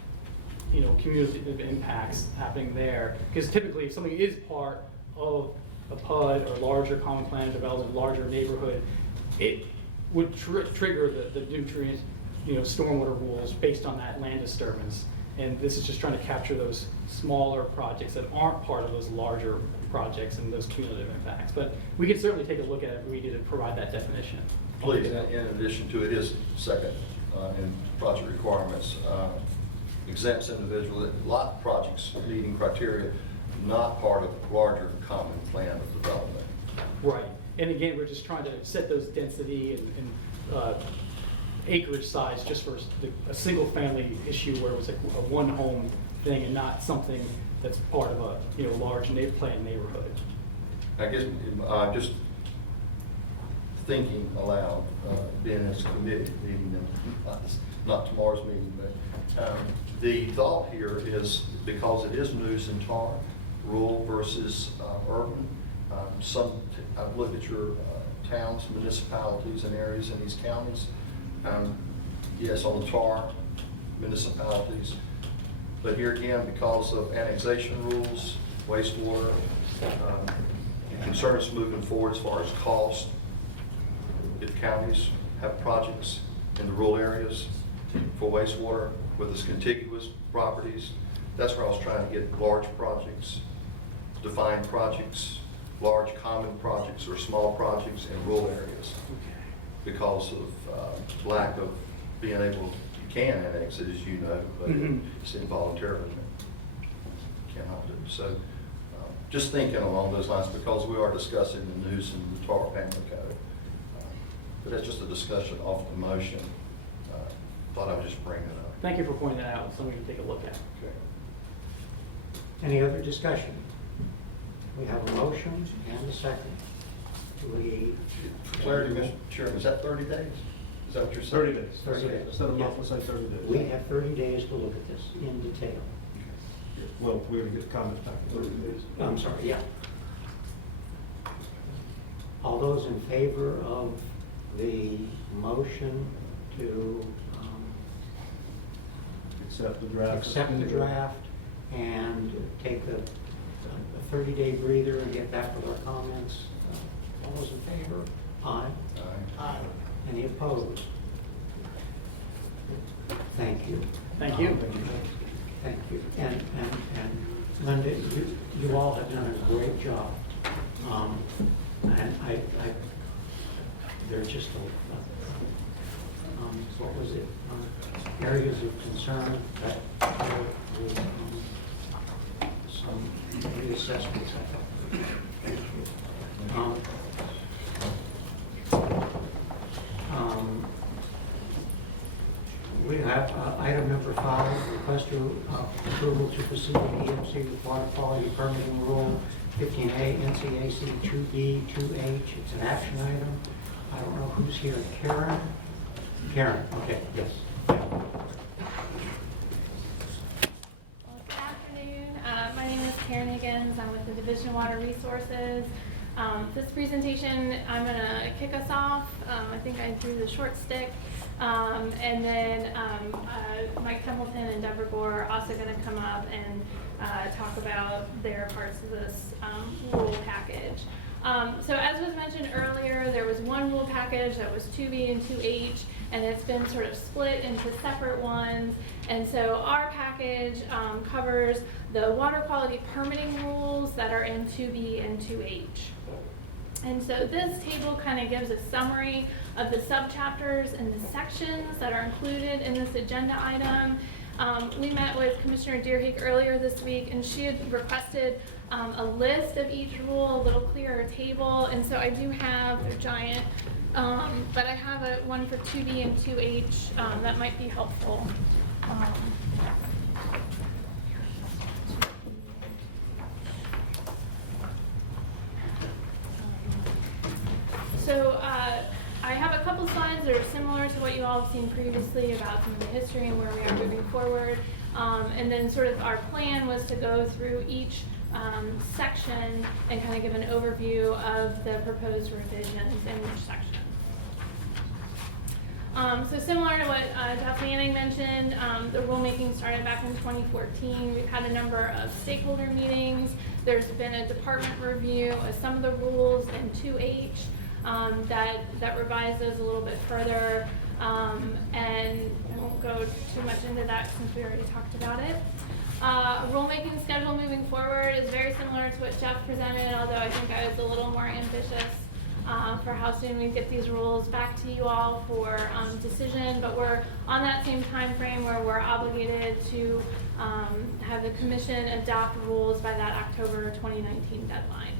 cumulative impacts happening there. Because typically, if something is part of a PUD or larger common plan development, larger neighborhood, it would trigger the nutrient, stormwater rules based on that land disturbance. And this is just trying to capture those smaller projects that aren't part of those larger projects and those cumulative impacts. But we can certainly take a look at it if we need to provide that definition. Please, in addition to it is second in project requirements, exempts individual lot projects meeting criteria, not part of larger common plan of development. Right. And again, we're just trying to set those density and acreage size just for a single family issue where it was a one home thing and not something that's part of a large planned neighborhood. I guess just thinking aloud, being in this committee meeting, not tomorrow's meeting, but the thought here is because it is news and tar, rural versus urban. I've looked at your towns, municipalities, and areas in these counties. Yes, on the tar, municipalities. But here again, because of annexation rules, wastewater, concerns moving forward as far as cost, if counties have projects in the rural areas for wastewater with its contiguous properties, that's where I was trying to get large projects, defined projects, large common projects or small projects in rural areas because of lack of being able, you can annex it, as you know, but it's involuntarily. Cannot do. So just thinking along those lines, because we are discussing the news and the Tar Family Code. But that's just a discussion off the motion. Thought I would just bring it up. Thank you for pointing that out, something to take a look at. Okay. Any other discussion? We have a motion and a second. Do we? For clarity, Mr. Chairman, is that 30 days? Is that what you're saying? 30 days. 30 days. Instead of month, let's say 30 days. We have 30 days to look at this in detail. Well, we're going to get comments back in 30 days. I'm sorry, yeah. All those in favor of the motion to Accept the draft. accept the draft and take a 30-day breather and get back with our comments, all those in favor? Aye. Aye. Any opposed? Thank you. Thank you. Thank you. And Linda, you all have done a great job. And there are just what was it? Areas of concern that were some reassessments, I thought. Thank you. We have item number 5, request approval to proceed with EMC with water quality permitting rule 15A NCAC 2B 2H. It's an action item. I don't know who's here. Karen? Karen, okay, yes. Well, good afternoon. My name is Karen Higgins. I'm with the Division of Water Resources. This presentation, I'm going to kick us off. I think I threw the short stick. And then Mike Templeton and Deborah Gore are also going to come up and talk about their parts of this rule package. So as was mentioned earlier, there was one rule package that was 2B and 2H, and it's been sort of split into separate ones. And so our package covers the water quality permitting rules that are in 2B and 2H. And so this table kind of gives a summary of the subchapters and the sections that are included in this agenda item. We met with Commissioner Deerhake earlier this week, and she had requested a list of each rule, a little clearer table. And so I do have, they're giant, but I have one for 2B and 2H that might be helpful. So I have a couple slides that are similar to what you all have seen previously about some of the history and where we are moving forward. And then sort of our plan was to go through each section and kind of give an overview of the proposed revisions in each section. So similar to what Jeff Manning mentioned, the rulemaking started back in 2014. We've had a number of stakeholder meetings. There's been a department review of some of the rules in 2H. That revised those a little bit further, and I won't go too much into that since we already talked about it. Rulemaking schedule moving forward is very similar to what Jeff presented, although I think I was a little more ambitious for how soon we get these rules back to you all for decision, but we're on that same time frame where we're obligated to have the commission adopt rules by that October 2019 deadline.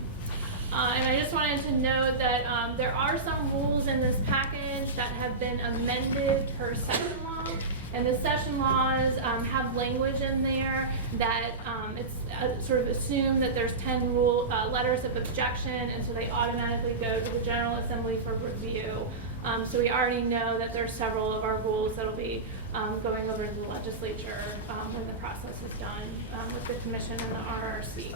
And I just wanted to note that there are some rules in this package that have been amended per session law. And the session laws have language in there that it's sort of assumed that there's 10 letters of objection, and so they automatically go to the General Assembly for review. So we already know that there's several of our rules that will be going over to the legislature when the process is done with the commission and the RRC.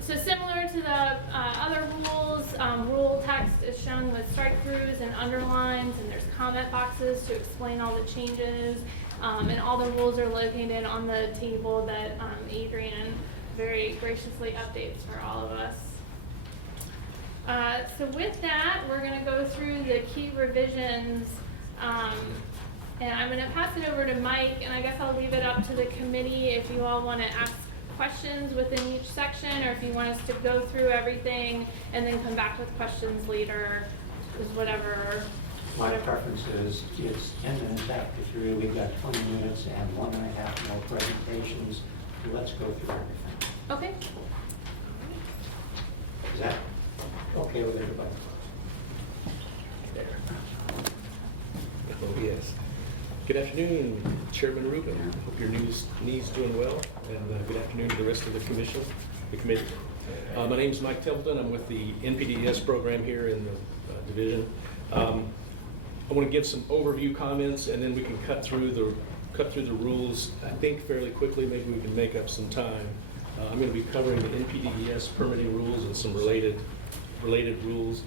So similar to the other rules, rule text is shown with strike-throughs and underlines, and there's comment boxes to explain all the changes, and all the rules are located on the table that Adrian very graciously updates for all of us. So with that, we're going to go through the key revisions, and I'm going to pass it over to Mike, and I guess I'll leave it up to the committee if you all want to ask questions within each section, or if you want us to go through everything and then come back with questions later, is whatever. My preference is it's 10 minutes after 3, we've got 20 minutes and 1.5 more presentations. Let's go through everything. Okay. Is that okay with everybody? Oh, yes. Good afternoon, Chairman Rubin. Hope your knee's doing well, and good afternoon to the rest of the commission, the committee. My name is Mike Templeton. I'm with the NPDES program here in the division. I want to give some overview comments, and then we can cut through the rules, I think, fairly quickly. Maybe we can make up some time. I'm going to be covering the NPDES permitting rules and some related rules.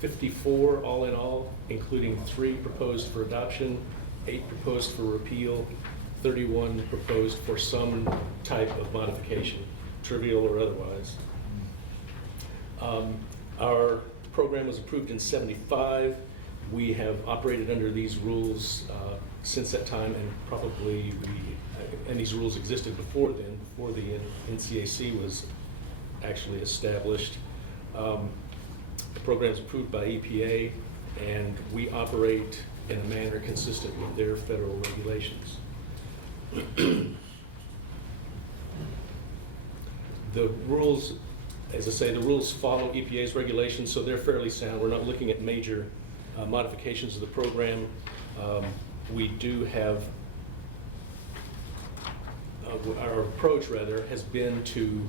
54 all in all, including 3 proposed for adoption, 8 proposed for repeal, 31 proposed for some type of modification, trivial or otherwise. Our program was approved in '75. We have operated under these rules since that time, and and these rules existed before then, before the NCAC was actually established. The program is approved by EPA, and we operate in a manner consistent with their federal regulations. The rules, as I say, the rules follow EPA's regulations, so they're fairly sound. We're not looking at major modifications of the program. We do have, our approach rather, has been to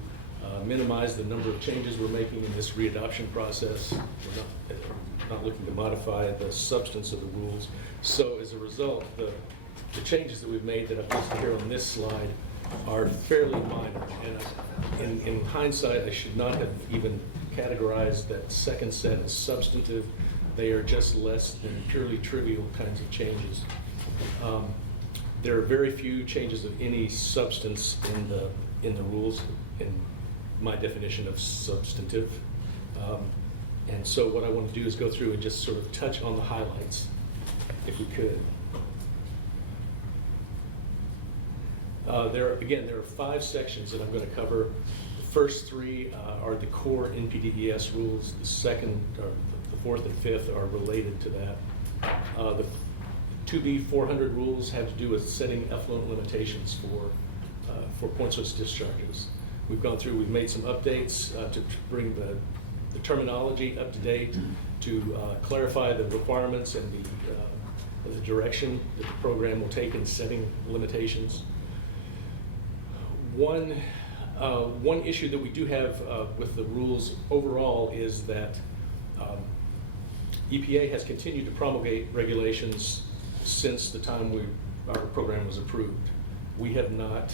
minimize the number of changes we're making in this readoption process. We're not looking to modify the substance of the rules. So as a result, the changes that we've made that I've listed here on this slide are fairly minor. And in hindsight, I should not have even categorized that second set as substantive. They are just less than purely trivial kinds of changes. There are very few changes of any substance in the rules, in my definition of substantive. And so what I want to do is go through and just sort of touch on the highlights, if we could. There are 5 sections that I'm going to cover. The first 3 are the core NPDES rules. The second, or the 4th and 5th, are related to that. The 2B 400 rules have to do with setting effluent limitations for point source discharges. We've made some updates to bring the terminology up to date, to clarify the requirements and the direction that the program will take in setting limitations. One issue that we do have with the rules overall is that EPA has continued to promulgate regulations since the time our program was approved. We have not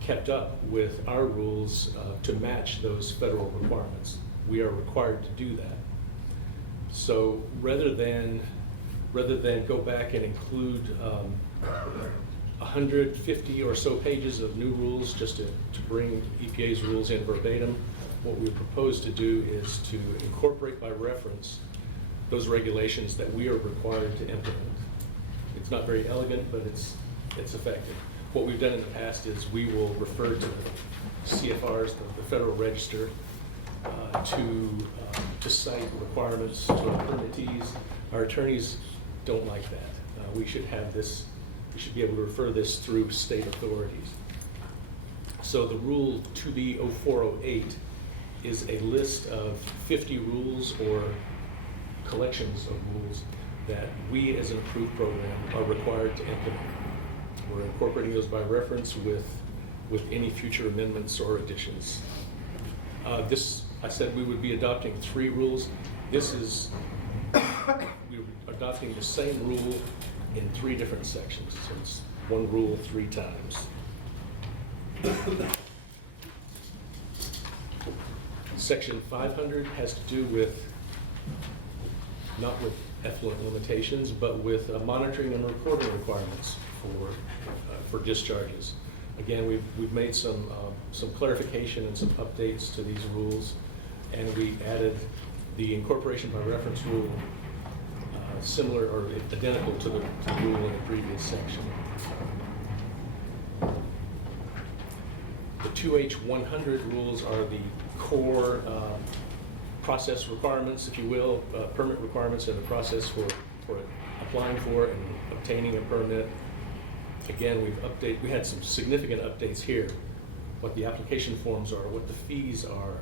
kept up with our rules to match those federal requirements. We are required to do that. So rather than go back and include 150 or so pages of new rules just to bring EPA's rules in verbatim, what we propose to do is to incorporate by reference those regulations that we are required to implement. It's not very elegant, but it's effective. What we've done in the past is we will refer to CFRs, the Federal Register, to cite requirements to our permittees. Our attorneys don't like that. We should be able to refer this through state authorities. So the rule 2B 0408 is a list of 50 rules or collections of rules that we as an approved program are required to implement. We're incorporating those by reference with any future amendments or additions. I said we would be adopting 3 rules. We're adopting the same rule in 3 different sections. So it's 1 rule 3 times. Section 500 has to do with, not with effluent limitations, but with monitoring and reporting requirements for discharges. Again, we've made some clarification and some updates to these rules, and we added the incorporation by reference rule, similar or identical to the rule in the previous section. 2H100 rules are the core process requirements, if you will, permit requirements and the process for applying for and obtaining a permit. Again, we had some significant updates here. What the application forms are, what the fees are,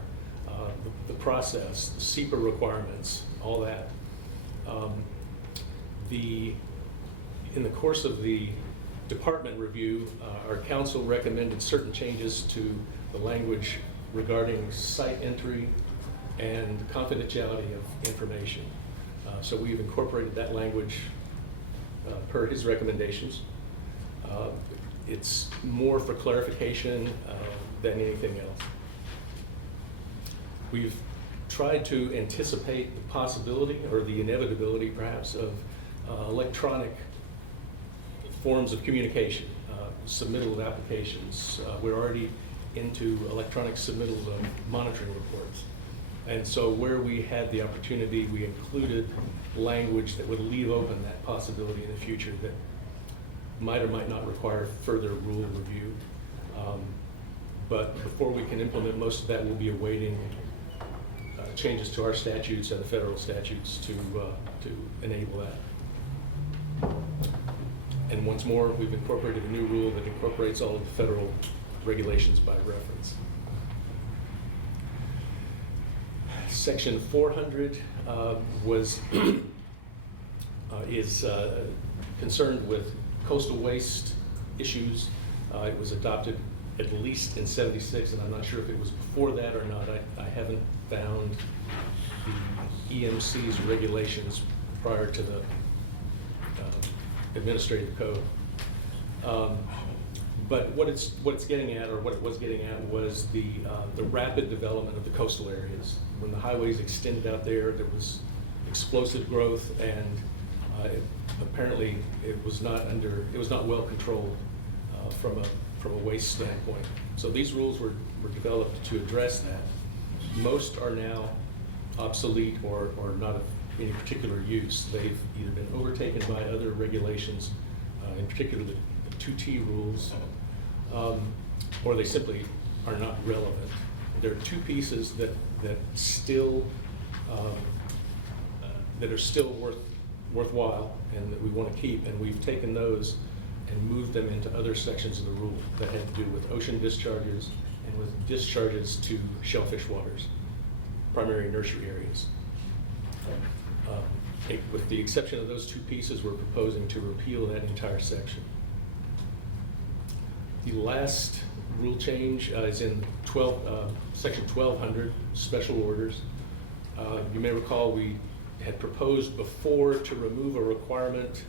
the process, the SEPA requirements, all that. In the course of the department review, our council recommended certain changes to the language regarding site entry and confidentiality of information. So we've incorporated that language per his recommendations. It's more for clarification than anything else. We've tried to anticipate the possibility or the inevitability perhaps of electronic forms of communication, submittal of applications. We're already into electronic submittal of monitoring reports. And so where we had the opportunity, we included language that would leave open that possibility in the future that might or might not require further rule review. But before we can implement most of that, we'll be awaiting changes to our statutes and the federal statutes to enable that. And once more, we've incorporated a new rule that incorporates all of the federal regulations by reference. Section 400 is concerned with coastal waste issues. It was adopted at least in '76, and I'm not sure if it was before that or not. I haven't found the EMC's regulations prior to the administrative code. But what it's getting at, or what it was getting at, was the rapid development of the coastal areas. When the highways extended out there, there was explosive growth, and apparently it was not well controlled from a waste standpoint. So these rules were developed to address that. Most are now obsolete or not of any particular use. They've either been overtaken by other regulations, in particular the 2T rules, or they simply are not relevant. There are two pieces that still that are still worthwhile and that we want to keep, and we've taken those and moved them into other sections of the rule that had to do with ocean discharges and with discharges to shellfish waters, primary nursery areas. With the exception of those two pieces, we're proposing to repeal that entire section. The last rule change is in section 1200, special orders. You may recall we had proposed before to remove a requirement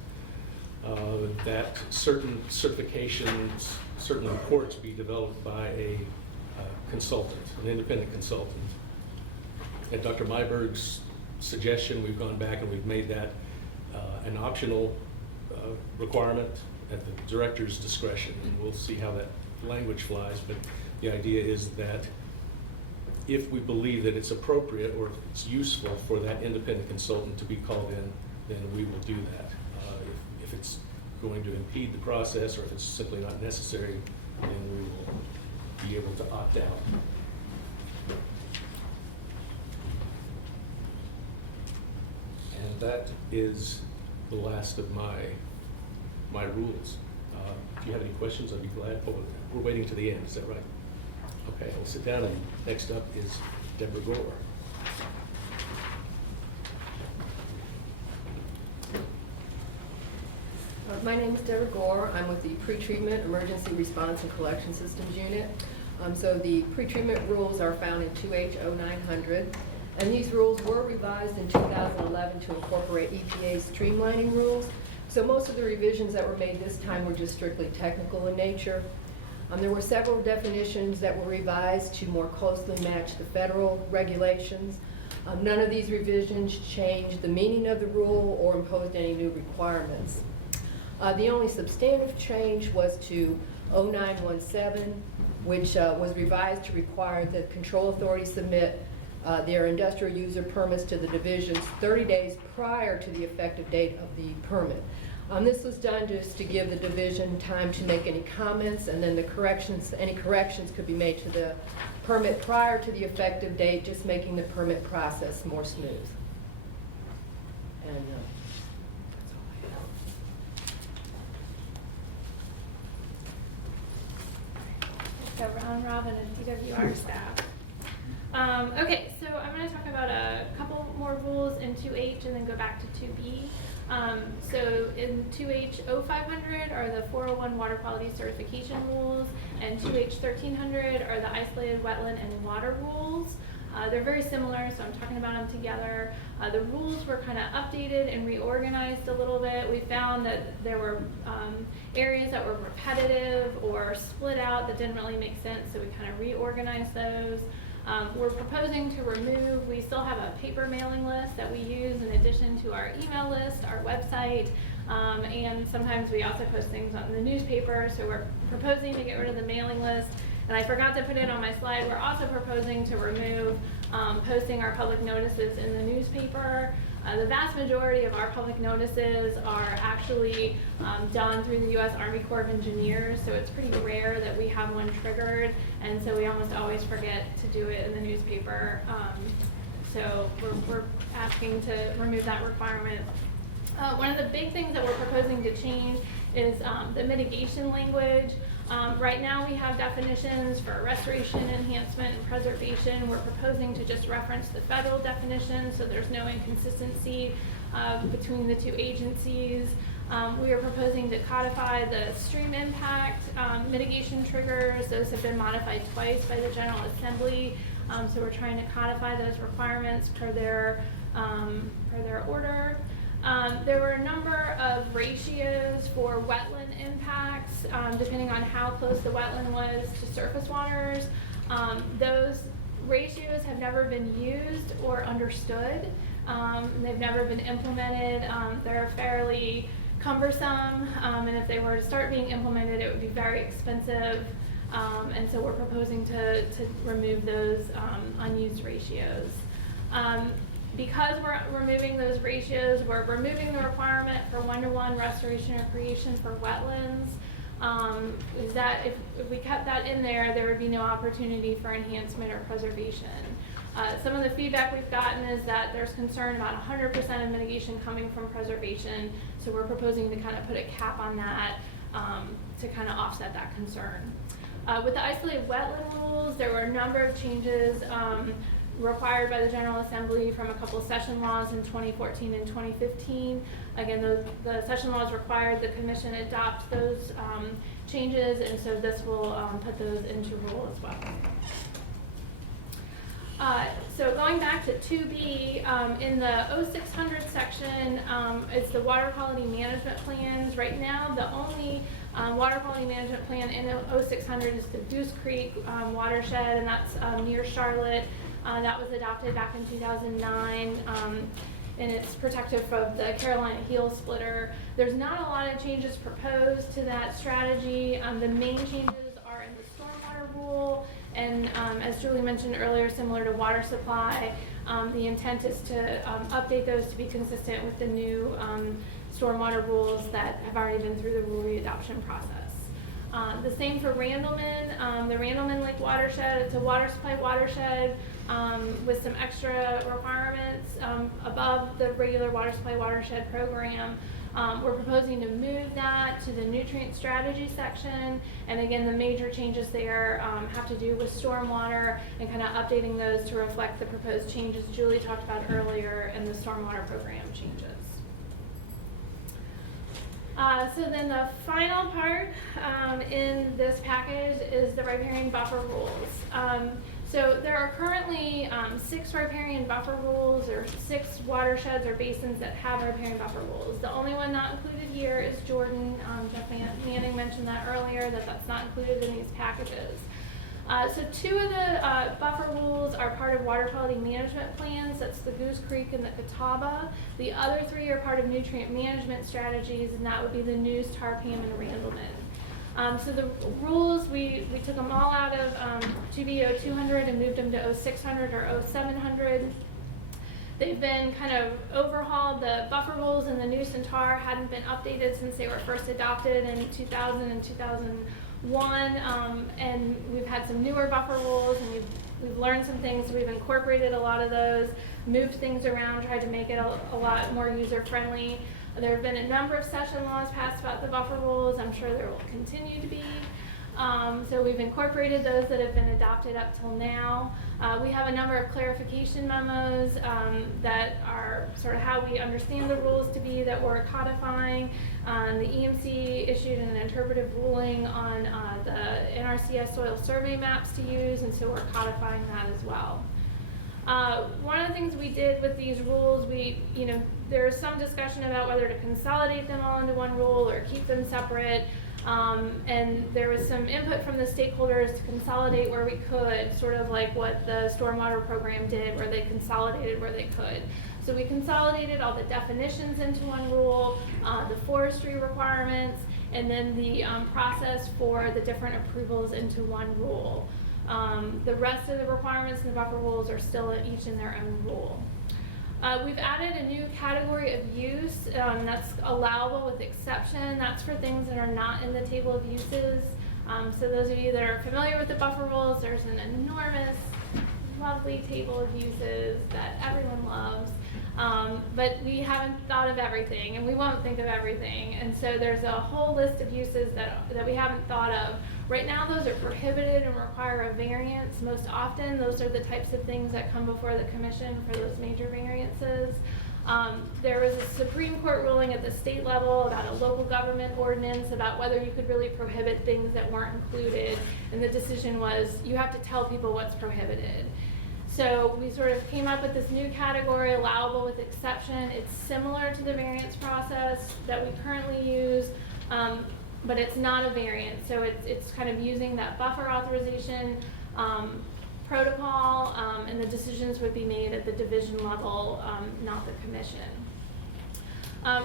that certain certifications, certain reports be developed by a consultant, an independent consultant. At Dr. Myberg's suggestion, we've gone back and we've made that an optional requirement at the director's discretion, and we'll see how that language flies. But the idea is that if we believe that it's appropriate or it's useful for that independent consultant to be called in, then we will do that. If it's going to impede the process or if it's simply not necessary, then we will be able to opt out. And that is the last of my rules. If you have any questions, I'd be glad. Oh, we're waiting to the end, is that right? Okay, I'll sit down, and next up is Deborah Gore. My name is Deborah Gore. I'm with the Pretreatment Emergency Response and Collection Systems Unit. So the pretreatment rules are found in 2H0900, and these rules were revised in 2011 to incorporate EPA's streamlining rules. So most of the revisions that were made this time were just strictly technical in nature. There were several definitions that were revised to more closely match the federal regulations. None of these revisions changed the meaning of the rule or imposed any new requirements. The only substantive change was to 0917, which was revised to require that control authorities submit their industrial user permits to the divisions 30 days prior to the effective date of the permit. This was done just to give the division time to make any comments, and then any corrections could be made to the permit prior to the effective date, just making the permit process more smooth. And that's all I have. So round robin of DWR staff. Okay, so I'm going to talk about a couple more rules in 2H and then go back to 2B. So in 2H 0500 are the 401 water quality certification rules, and 2H 1300 are the isolated wetland and water rules. They're very similar, so I'm talking about them together. The rules were kind of updated and reorganized a little bit. We found that there were areas that were repetitive or split out that didn't really make sense, so we kind of reorganized those. We're proposing to remove, we still have a paper mailing list that we use in addition to our email list, our website, and sometimes we also post things on the newspaper, so we're proposing to get rid of the mailing list. And I forgot to put it on my slide, we're also proposing to remove posting our public notices in the newspaper. The vast majority of our public notices are actually done through the U.S. Army Corps of Engineers, so it's pretty rare that we have one triggered, and so we almost always forget to do it in the newspaper. So we're asking to remove that requirement. One of the big things that we're proposing to change is the mitigation language. Right now we have definitions for restoration, enhancement, and preservation. We're proposing to just reference the federal definition so there's no inconsistency between the two agencies. We are proposing to codify the stream impact mitigation triggers. Those have been modified twice by the General Assembly. So we're trying to codify those requirements per their order. There were a number of ratios for wetland impacts, depending on how close the wetland was to surface waters. Those ratios have never been used or understood. They've never been implemented. They're fairly cumbersome, and if they were to start being implemented, it would be very expensive. And so we're proposing to remove those unused ratios. Because we're removing those ratios, we're removing the requirement for 1-to-1 restoration or creation for wetlands. Is that if we kept that in there, there would be no opportunity for enhancement or preservation. Some of the feedback we've gotten is that there's concern about 100% of mitigation coming from preservation, so we're proposing to kind of put a cap on that to kind of offset that concern. With the isolated wetland rules, there were a number of changes required by the General Assembly from a couple session laws in 2014 and 2015. Again, the session laws required the Commission adopt those changes, and so this will put those into rule as well. So going back to 2B, in the 0600 section, it's the water quality management plans. Right now, the only water quality management plan in 0600 is the Goose Creek watershed, and that's near Charlotte. That was adopted back in 2009, and it's protective from the Carolina Heel Splitter. There's not a lot of changes proposed to that strategy. The main changes are in the stormwater rule, and as Julie mentioned earlier, similar to water supply, the intent is to update those to be consistent with the new stormwater rules that have already been through the rule readoption process. The same for Randleman. The Randleman Lake watershed, it's a water supply watershed with some extra requirements above the regular water supply watershed program. We're proposing to move that to the nutrient strategy section, and again, the major changes there have to do with stormwater and kind of updating those to reflect the proposed changes Julie talked about earlier and the stormwater program changes. So then the final part in this package is the riparian buffer rules. So there are currently 6 riparian buffer rules, or 6 watersheds or basins that have riparian buffer rules. The only one not included here is Jordan. Jeff Manning mentioned that earlier, that's not included in these packages. So 2 of the buffer rules are part of water quality management plans. That's the Goose Creek and the Catawba. The other 3 are part of nutrient management strategies, and that would be the Neuse, Tarpam, and Randleman. So the rules, we took them all out of 2B 0200 and moved them to 0600 or 0700. They've been kind of overhauled. The buffer rules and the nuisance tar hadn't been updated since they were first adopted in 2000 and 2001. And we've had some newer buffer rules, and we've learned some things. We've incorporated a lot of those, moved things around, tried to make it a lot more user-friendly. There have been a number of session laws passed about the buffer rules. I'm sure there will continue to be. So we've incorporated those that have been adopted up till now. We have a number of clarification memos that are sort of how we understand the rules to be that we're codifying. The EMC issued an interpretive ruling on the NRCS soil survey maps to use, and so we're codifying that as well. One of the things we did with these rules, there is some discussion about whether to consolidate them all into one rule or keep them separate. And there was some input from the stakeholders to consolidate where we could, sort of like what the stormwater program did, where they consolidated where they could. So we consolidated all the definitions into one rule, the forestry requirements, and then the process for the different approvals into one rule. The rest of the requirements in the buffer rules are still each in their own rule. We've added a new category of use that's allowable with exception. That's for things that are not in the table of uses. So those of you that are familiar with the buffer rules, there's an enormous, lovely table of uses that everyone loves. But we haven't thought of everything, and we won't think of everything. And so there's a whole list of uses that we haven't thought of. Right now, those are prohibited and require a variance. Most often, those are the types of things that come before the commission for those major variances. There was a Supreme Court ruling at the state level about a local government ordinance about whether you could really prohibit things that weren't included. And the decision was, you have to tell people what's prohibited. So we sort of came up with this new category, allowable with exception. It's similar to the variance process that we currently use, but it's not a variance. So it's kind of using that buffer authorization protocol, and the decisions would be made at the division level, not the commission.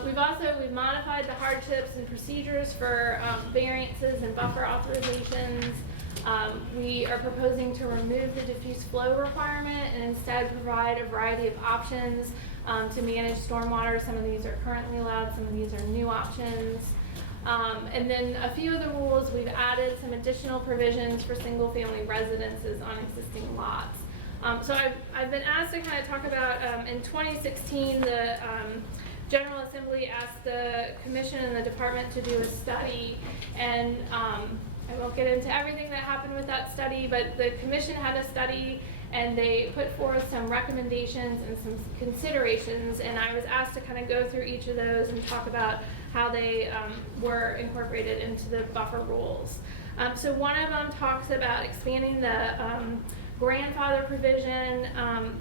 We've modified the hardships and procedures for variances and buffer authorizations. We are proposing to remove the diffuse flow requirement and instead provide a variety of options to manage stormwater. Some of these are currently allowed, some of these are new options. And then a few of the rules, we've added some additional provisions for single-family residences on existing lots. So I've been asked to kind of talk about, in 2016, the General Assembly asked the Commission and the Department to do a study, and I won't get into everything that happened with that study, but the Commission had a study and they put forth some recommendations and some considerations, and I was asked to kind of go through each of those and talk about how they were incorporated into the buffer rules. So one of them talks about expanding the grandfather provision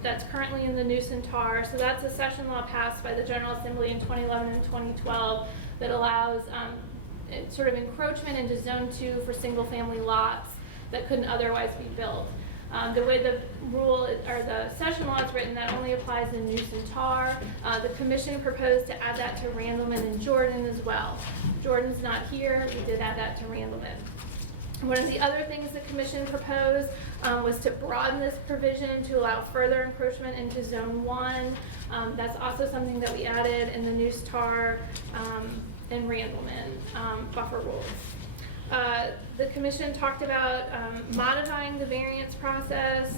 that's currently in the nuisance tar. So that's a session law passed by the General Assembly in 2011 and 2012 that allows sort of encroachment into Zone 2 for single-family lots that couldn't otherwise be built. The way the rule or the session law is written, that only applies in nuisance tar. The commission proposed to add that to Randleman and Jordan as well. Jordan's not here, we did add that to Randleman. One of the other things the commission proposed was to broaden this provision to allow further encroachment into Zone 1. That's also something that we added in the nuisance tar and Randleman buffer rules. The commission talked about modifying the variance process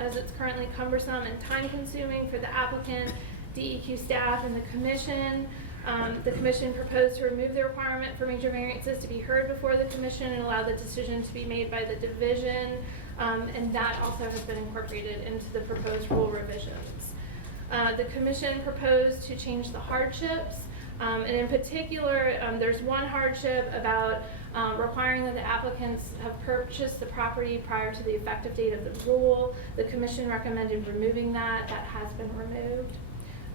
as it's currently cumbersome and time-consuming for the applicant, DEQ staff, and the commission. The commission proposed to remove the requirement for major variances to be heard before the commission and allow the decision to be made by the division, and that also has been incorporated into the proposed rule revisions. The commission proposed to change the hardships, and in particular, there's one hardship about requiring that the applicants have purchased the property prior to the effective date of the rule. The commission recommended removing that. That has been removed.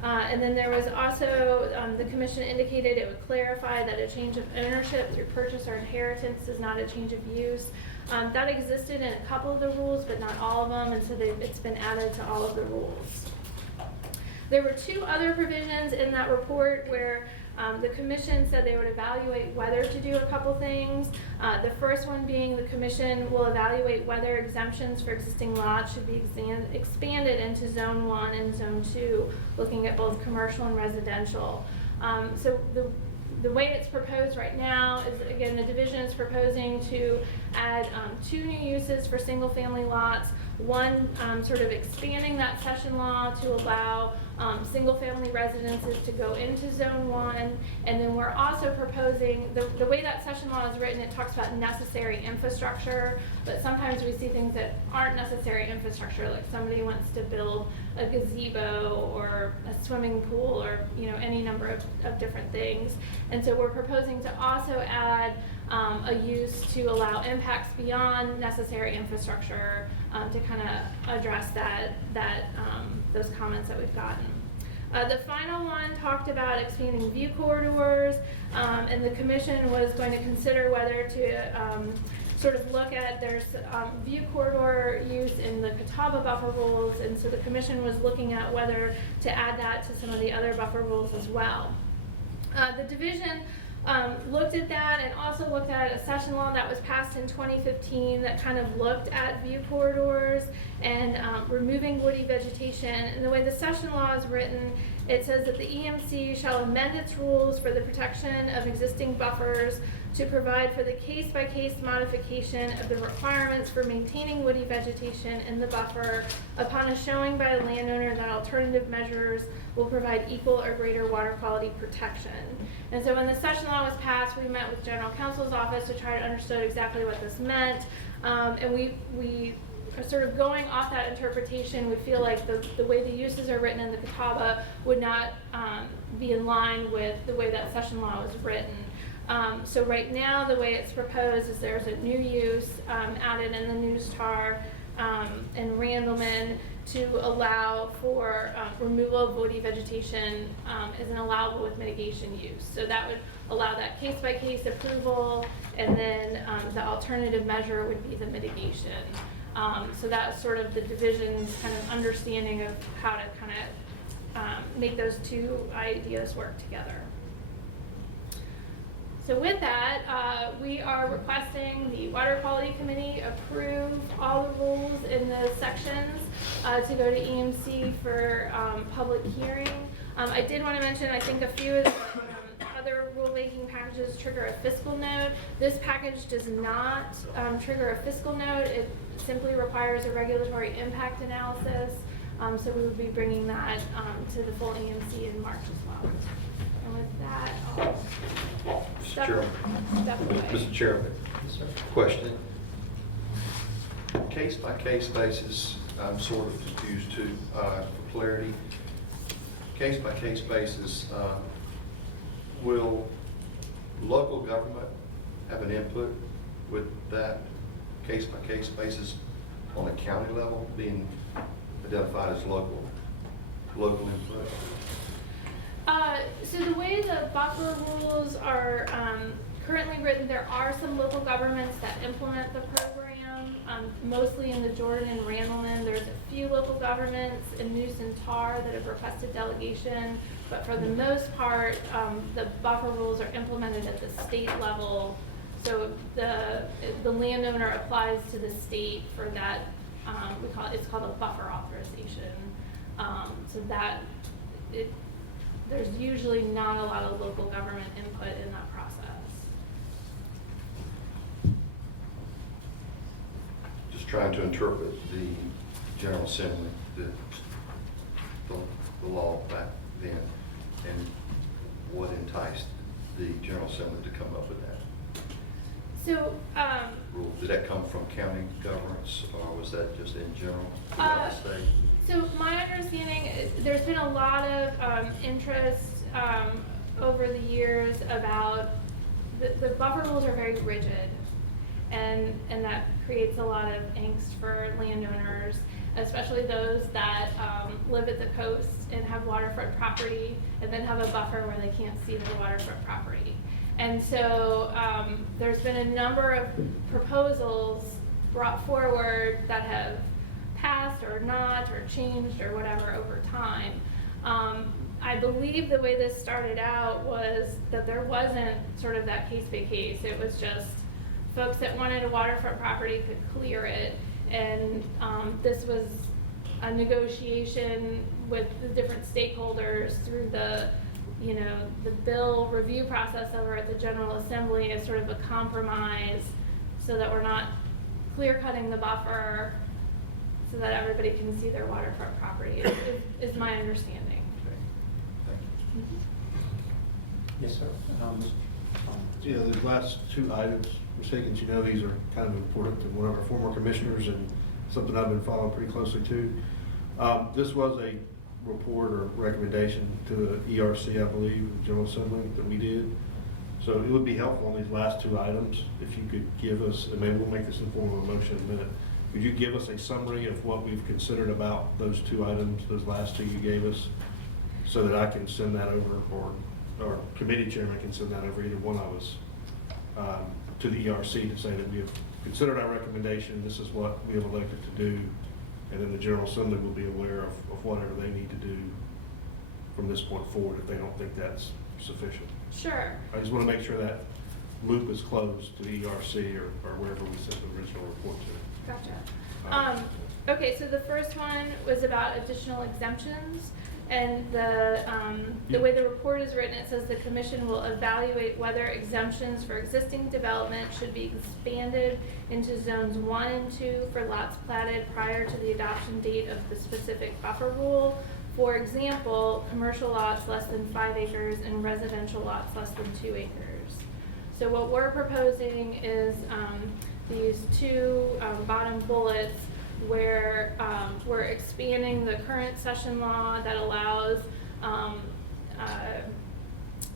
And then there was also, the commission indicated it would clarify that a change of ownership through purchase or inheritance is not a change of use. That existed in a couple of the rules, but not all of them, and so it's been added to all of the rules. There were two other provisions in that report where The commission said they would evaluate whether to do a couple things. The first one being the commission will evaluate whether exemptions for existing lots should be expanded into Zone 1 and Zone 2, looking at both commercial and residential. So the way it's proposed right now is, again, the division is proposing to add 2 new uses for single-family lots. One, sort of expanding that session law to allow single-family residences to go into Zone 1. And then we're also proposing, the way that session law is written, it talks about necessary infrastructure, but sometimes we see things that aren't necessary infrastructure, like somebody wants to build a gazebo or a swimming pool or, you know, any number of different things. And so we're proposing to also add a use to allow impacts beyond necessary infrastructure to kind of address those comments that we've gotten. The final one talked about expanding view corridors, and the commission was going to consider whether to sort of look at, there's view corridor use in the Catawba buffer rules, and so the commission was looking at whether to add that to some of the other buffer rules as well. The division looked at that and also looked at a session law that was passed in 2015 that kind of looked at view corridors and removing woody vegetation. And the way the session law is written, it says that the EMC shall amend its rules for the protection of existing buffers to provide for the case-by-case modification of the requirements for maintaining woody vegetation in the buffer upon a showing by a landowner that alternative measures will provide equal or greater water quality protection. And so when the session law was passed, we met with General Counsel's office to try to understand exactly what this meant. And we are sort of going off that interpretation. We feel like the way the uses are written in the Catawba would not be in line with the way that session law was written. So right now, the way it's proposed is there's a new use added in the news tar in Randleman to allow for removal of woody vegetation as an allowable with mitigation use. So that would allow that case-by-case approval, and then the alternative measure would be the mitigation. So that's sort of the division's kind of understanding of how to kind of make those two ideas work together. So with that, we are requesting the Water Quality Committee approve all the rules in the sections to go to EMC for public hearing. I did want to mention, I think a few of the other rulemaking packages trigger a fiscal note. This package does not trigger a fiscal note. It simply requires a regulatory impact analysis. So we would be bringing that to the full EMC in March as well. And with that, I'll step away. Mr. Chairman, question. Case-by-case basis, I'm sort of confused too, for clarity. Case-by-case basis, will local government have an input with that case-by-case basis on a county level being identified as local input? So the way the buffer rules are currently written, there are some local governments that implement the program, mostly in the Jordan and Randleman. There's a few local governments in Neuse and Tar that have requested delegation, but for the most part, the buffer rules are implemented at the state level. So the landowner applies to the state for that, it's called a buffer authorization. So that, there's usually not a lot of local government input in that process. Just trying to interpret the General Assembly, the law back then, and what enticed the General Assembly to come up with that So, rule. Did that come from county governments, or was that just in general throughout the state? So my understanding, there's been a lot of interest over the years about, the buffer rules are very rigid, and that creates a lot of angst for landowners, especially those that live at the coast and have waterfront property, and then have a buffer where they can't see the waterfront property. And so there's been a number of proposals brought forward that have passed or not or changed or whatever over time. I believe the way this started out was that there wasn't sort of that case by case. It was just folks that wanted a waterfront property could clear it. And this was a negotiation with the different stakeholders through the, you know, the bill review process over at the General Assembly as sort of a compromise so that we're not clear cutting the buffer so that everybody can see their waterfront property is my understanding. Yes, sir. Yeah, the last two items, Ms. Higgins, you know these are kind of important to one of our former commissioners and something I've been following pretty closely too. This was a report or recommendation to the ERC, I believe, the General Assembly that we did. So it would be helpful on these last two items if you could give us, and maybe we'll make this in form of a motion in a minute. Could you give us a summary of what we've considered about those two items, those last two you gave us, so that I can send that over, or committee chairman can send that over, either one of us, to the ERC to say that we have considered our recommendation, this is what we have elected to do, and then the General Assembly will be aware of whatever they need to do from this point forward if they don't think that's sufficient. Sure. I just want to make sure that loop is closed to the ERC or wherever we sent the original report to. Gotcha. Okay, so the first one was about additional exemptions. And the way the report is written, it says the commission will evaluate whether exemptions for existing development should be expanded into zones 1 and 2 for lots platted prior to the adoption date of the specific buffer rule. For example, commercial lots less than 5 acres and residential lots less than 2 acres. So what we're proposing is these two bottom bullets where we're expanding the current session law that allows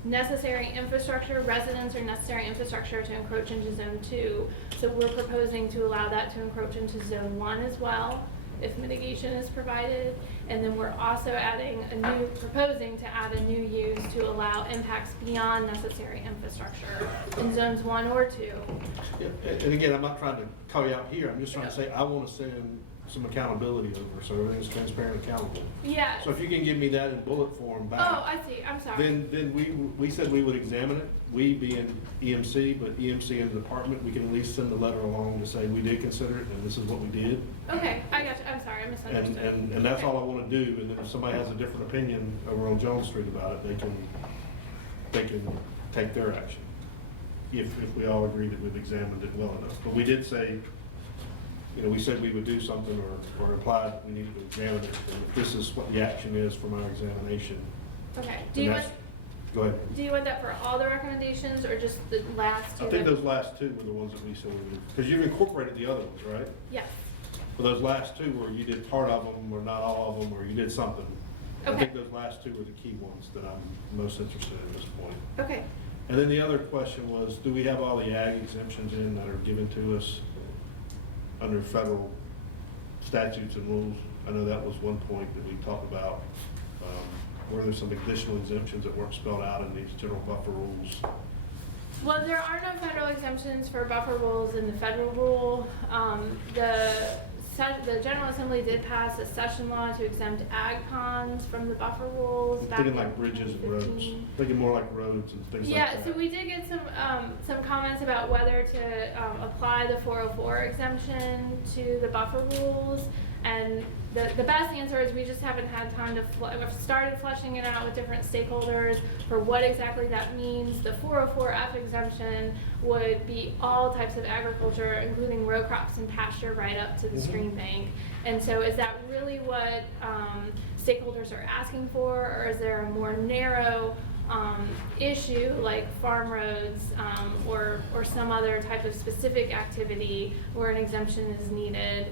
necessary infrastructure, residents or necessary infrastructure to encroach into zone 2. So we're proposing to allow that to encroach into zone 1 as well, if mitigation is provided. And then we're also proposing to add a new use to allow impacts beyond necessary infrastructure in zones 1 or 2. Yeah, and again, I'm not trying to call you out here, I'm just trying to say, I want to send some accountability over, so everything's transparent and accountable. Yeah. So if you can give me that in bullet form back. Oh, I see, I'm sorry. Then we said we would examine it, we being EMC, but EMC and the department, we can at least send a letter along to say we did consider it and this is what we did. Okay, I got you, I'm sorry, I misunderstood. And that's Okay. all I want to do, and then if somebody has a different opinion over on Jones Street about it, they can take their action. If we all agree that we've examined it well enough. But we did say, you know, we said we would do something or implied we needed to examine it, and if this is what the action is from our examination. Okay, Go ahead. do you want that for all the recommendations or just the last two? I think those last two were the ones that we said we would, because you've incorporated the other ones, right? Yes. For those last two where you did part of them or not all of them, or you did something. I Okay. think those last two were the key ones that I'm most interested in at this point. Okay. And then the other question was, do we have all the ag exemptions in that are given to us under federal statutes and rules? I know that was one point that we talked about. Were there some additional exemptions that weren't spelled out in these general buffer rules? Well, there are no federal exemptions for buffer rules in the federal rule. The General Assembly did pass a session law to exempt ag ponds from the buffer rules. I'm back thinking in like bridges and roads, 2015. thinking more like roads and things like that. Yeah, so we did get some comments about whether to apply the 404 exemption to the buffer rules. And the best answer is we just haven't had time to, we've started fleshing it out with different stakeholders for what exactly that means. The 404F exemption would be all types of agriculture, including row crops and pasture right up to the stream bank. And so is that really what stakeholders are asking for, or is there a more narrow issue like farm roads or some other type of specific activity where an exemption is needed?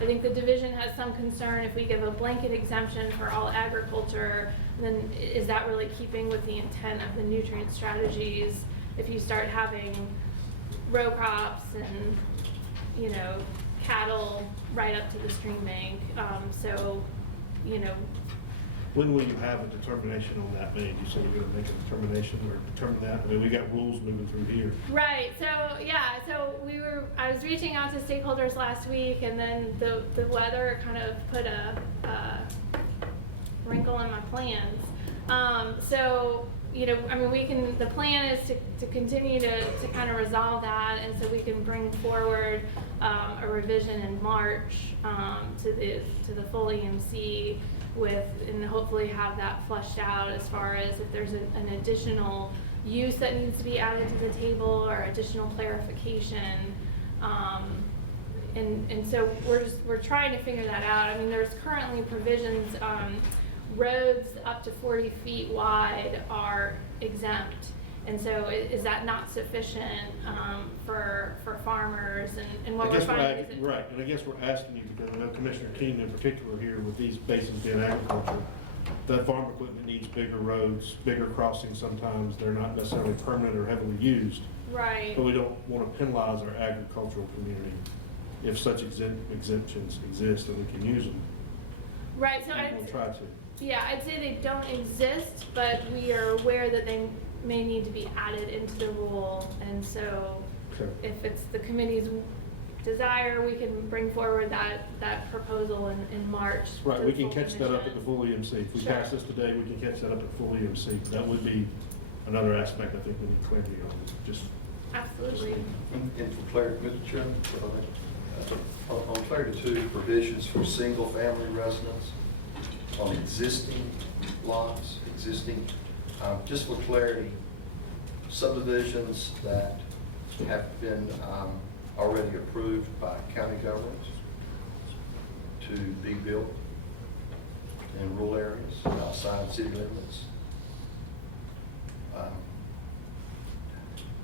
I think the division has some concern if we give a blanket exemption for all agriculture, then is that really keeping with the intent of the nutrient strategies? If you start having row crops and, you know, cattle right up to the stream bank, so, you know. When will you have a determination on that made? You said you're gonna make a determination or determine that? I mean, we got rules moving through here. Right, so, yeah, so I was reaching out to stakeholders last week, and then the weather kind of put a wrinkle in my plans. So, you know, I mean, the plan is to continue to kind of resolve that, and so we can bring forward a revision in March to the full EMC and hopefully have that fleshed out as far as if there's an additional use that needs to be added to the table or additional clarification. And so we're trying to figure that out. I mean, there's currently provisions, roads up to 40 feet wide are exempt. And so is that not sufficient for farmers and what we're finding is Right, and I guess we're asking you, because I know Commissioner Keenan in particular here with these basins being agriculture, that farm equipment needs bigger roads, bigger crossings sometimes. They're not necessarily permanent or heavily used. right. But we don't want to penalize our agricultural community if such exemptions exist and we can use them. Right, so We'll try to. yeah, I'd say they don't exist, but we are aware that they may need to be added into the rule. And so Okay. if it's the committee's desire, we can bring forward that proposal in March. Right, to we the can full catch that up at the commission. full EMC. If we Sure. pass this today, we can catch that up at full EMC. But that would be another aspect I think we need clarity on. Just Absolutely. And for clarity, Mr. Chairman, on clarity two, provisions for single-family residents on existing lots, just for clarity, subdivisions that have been already approved by county governments to be built in rural areas outside city limits.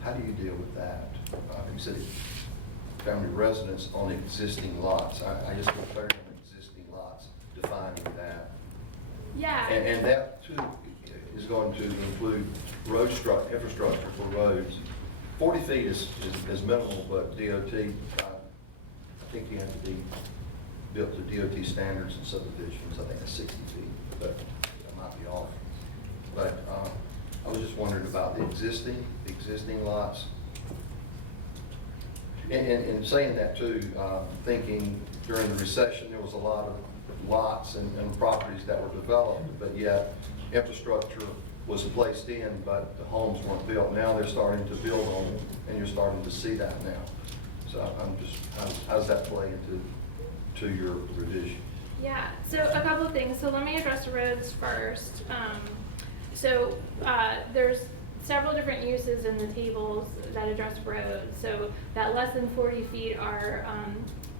How do you deal with that? You said family residence on existing lots. I just want clarity on existing lots, defining that. Yeah. And that too is going to include infrastructure for roads. 40 feet is minimal, but DOT, I think you have to be built to DOT standards and subdivisions. I think that's 60 feet, but I might be off. But I was just wondering about the existing lots. And saying that too, thinking during the recession, there was a lot of lots and properties that were developed, but yet infrastructure was placed in, but the homes weren't built. Now they're starting to build on them, and you're starting to see that now. So I'm just, how does that play into your revision? Yeah, so a couple of things. So let me address the roads first. There's several different uses in the tables that address roads. So that less than 40 feet are,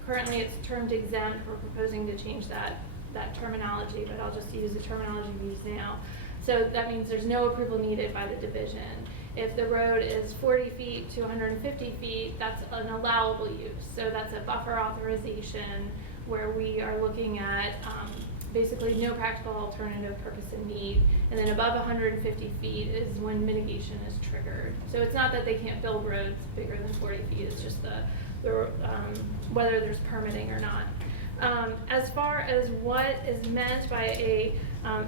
currently it's termed exempt. We're proposing to change that terminology, but I'll just use the terminology we use now. So that means there's no approval needed by the division. If the road is 40 feet to 150 feet, that's an allowable use. So that's a buffer authorization where we are looking at basically no practical alternative purpose and need. And then above 150 feet is when mitigation is triggered. So it's not that they can't build roads bigger than 40 feet, it's just whether there's permitting or not. As far as what is meant by a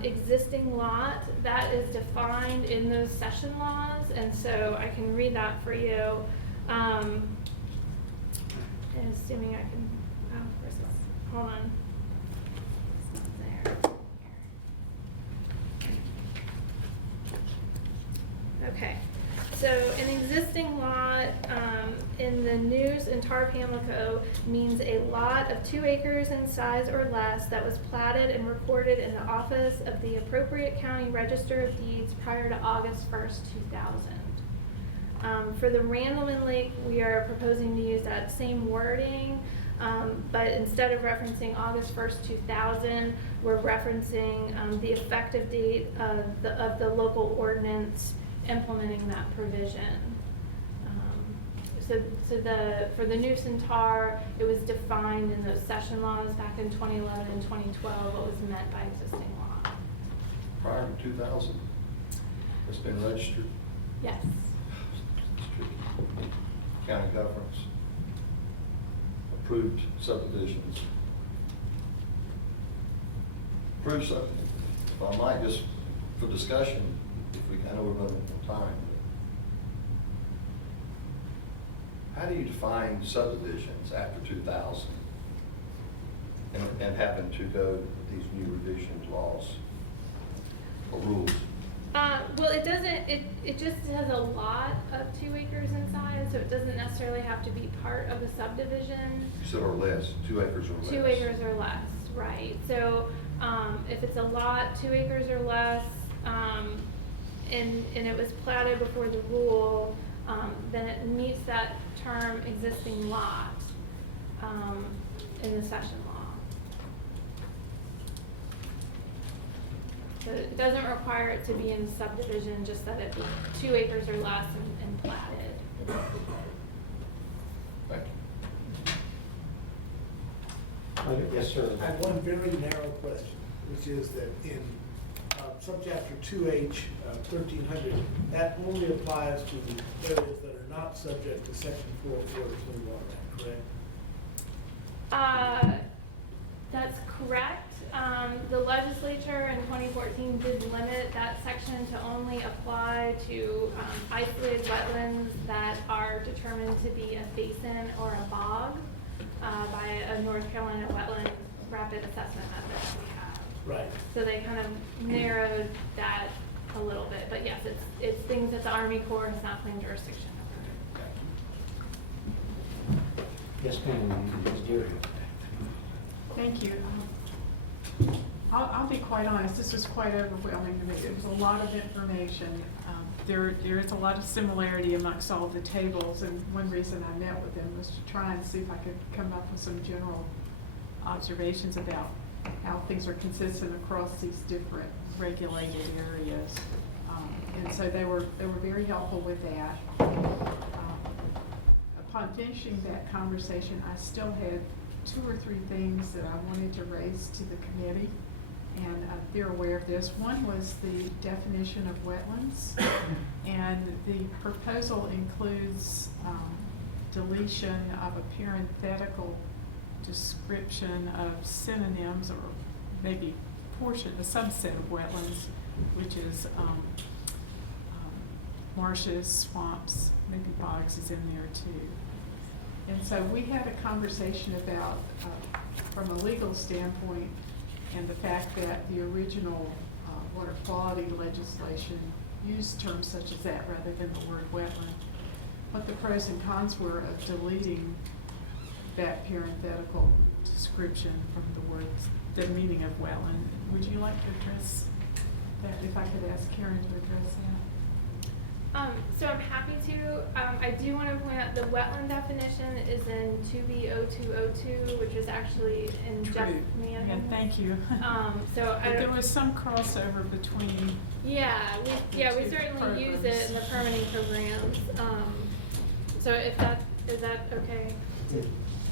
existing lot, that is defined in those session laws, and so I can read that for you. And assuming I can, where's this? Hold on. It's not there. Okay. So an existing lot in the News and Tar Pamlico means a lot of 2 acres in size or less that was platted and recorded in the office of the appropriate county register of deeds prior to August 1st, 2000. For the Randleman Lake, we are proposing to use that same wording, but instead of referencing August 1st, 2000, we're referencing the effective date of the local ordinance implementing that provision. For the News and Tar, it was defined in those session laws back in 2011 and 2012 what was meant by existing law. Prior to 2000, it's been registered. Yes. County governments, approved subdivisions. Approved subdivisions. If I might, just for discussion, I know we're running out of time. How do you define subdivisions after 2000 and having to go with these new revision laws? or rules? Well, it doesn't, it just has a lot of 2 acres inside, so it doesn't necessarily have to be part of a subdivision. You said or less, 2 acres or less. 2 acres or less, right. So, if it's a lot, 2 acres or less, and it was platted before the rule, then it meets that term existing lot, in the session law. So it doesn't require it to be in subdivision, just that it be 2 acres or less and platted. Thank you. Yes, sir. I have one very narrow question, which is that in subchapter 2H, 1300, that only applies to the areas that are not subject to section 4 of the Clean Water Act, correct? That's correct. The legislature in 2014 did limit that section to only apply to isolated wetlands that are determined to be a basin or a bog by a North Carolina wetland rapid assessment method that we have. Right. So they kind of narrowed that a little bit, but yes, it's things that the Army Corps has not claimed jurisdiction over. Yes, ma'am. Ms. Deary. Thank you. I'll be quite honest, this was quite overwhelming to me. It was a lot of information. There is a lot of similarity amongst all the tables, and one reason I met with them was to try and see if I could come up with some general observations about how things are consistent across these different regulated areas. And so they were very helpful with that. Upon finishing that conversation, I still had 2 or 3 things that I wanted to raise to the committee, and they're aware of this. One was the definition of wetlands, and the proposal includes deletion of a parenthetical description of synonyms, or maybe portion, a subset of wetlands, which is marshes, swamps, maybe bogs is in there too. And so we had a conversation about, from a legal standpoint, and the fact that the original water quality legislation used terms such as that rather than the word wetland, what the pros and cons were of deleting that parenthetical description from the words, the meaning of wetland. Would you like to address that, if I could ask Karen to address that? So I'm happy to. I do want to point out the wetland definition is in 2B0202, which is actually in Jeff Mann. Yeah, thank you. So But there was some crossover between. Yeah, we two certainly use it in the permitting programs. So if that, is that okay?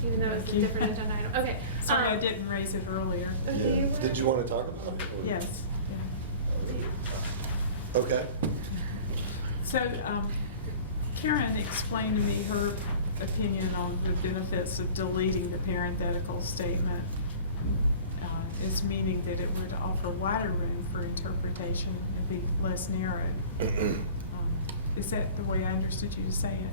Even though it's a different agenda item. Okay. Sorry, I didn't raise it earlier. Okay, Yeah. Did you want to talk about it? or- Yes. Yeah. Okay. So Karen explained to me her opinion on the benefits of deleting the parenthetical statement as meaning that it would offer wider room for interpretation and be less narrow. Is that the way I understood you to say it?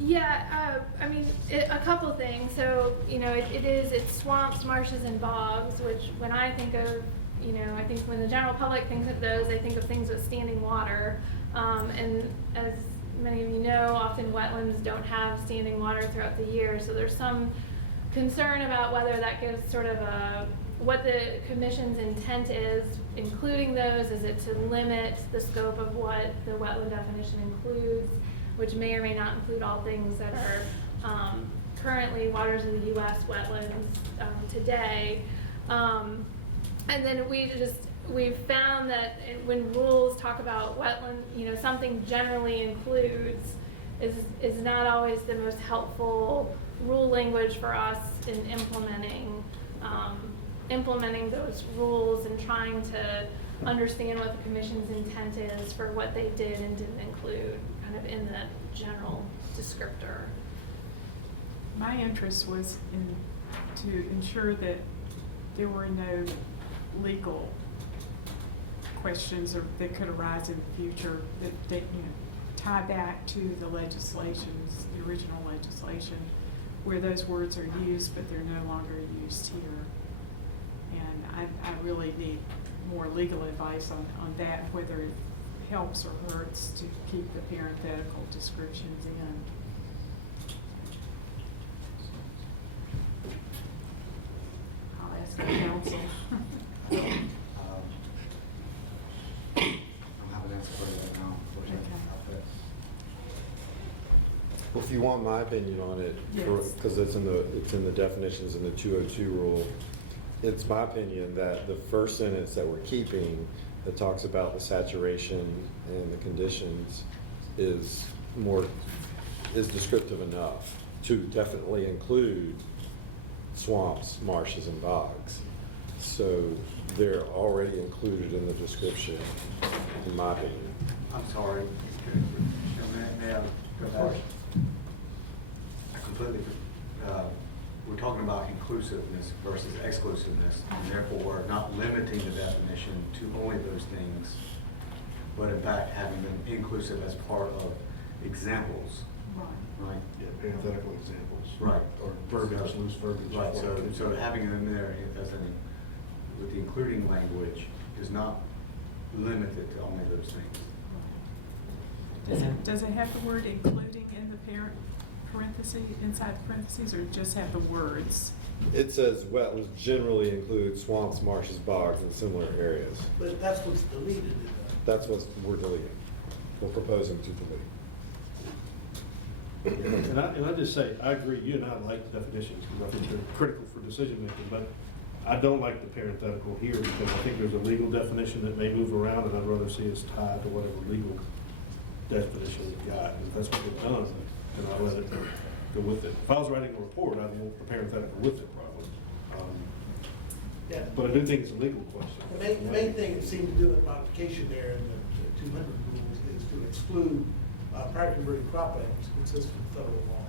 Yeah, I mean, a couple things. So, it's swamps, marshes, and bogs, which when I think of, I think when the general public thinks of those, they think of things with standing water. And as many of you know, often wetlands don't have standing water throughout the year. So there's some concern about whether that gives sort of what the commission's intent is, including those. Is it to limit the scope of what the wetland definition includes, which may or may not include all things that are currently waters of the U.S. wetlands today. And then we've found that when rules talk about wetland, something generally includes is not always the most helpful rule language for us in implementing those rules and trying to understand what the commission's intent is for what they did and didn't include kind of in that general descriptor. My interest was to ensure that there were no legal questions that could arise in the future that tie back to the legislations, the original legislation, where those words are used, but they're no longer used here. And I really need more legal advice on that, whether it helps or hurts to keep the parenthetical descriptions in. I'll ask the council. I don't have an answer for you right now, unfortunately. Well, if you want my opinion on it, Yes. because it's in the definitions in the 202 rule, it's my opinion that the first sentence that we're keeping that talks about the saturation and the conditions is descriptive enough to definitely include swamps, marshes, and bogs. So they're already included in the description, in my opinion. I'm sorry. May I go back? I completely, we're talking about inclusiveness versus exclusiveness, and therefore we're not limiting the definition to only those things, but in fact having them inclusive as part of examples, Right. right? Yeah, parenthetical examples. Right. Or verbiage, loose verbiage. Right, so having them there as with the including language is not limited to only those things. Does it have the word including in the parent parentheses, inside the parentheses, or just have the words? It says wetlands generally include swamps, marshes, bogs, and similar areas. But that's what's deleted in there. That's what we're deleting. We're proposing to delete. And I just say, I agree, you and I like the definitions, because I think they're critical for decision making, but I don't like the parenthetical here, because I think there's a legal definition that may move around, and I'd rather see us tied to whatever legal definition we've got. And if that's what we've done, then I'll let it go with it. If I was writing a report, I'd want the parenthetical with it probably. Yeah. But I do think it's a legal question. The main thing it seemed to do in modification there in the 200 rules is to exclude prior converted croplands consistent with federal law.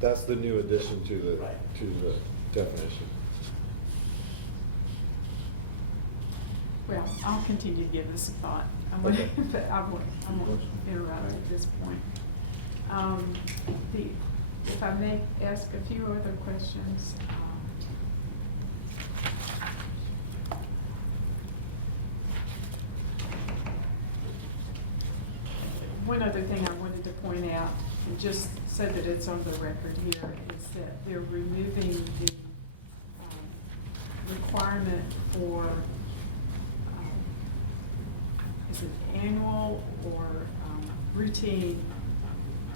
That's the new addition to the, Right. to the definition. Well, I'll continue to give this a thought. But I won't interrupt at this point. If I may ask a few other questions. One other thing I wanted to point out, and just so that it's on the record here, is that they're removing the requirement for is it annual or routine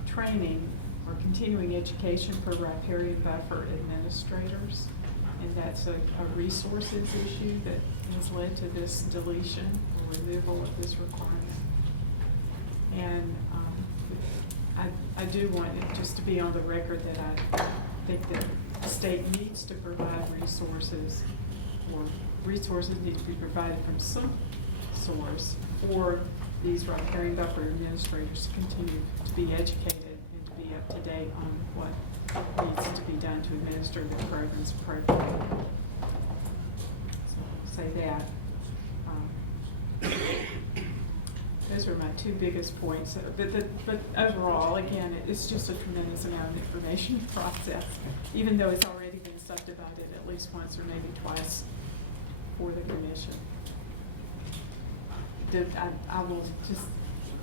training or continuing education for riparian buffer administrators. And that's a resources issue that has led to this deletion or removal of this requirement. And I do want it just to be on the record that I think that the state needs to provide resources, or resources need to be provided from some source for these riparian buffer administrators to continue to be educated and to be up to date on what needs to be done to administer the programs appropriately. So say that. Those are my two biggest points. But overall, again, it's just a tremendous amount of information to process, even though it's already been subdivided at least once or maybe twice for the commission. I will just,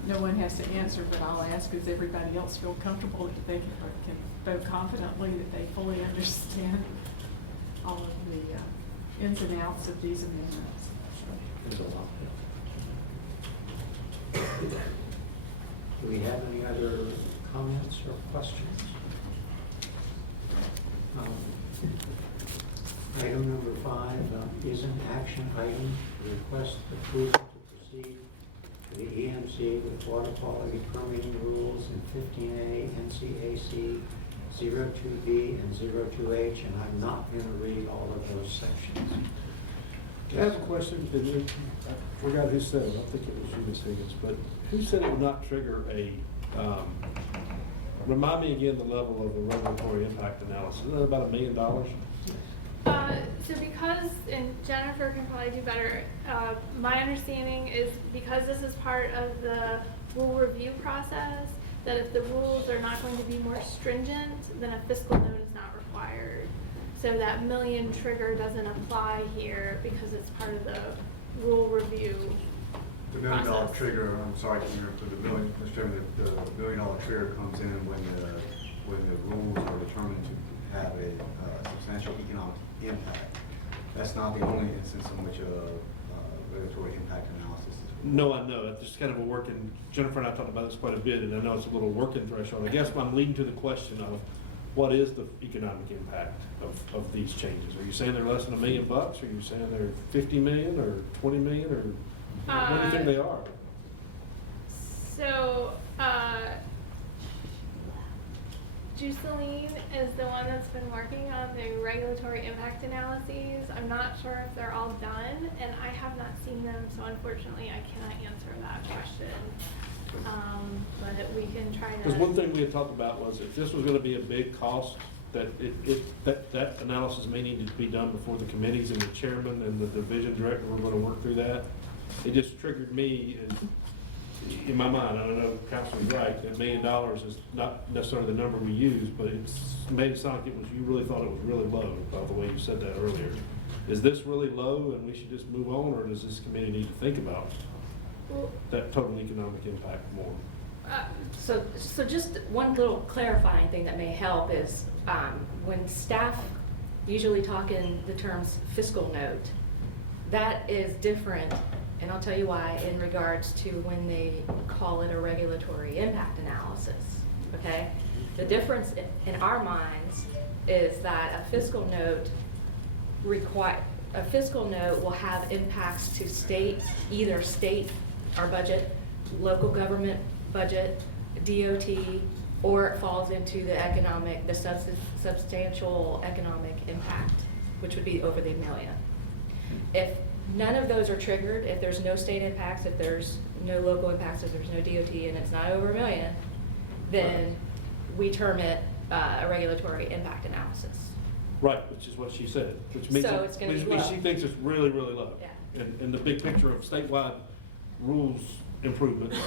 no one has to answer, but I'll ask, does everybody else feel comfortable that they can vote confidently that they fully understand all of the ins and outs of these amendments? There's a lot. Do we have any other comments or questions? Item number 5 is an action item. Request approval to proceed to the EMC with water quality permitting rules in 15A NCAC 02B and 02H, and I'm not going to read all of those sections. I have a question, I forgot who said it, I think it was you, Ms. Higgins, but who said it would not trigger a, remind me again the level of the regulatory impact analysis, isn't that about $1 million? So because, and Jennifer can probably do better, my understanding is because this is part of the rule review process, that if the rules are not going to be more stringent, then a fiscal note is not required. So that million trigger doesn't apply here because it's part of the rule review The $1 million process. trigger, I'm sorry to interrupt, but Mr. Chairman, the $1 million trigger comes in when the rules are determined to have a substantial economic impact. That's not the only instance in which a regulatory impact analysis is. No, I know, it's just kind of a working, Jennifer and I talked about this quite a bit, and I know it's a little working threshold. I guess I'm leading to the question of, what is the economic impact of these changes? Are you saying they're less than $1 million bucks? Are you saying they're 50 million or 20 million, or what do you think they are? So, Juceline is the one that's been working on the regulatory impact analyses. I'm not sure if they're all done, and I have not seen them, so unfortunately I cannot answer that question. But we can try to. Because one thing we had talked about was if this was gonna be a big cost, that that analysis may need to be done before the committees and the chairman and the division director were gonna work through that. It just triggered me, and in my mind, I don't know if Councilman's right, that $1 million is not necessarily the number we use, but it's made it sound like it was, you really thought it was really low, by the way you said that earlier. Is this really low and we should just move on, or does this committee need to think about that total economic impact more? So just one little clarifying thing that may help is when staff usually talk in the terms fiscal note, that is different, and I'll tell you why, in regards to when they call it a regulatory impact analysis, okay? The difference in our minds is that a fiscal note will have impacts to state, either state, our budget, local government budget, DOT, or it falls into the substantial economic impact, which would be over the $1 million. If none of those are triggered, if there's no state impacts, if there's no local impacts, if there's no DOT, and it's not over $1 million, then we term it a regulatory impact analysis. Right, which is what she said, which means, So it's gonna be which means she low. thinks it's really, really low. Yeah. And the big picture of statewide rules improvements.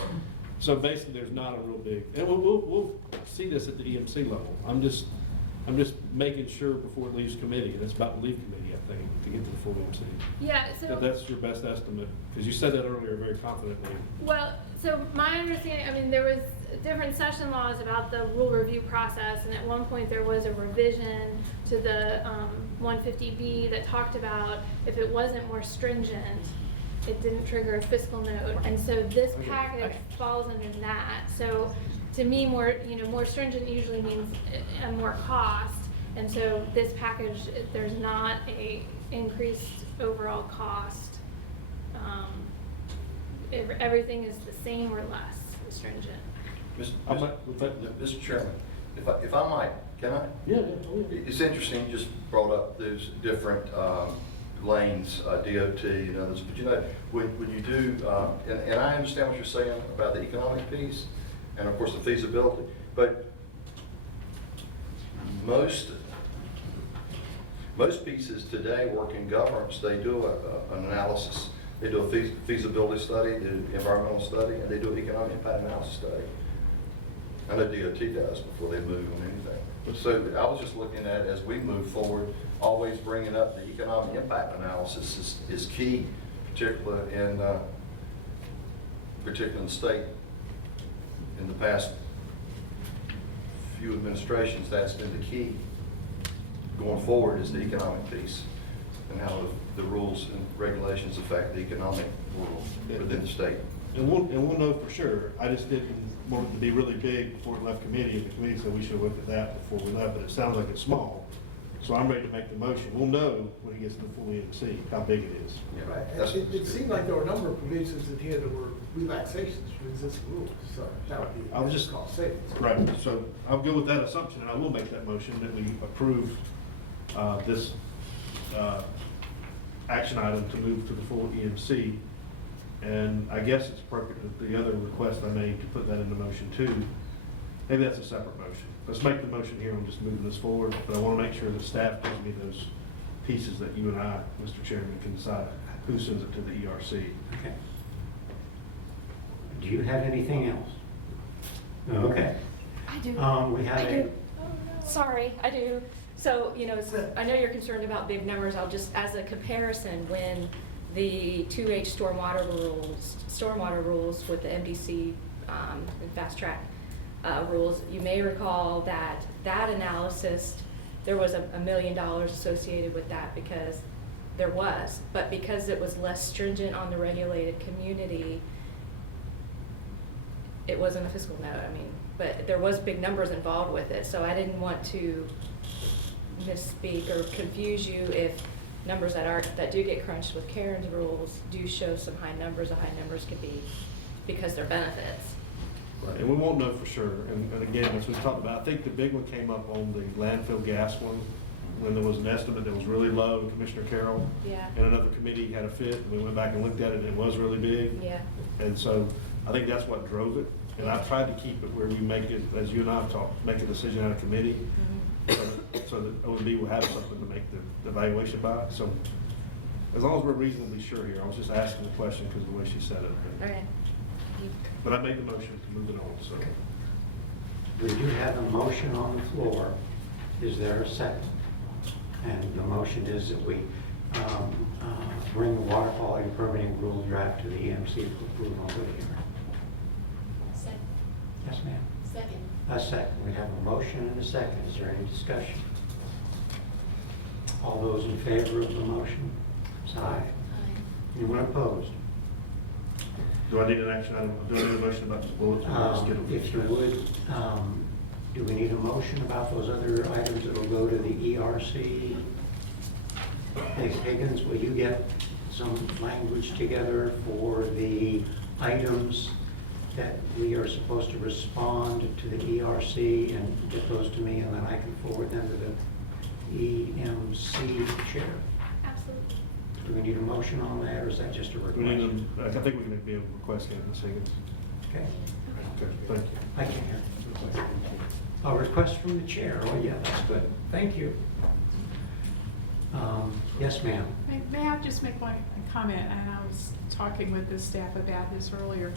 So basically, there's not a real big, and we'll see this at the EMC level. I'm just making sure before it leaves committee, and it's about to leave committee, I think, to get to the full EMC. Yeah, so. That's your best estimate, because you said that earlier very confidently. Well, so my understanding, I mean, there was different session laws about the rule review process, and at one point there was a revision to the 150B that talked about if it wasn't more stringent, it didn't trigger a fiscal note, and so this package falls under that. So to me, more stringent usually means a more cost, and so this package, there's not a increased overall cost. Everything is the same or less stringent. Mr. Chairman, if I might, can I? Yeah. It's interesting, you just brought up those different lanes, DOT and others, but you know, when you do, and I understand what you're saying about the economic piece and of course the feasibility, but most pieces today work in governance. They do an analysis. They do a feasibility study, they do environmental study, and they do an economic impact analysis study. I know DOT does before they move on anything. So I was just looking at, as we move forward, always bringing up the economic impact analysis is key, particularly in the state. In the past few administrations, that's been the key. Going forward is the economic piece and how the rules and regulations affect the economic world within the state. And we'll know for sure. I just didn't want it to be really big before it left committee, and the committee said we should have looked at that before we left, but it sounds like it's small. So I'm ready to make the motion. We'll know when it gets to the full EMC how big it is. Yeah, Right. It seemed like there were a number of provisions in here that were relaxations from existing rules, so that would be. I was just cost savings. Right, so I'll go with that assumption, and I will make that motion that we approve this action item to move to the full EMC. And I guess it's appropriate that the other request I made to put that in the motion too. Maybe that's a separate motion. Let's make the motion here on just moving this forward, but I want to make sure that staff gives me those pieces that you and I, Mr. Chairman, can decide who sends it to the ERC. Okay. Do you have anything else? No, okay. I do. We have I do. Sorry, I do. So, you know, I know you're concerned about big numbers. I'll just, as a comparison, when the 2H stormwater rules with the MDC and fast track rules, you may recall that that analysis, there was $1 million associated with that because there was, but because it was less stringent on the regulated community, it wasn't a fiscal note. I mean, but there was big numbers involved with it, so I didn't want to misspeak or confuse you if numbers that do get crunched with Karen's rules do show some high numbers. The high numbers could be because they're benefits. Right, and we won't know for sure. And again, as we talked about, I think the big one came up on the landfill gas one, when there was an estimate that was really low, and Commissioner Carroll Yeah. and another committee had a fit, and we went back and looked at it, and it was really big. Yeah. And so I think that's what drove it. And I've tried to keep it where we make it, as you and I have talked, make a decision out of committee, so that OMB will have something to make the evaluation by. So as long as we're reasonably sure here, I was just asking the question because of the way she said it. All right. But I made the motion to move it on, so. We do have a motion on the floor. Is there a second? And the motion is that we bring the water quality permitting rule draft to the EMC for approval over here. Second. Yes, ma'am. Second. A second. We have a motion and a second. Is there any discussion? All those in favor of the motion? Say aye. Anyone opposed? Do I need an action item? Do I need a motion about this bullet? If you would, do we need a motion about those other items that will go to the ERC? Hey, Higgins, will you get some language together for the items that we are supposed to respond to the ERC and get those to me, and then I can forward them to the EMC chair? Absolutely. Do we need a motion on that, or is that just a request? I think we can be able to request it in a second. Okay. Okay, thank you. I can hear. A request from the chair. Oh, yeah, that's good. Thank you. Yes, ma'am. May I just make one comment? And I was talking with the staff about this earlier.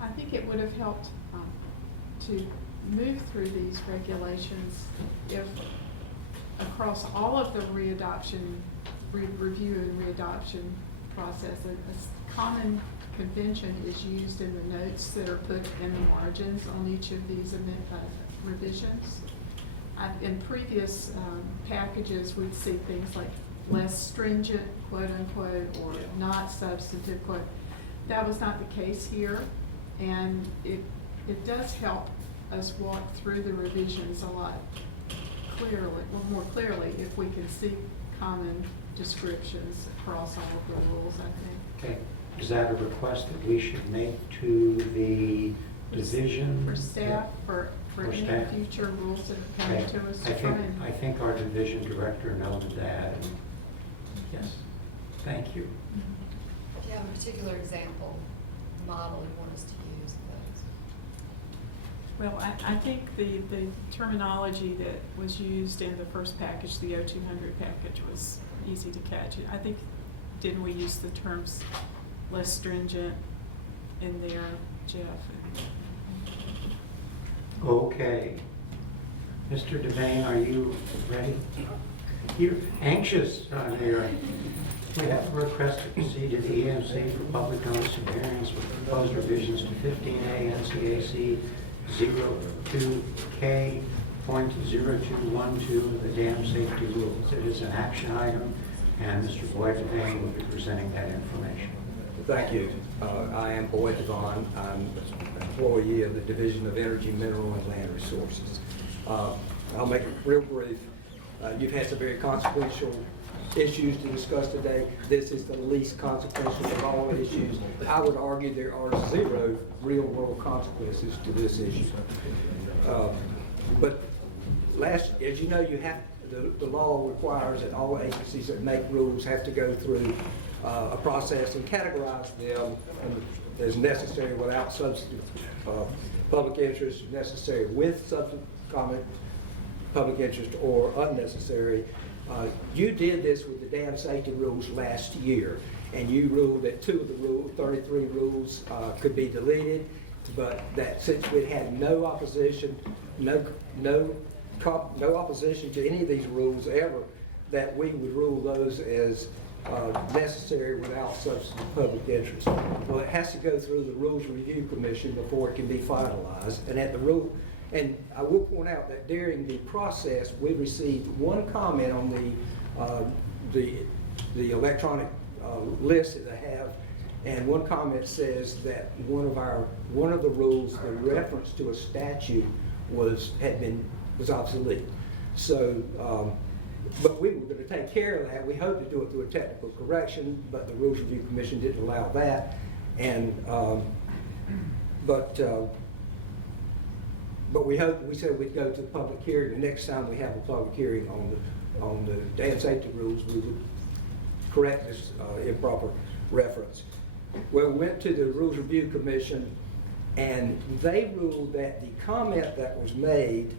I think it would have helped to move through these regulations if across all of the readoption, review and readoption process, a common convention is used in the notes that are put in the margins on each of these revisions. In previous packages, we'd see things like less stringent, quote unquote, or not substantive, quote. That was not the case here, and it does help us walk through the revisions a lot clearly, well, more clearly, if we can see common descriptions across all of the rules, I think. Okay. Is that a request that we should make to the division? For staff, for any staff? future rules that are coming Okay. to us to try and. I think our division director noted that. And yes. Thank you. If you have a particular example, model you want us to use, Well, I think the terminology that was used in the first package, the O200 package, was easy to catch. I think, didn't we use the terms less stringent in there, Jeff? Okay. Mr. Devane, are you ready? You're anxious here. We have a request to proceed to the EMC for public notice and hearings with proposed revisions to 15A NCAC 02K.0212 of the dam safety rules. It is an action item, and Mr. Boyd Devane will be presenting that information. Thank you. I am Boyd Devon. I'm an employee of the Division of Energy, Mineral, and Land Resources. I'll make it real brief. You've had some very consequential issues to discuss today. This is the least consequential of all issues. I would argue there are 0 real-world consequences to this issue. But as you know, you have the law requires that all agencies that make rules have to go through a process and categorize them as necessary without substantive public interest, necessary with substantive comment, public interest, or unnecessary. You did this with the dam safety rules last year, and you ruled that 2 of the 33 rules could be deleted, but that since we had no opposition, no no opposition to any of these rules ever, that we would rule those as necessary without substantive public interest. Well, it has to go through the Rules Review Commission before it can be finalized. And I will point out that during the process, we received one comment on the electronic list that they have, and one comment says that one of the rules, the reference to a statute was obsolete. So, but we were going to take care of that. We hoped to do it through a technical correction, but the Rules Review Commission didn't allow that. And but we said we'd go to the public hearing. The next time we have a public hearing on the dam safety rules, we would correct this improper reference. Well, we went to the Rules Review Commission, and they ruled that the comment was made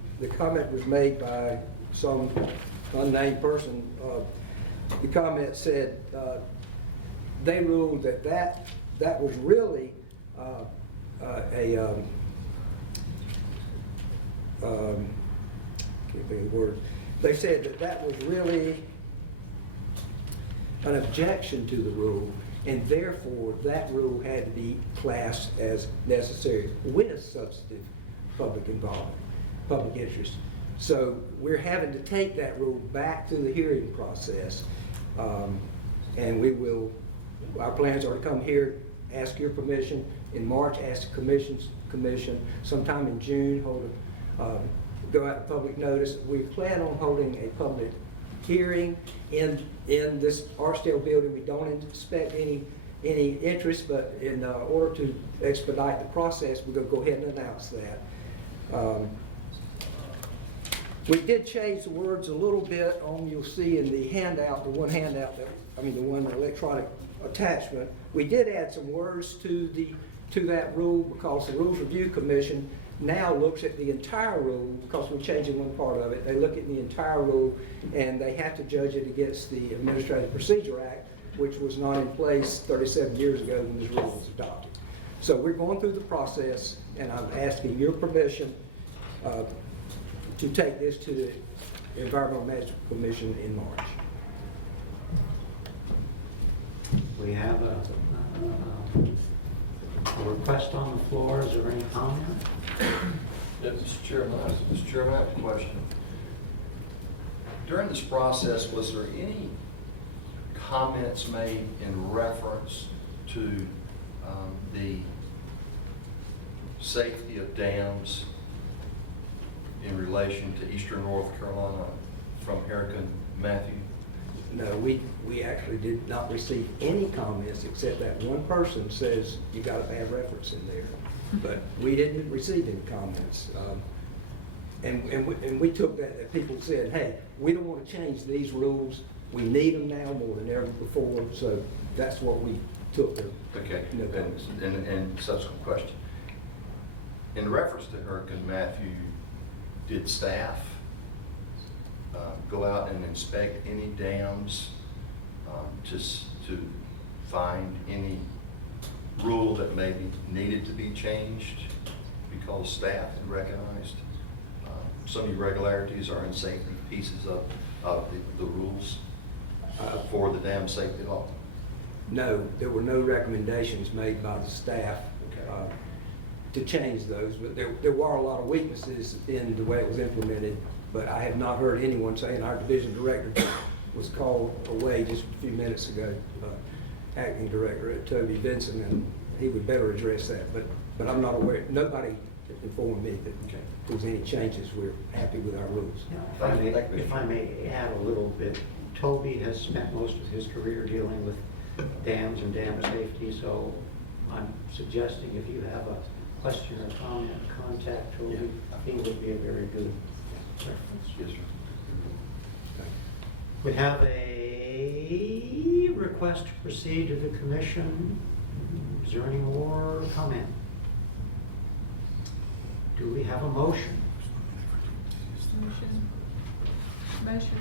by some unnamed person. The comment said, they ruled that was really can't think of the word. They said that was really an objection to the rule, and therefore that rule had to be classed as necessary with substantive public involvement, public interest. So we're having to take that rule back to the hearing process, and our plans are to come here, ask your permission in March, ask the commission sometime in June, go out to public notice. We plan on holding a public hearing in this Archdale building. We don't expect any interest, but in order to expedite the process, we're going to go ahead and announce that. We did change the words a little bit you'll see in the handout, the one electronic attachment. We did add some words to that rule because the Rules Review Commission now looks at the entire rule because we're changing one part of it. They look at the entire rule and they have to judge it against the Administrative Procedure Act, which was not in place 37 years ago when this rule was adopted. So we're going through the process, and I'm asking your permission to take this to the Environmental Management Commission in March. We have a request on the floor. Is there any comment? Mr. Chairman, I have a question. During this process, was there any comments made in reference to the safety of dams in relation to eastern North Carolina from Hurricane Matthew? No, we actually did not receive any comments except that one person says you got a bad reference in there. But we didn't receive any comments. And we took that people said, hey, we don't want to change these rules. We need them now more than ever before. So that's what we took. Okay, and subsequent question. In reference to Hurricane Matthew, did staff go out and inspect any dams to find any rule that maybe needed to be changed because staff had recognized some irregularities or unsafety pieces of the rules for the dam safety law? No, there were no recommendations made by the staff to change those, but there were a lot of weaknesses in the way it was implemented, but I have not heard anyone saying our division director was called away just a few minutes ago, acting director Toby Benson, and he would better address that, but I'm not aware, nobody informed me that there was any changes. We're happy with our rules. If I may add a little bit, Toby has spent most of his career dealing with dams and dam safety, so I'm suggesting if you have a question or comment, contact Toby. He would be a very good reference. Yes, sir. We have a request to proceed to the commission. Is there any more comment? Do we have a motion? Motion.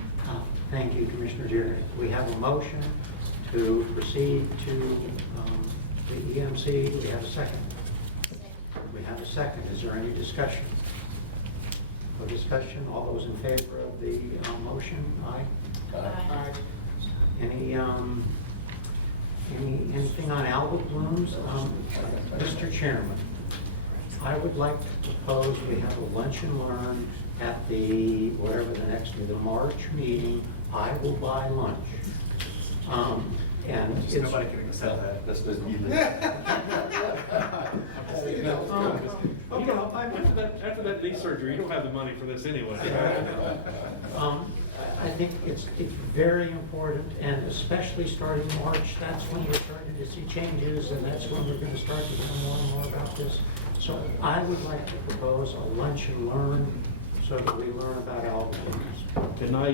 Thank you, Commissioner Jerry. We have a motion to proceed to the EMC. We have a second. We have a second. Is there any discussion? No discussion? All those in favor of the motion? Aye? Aye. Anything on algal blooms? Mr. Chairman, I would like to propose we have a lunch and learn at the, whatever the March meeting. I will buy lunch. And Just it's. nobody can accept that. That's the. You know, after that knee surgery, you don't have the money for this anyway. I think it's very important, and especially starting March, that's when we're starting to see changes, and that's when we're gonna start to learn more and more about this. So I would like to propose a lunch and learn, so that we learn about algal blooms. Can I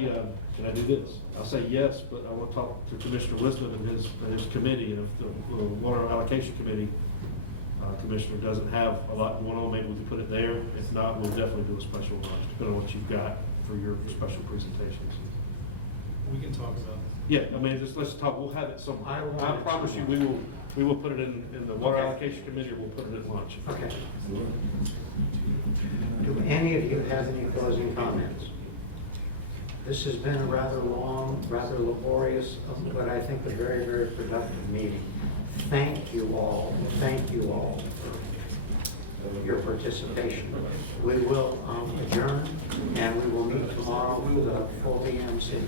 do this? I'll say yes, but I want to talk to Commissioner Wisdom and his committee, and if the water allocation committee commissioner doesn't have a lot going on, maybe we can put it there. If not, we'll definitely do a special lunch, depending on what you've got for your special presentations. We can talk about Yeah, I mean, just let's talk, we'll have it somewhere. I promise you, we will put it in the water allocation committee, or we'll put it at lunch. Okay. Do any of you have any closing comments? This has been a rather long, rather laborious, but I think a very, very productive meeting. Thank you all for your participation. We will adjourn, and we will meet tomorrow with a full EMC.